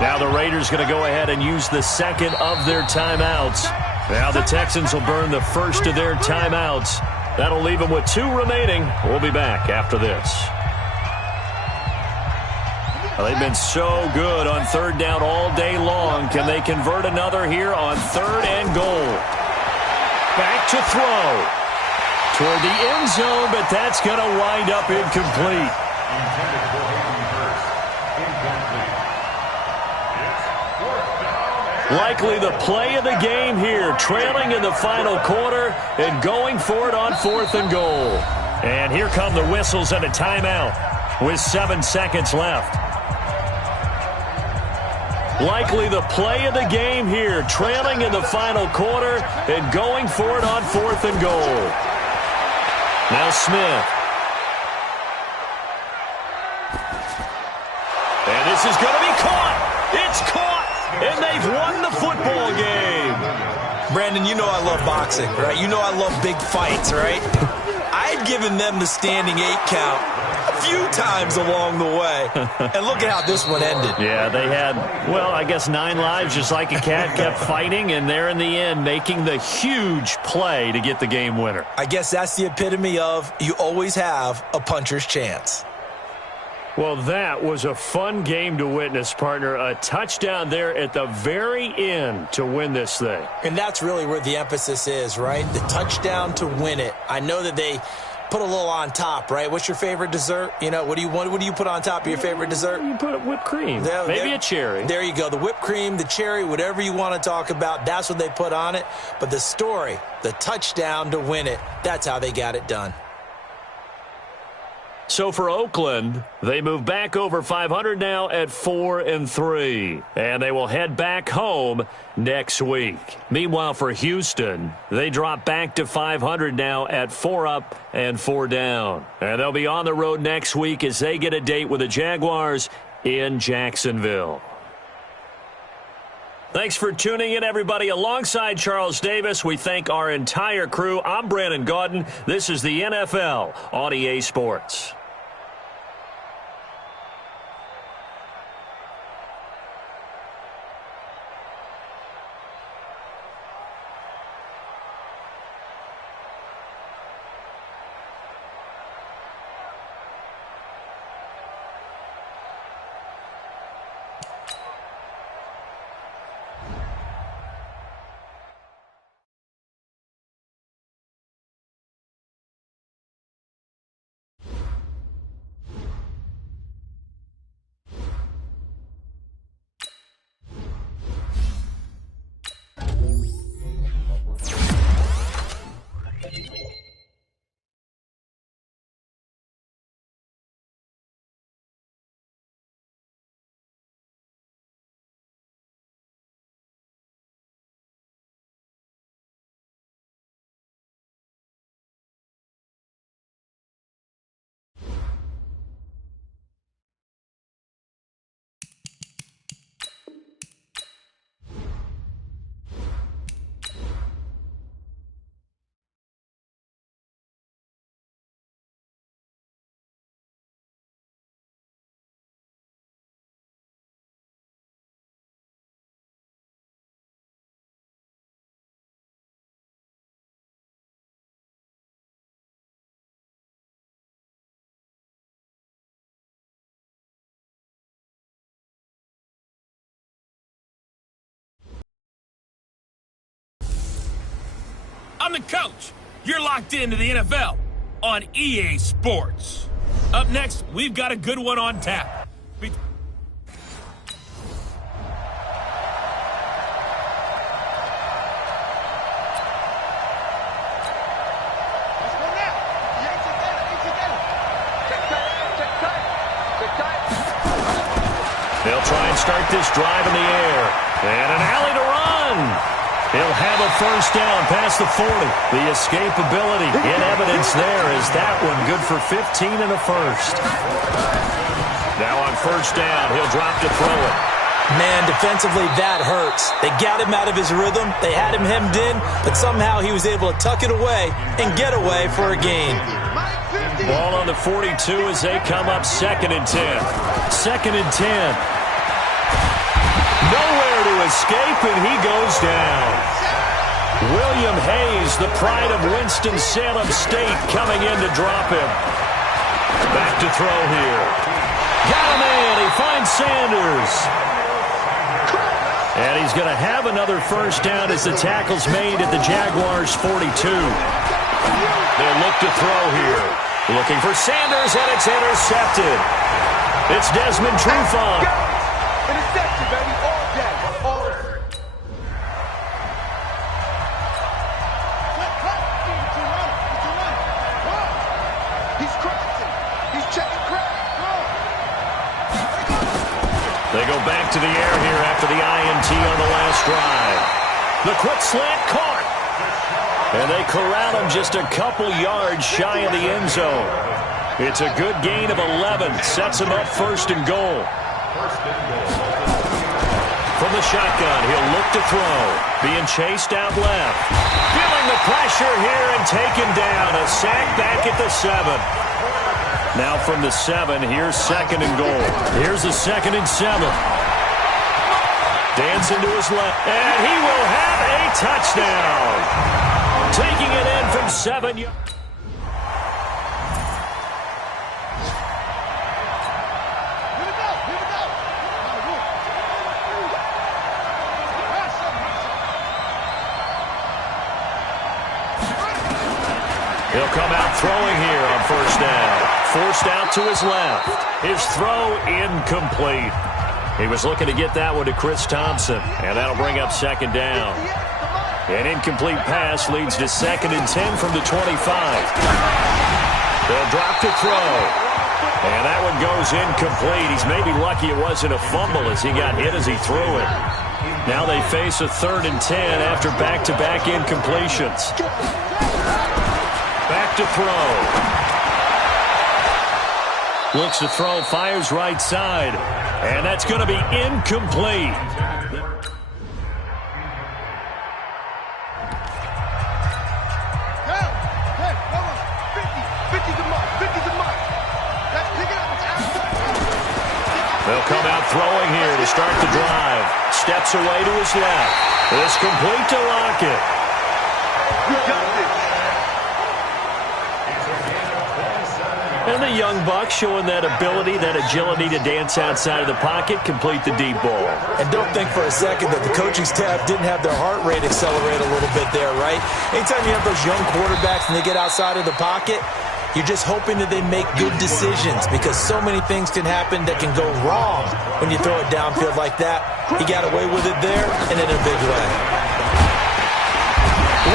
Now the Raiders going to go ahead and use the 2nd of their timeouts. Now the Texans will burn the 1st of their timeouts. That'll leave them with 2 remaining. We'll be back after this. Well, they've been so good on 3rd down all day long. Can they convert another here on 3rd and goal? Back to throw. Toward the end zone, but that's going to wind up incomplete. Intended for Hayden Hurst. Incomplete. It's 4th down. Likely the play of the game here, trailing in the final quarter and going for it on 4th and goal. And here come the whistles and a timeout. with 7 seconds left. Likely the play of the game here, trailing in the final quarter and going for it on 4th and goal. Now Smith. And this is going to be caught. It's caught, and they've won the football game. Brandon, you know I love boxing, right? You know I love big fights, right? I had given them the standing 8 count a few times along the way. And look at how this one ended. Yeah, they had, well, I guess 9 lives, just like a cat, kept fighting, and they're in the end making the huge play to get the game winner. I guess that's the epitome of you always have a puncher's chance. Well, that was a fun game to witness, partner. A touchdown there at the very end to win this thing. And that's really where the emphasis is, right? The touchdown to win it. I know that they put a little on top, right? What's your favorite dessert? You know, what do you put on top of your favorite dessert? You put whipped cream. Maybe a cherry. There you go. The whipped cream, the cherry, whatever you want to talk about, that's what they put on it. But the story, the touchdown to win it, that's how they got it done. So for Oakland, they move back over 500 now at 4-3, and they will head back home next week. Meanwhile, for Houston, they drop back to 500 now at 4 up and 4 down. And they'll be on the road next week as they get a date with the Jaguars in Jacksonville. Thanks for tuning in, everybody. Alongside Charles Davis, we thank our entire crew. I'm Brandon Gaudin. This is the NFL on EA Sports. I'm the coach. You're locked into the NFL on EA Sports. Up next, we've got a good one on tap. They'll try and start this drive in the air. And an alley to run. He'll have a first down past the 40. The escapability in evidence there is that one good for 15 in the first. Now on first down, he'll drop to throw it. Man, defensively, that hurts. They got him out of his rhythm. They had him hemmed in, but somehow he was able to tuck it away and get away for a gain. Ball on the 42 as they come up 2nd and 10. 2nd and 10. Nowhere to escape, and he goes down. William Hayes, the pride of Winston-Salem State, coming in to drop him. Back to throw here. Got him in. He finds Sanders. And he's going to have another first down as the tackle's made at the Jaguars' 42. They'll look to throw here. Looking for Sanders, and it's intercepted. It's Desmond Trufant. Interception, baby, all day. He's crossing. He's checking crack. go back to the air here after the INT on the last drive. The quick slant caught. And they corral him just a couple yards shy of the end zone. It's a good gain of 11. Sets him up first and goal. From the shotgun, he'll look to throw. Being chased out left. Feeling the pressure here and taken down. A sack back at the 7. Now from the 7, here's second and goal. Here's the 2nd and 7. Dancing to his left. And he will have a touchdown. Taking it in from 7 yards. He'll come out throwing here on first down. Forced out to his left. His throw incomplete. He was looking to get that one to Chris Thompson, and that'll bring up second down. An incomplete pass leads to 2nd and 10 from the 25. They'll drop to throw. And that one goes incomplete. He's maybe lucky it wasn't a fumble as he got hit as he threw it. Now they face a 3rd and 10 after back-to-back incompletions. Back to throw. Looks to throw, fires right side. And that's going to be incomplete. They'll come out throwing here to start the drive. Steps away to his left. It's complete to Lockett. And the young buck showing that ability, that agility to dance outside of the pocket, complete the deep ball. And don't think for a second that the coaching staff didn't have their heart rate accelerate a little bit there, right? Anytime you have those young quarterbacks and they get outside of the pocket, you're just hoping that they make good decisions because so many things can happen that can go wrong when you throw it downfield like that. He got away with it there and in a big way.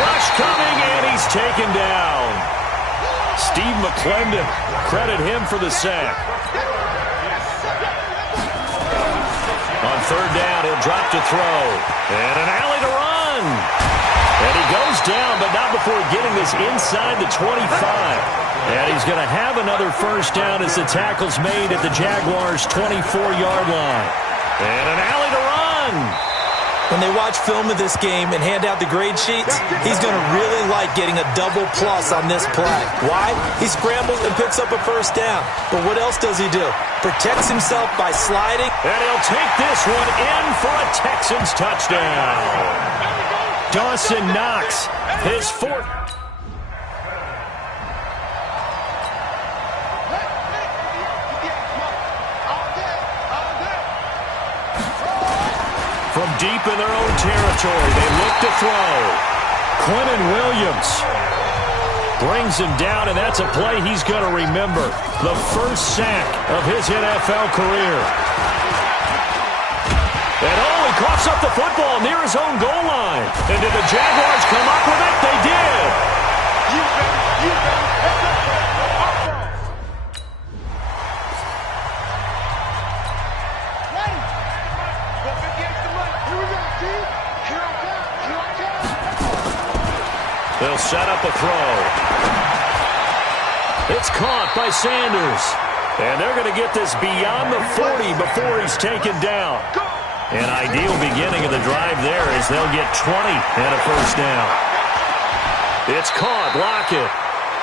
Rush coming, and he's taken down. Steve McClendon, credit him for the sack. On 3rd down, he'll drop to throw. And an alley to run. And he goes down, but not before getting this inside the 25. And he's going to have another first down as the tackle's made at the Jaguars' 24-yard line. And an alley to run. When they watch film of this game and hand out the grade sheets, he's going to really like getting a double plus on this play. Why? He scrambles and picks up a first down. But what else does he do? Protects himself by sliding. And he'll take this one in for a Texans touchdown. Dawson Knox, his 4th. From deep in their own territory, they look to throw. Quinnen Williams brings him down, and that's a play he's going to remember. The first sack of his NFL career. And he coughs up the football near his own goal line. And did the Jaguars come up with it? They did. They'll set up a throw. It's caught by Sanders. And they're going to get this beyond the 40 before he's taken down. An ideal beginning of the drive there as they'll get 20 and a first down. It's caught, Lockett.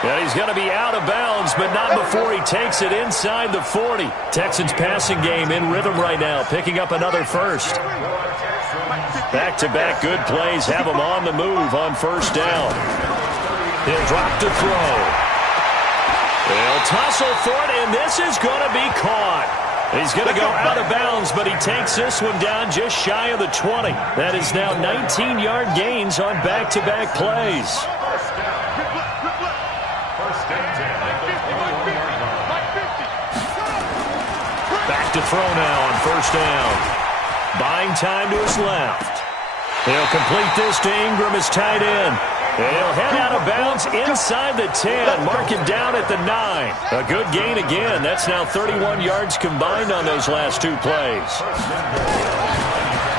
And he's going to be out of bounds, but not before he takes it inside the 40. Texans passing game in rhythm right now, picking up another first. Back-to-back good plays have him on the move on first down. He'll drop to throw. They'll tussle for it, and this is going to be caught. He's going to go out of bounds, but he takes this one down just shy of the 20. That is now 19-yard gains on back-to-back plays. Back to throw now on first down. Buying time to his left. He'll complete this to Ingram as tight end. And he'll head out of bounds inside the 10. Mark him down at the 9. A good gain again. That's now 31 yards combined on those last two plays.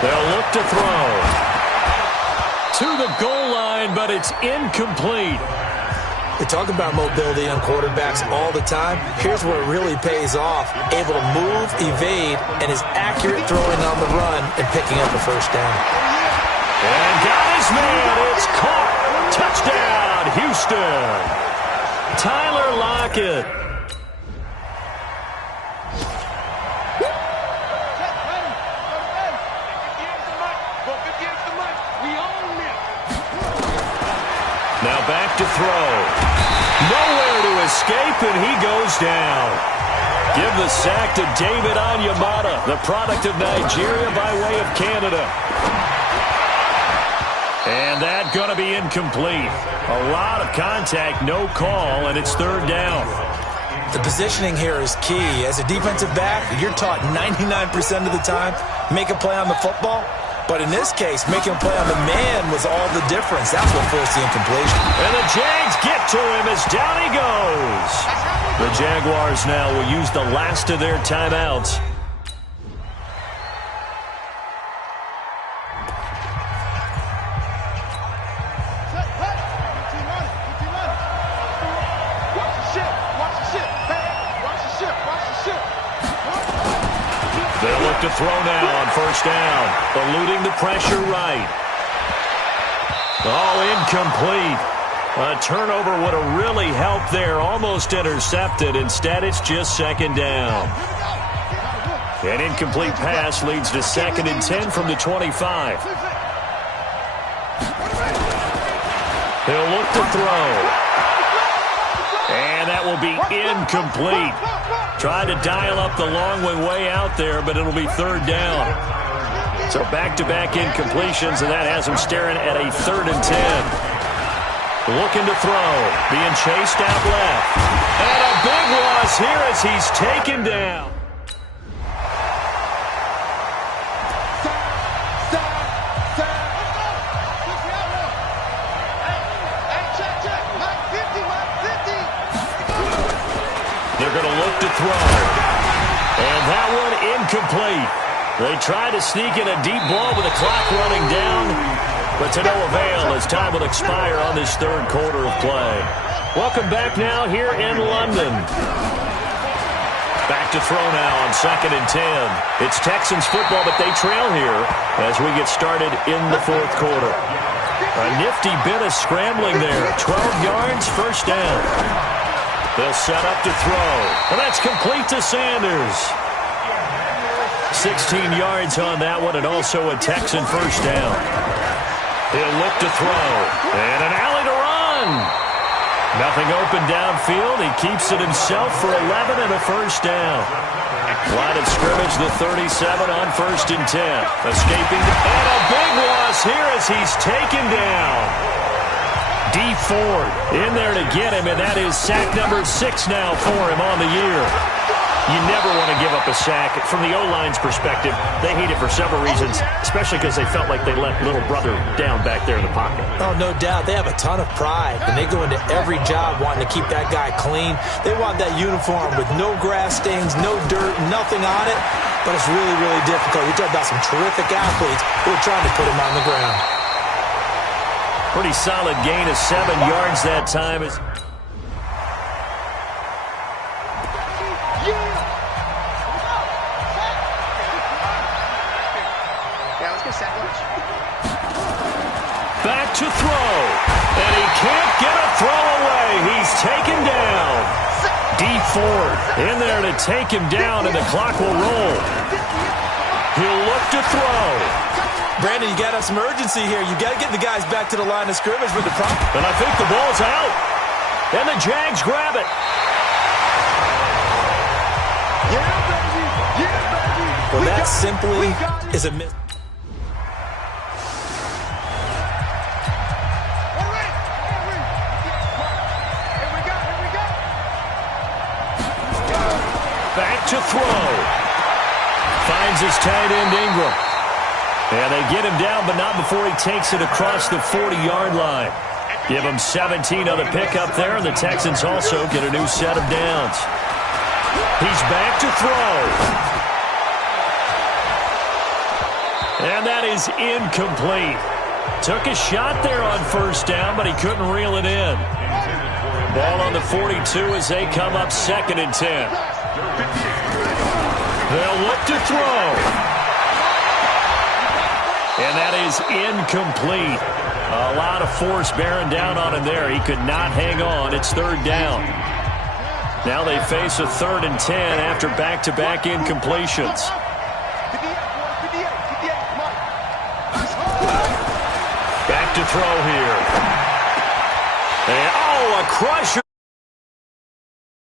They'll look to throw. To the goal line, but it's incomplete. We talk about mobility on quarterbacks all the time. Here's where it really pays off. Able to move, evade, and is accurate throwing on the run and picking up a first down. And got his man. It's caught. Touchdown, Houston. Tyler Lockett. Now back to throw. Nowhere to escape, and he goes down. Give the sack to David Onyemata, the product of Nigeria by way of Canada. And that's going to be incomplete. A lot of contact, no call, and it's third down. The positioning here is key. As a defensive back, you're taught 99% of the time, make a play on the football. But in this case, making a play on the man was all the difference. That's what forced the incompletion. And the Jags get to him as down he goes. The Jaguars now will use the last of their timeouts. They'll look to throw now on first down. Eluding the pressure right. Oh, incomplete. A turnover would have really helped there. Almost intercepted. Instead, it's just second down. An incomplete pass leads to 2nd and 10 from the 25. They'll look to throw. And that will be incomplete. Tried to dial up the long way out there, but it'll be third down. So back-to-back incompletions, and that has him staring at a 3rd and 10. Looking to throw. Being chased out left. And a big loss here as he's taken down. They're going to look to throw. And that one incomplete. They try to sneak in a deep ball with the clock running down, but to no avail as time will expire on this third quarter of play. Welcome back now here in London. Back to throw now on 2nd and 10. It's Texans football, but they trail here as we get started in the fourth quarter. A nifty bit of scrambling there. 12 yards, first down. They'll set up to throw. And that's complete to Sanders. 16 yards on that one, and also a Texan first down. He'll look to throw. And an alley to run. Nothing open downfield. He keeps it himself for 11 and a first down. Line of scrimmage, the 37 on 1st and 10. Escaping. And a big loss here as he's taken down. D. Ford in there to get him, and that is sack number 6 now for him on the year. You never want to give up a sack. From the O-line's perspective, they hate it for several reasons, especially because they felt like they let little brother down back there in the pocket. Oh, no doubt. They have a ton of pride, and they go into every job wanting to keep that guy clean. They want that uniform with no grass stains, no dirt, nothing on it, but it's really, really difficult. You're talking about some terrific athletes who are trying to put him on the ground. Pretty solid gain of 7 yards that time. Back to throw. And he can't get a throw away. He's taken down. D. Ford in there to take him down, and the clock will roll. He'll look to throw. Brandon, you got to have some urgency here. You got to get the guys back to the line of scrimmage with the problem. And I think the ball's out. And the Jags grab it. Yeah, baby. Yeah, baby. Well, that simply is a miss. Back to throw. Finds his tight end Ingram. And they get him down, but not before he takes it across the 40-yard line. Give him 17 on the pickup there, and the Texans also get a new set of downs. He's back to throw. And that is incomplete. Took a shot there on first down, but he couldn't reel it in. Ball on the 42 as they come up 2nd and 10. They'll look to throw. And that is incomplete. A lot of force bearing down on him there. He could not hang on. It's 3rd down. Now they face a 3rd and 10 after back-to-back incompletions. Back to throw here. And, a crusher.